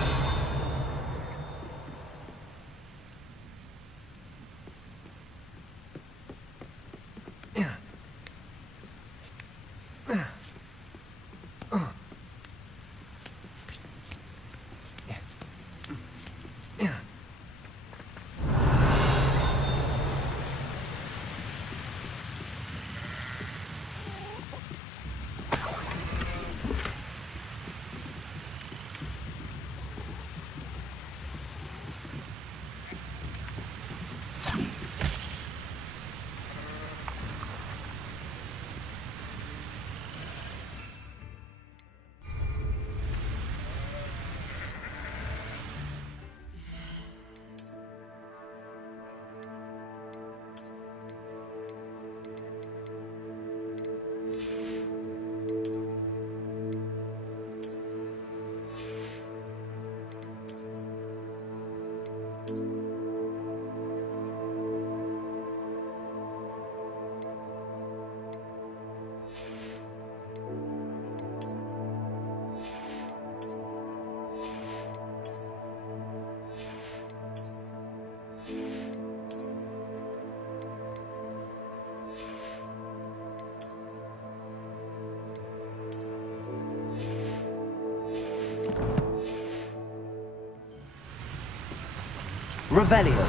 Revelio.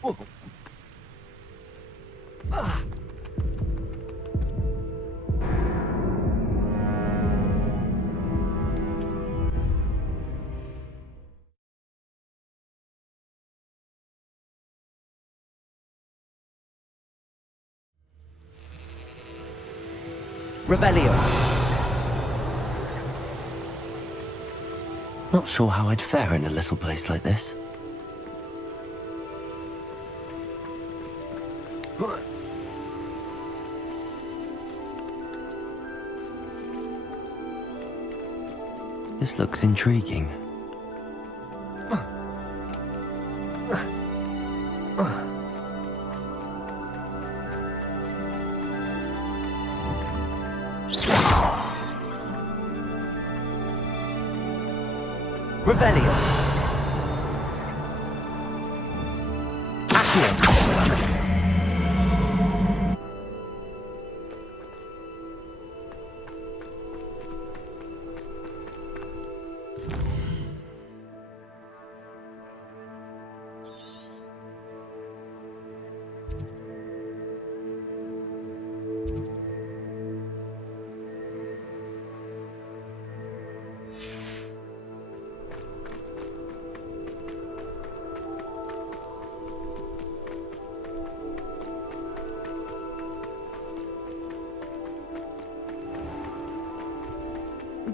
Whoa. Ah. Revelio. Not sure how I'd fare in a little place like this. This looks intriguing. Revelio. Accio.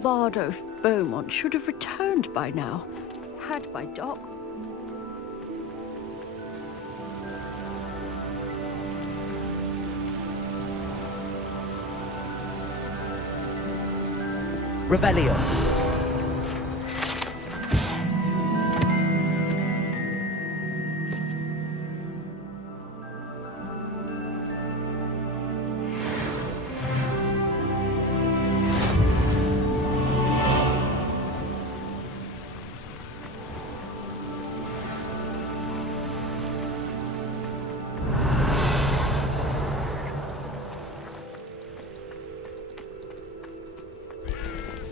Bardolph Beaumont should have returned by now, had by Doc. Revelio.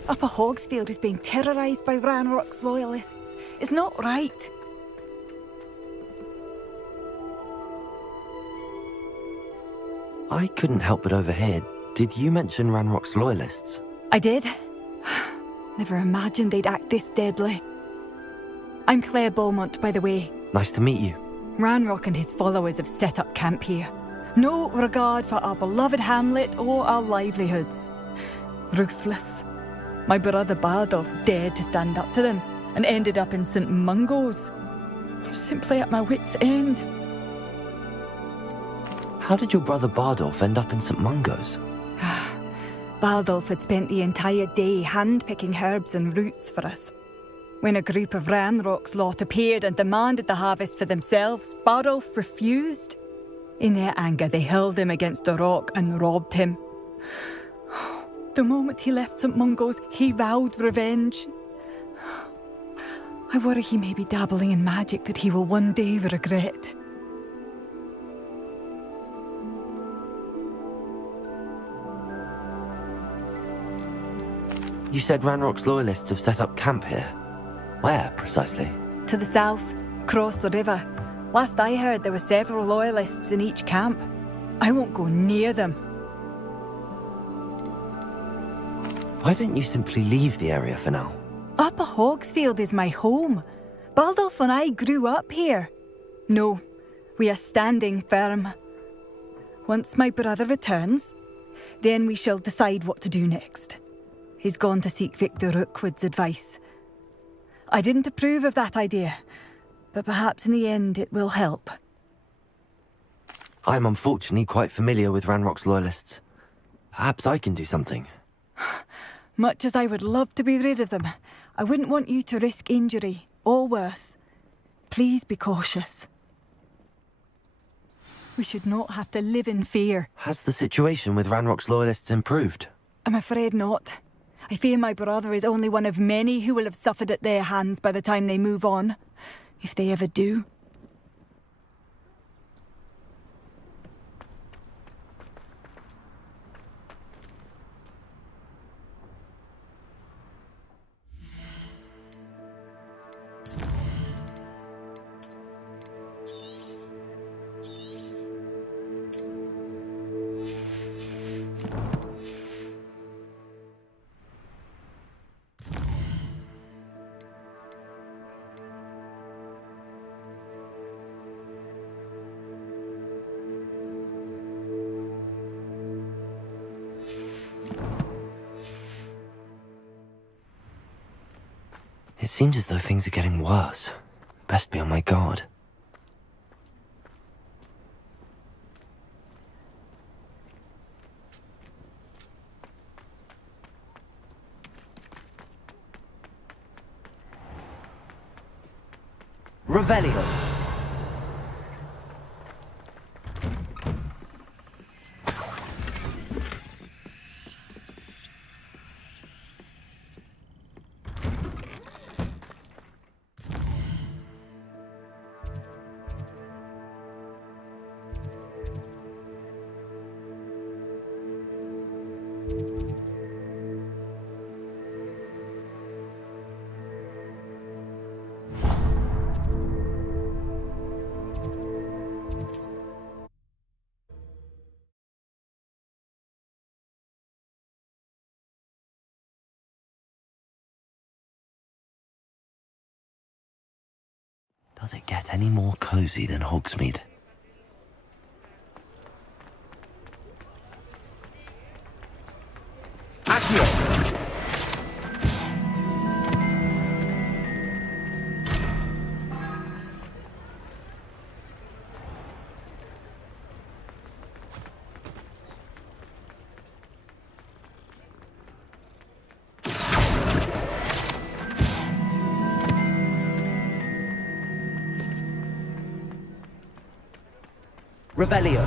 Upper Hogsfield is being terrorised by Ranrock's loyalists. It's not right. I couldn't help but overhear. Did you mention Ranrock's loyalists? I did. Never imagined they'd act this deadly. I'm Claire Beaumont, by the way. Nice to meet you. Ranrock and his followers have set up camp here. No regard for our beloved hamlet or our livelihoods. Ruthless. My brother Bardolph dared to stand up to them and ended up in St. Mungo's. I'm simply at my wit's end. How did your brother Bardolph end up in St. Mungo's? Baldolf had spent the entire day hand-picking herbs and roots for us. When a group of Ranrock's lot appeared and demanded the harvest for themselves, Baldolf refused. In their anger, they hurled him against a rock and robbed him. The moment he left St. Mungo's, he vowed revenge. I worry he may be dabbling in magic that he will one day regret. You said Ranrock's loyalists have set up camp here. Where, precisely? To the south, across the river. Last I heard, there were several loyalists in each camp. I won't go near them. Why don't you simply leave the area for now? Upper Hogsfield is my home. Baldolf and I grew up here. No, we are standing firm. Once my brother returns, then we shall decide what to do next. He's gone to seek Victor Rookwood's advice. I didn't approve of that idea, but perhaps in the end it will help. I'm unfortunately quite familiar with Ranrock's loyalists. Perhaps I can do something. Much as I would love to be rid of them, I wouldn't want you to risk injury, or worse. Please be cautious. We should not have to live in fear. Has the situation with Ranrock's loyalists improved? I'm afraid not. I fear my brother is only one of many who will have suffered at their hands by the time they move on. If they ever do. It seems as though things are getting worse. Best be on my guard. Revelio. Does it get any more cozy than Hogsmeade? Revelio.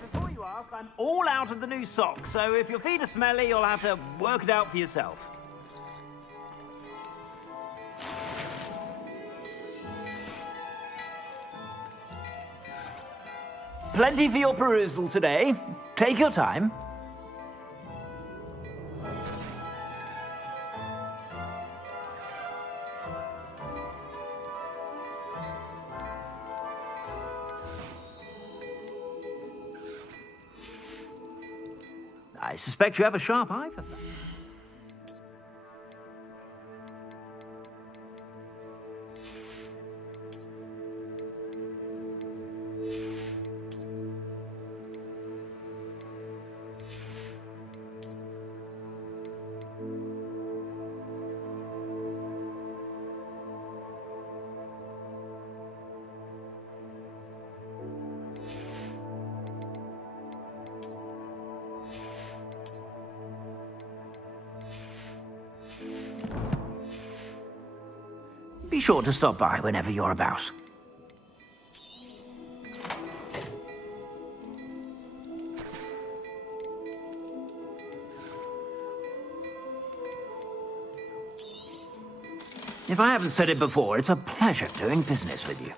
Before you ask, I'm all out of the new socks, so if your feet are smelly, you'll have to work it out for yourself. Plenty for your perusal today. Take your time. I suspect you have a sharp eye for that. Be sure to stop by whenever you're about. If I haven't said it before, it's a pleasure doing business with you.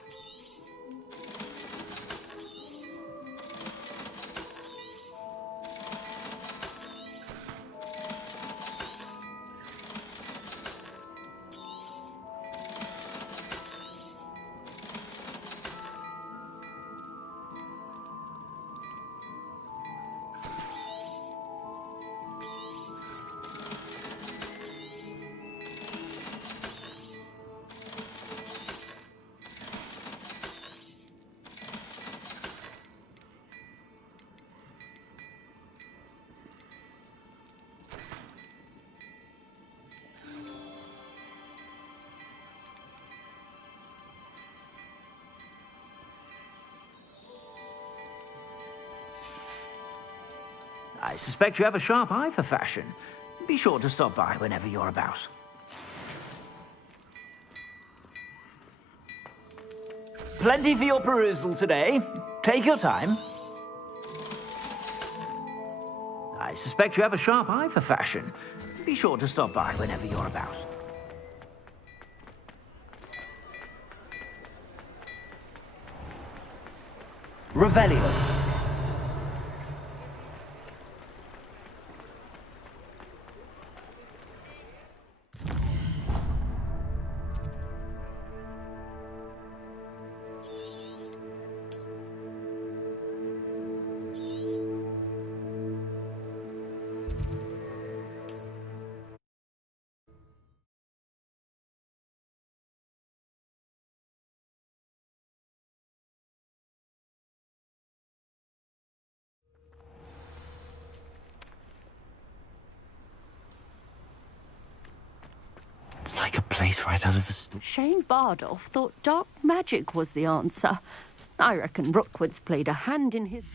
I suspect you have a sharp eye for fashion. Be sure to stop by whenever you're about. Plenty for your perusal today. Take your time. I suspect you have a sharp eye for fashion. Be sure to stop by whenever you're about. Revelio. It's like a place right out of a story. Shane Bardolph thought dark magic was the answer. I reckon Rookwood's played a hand in his...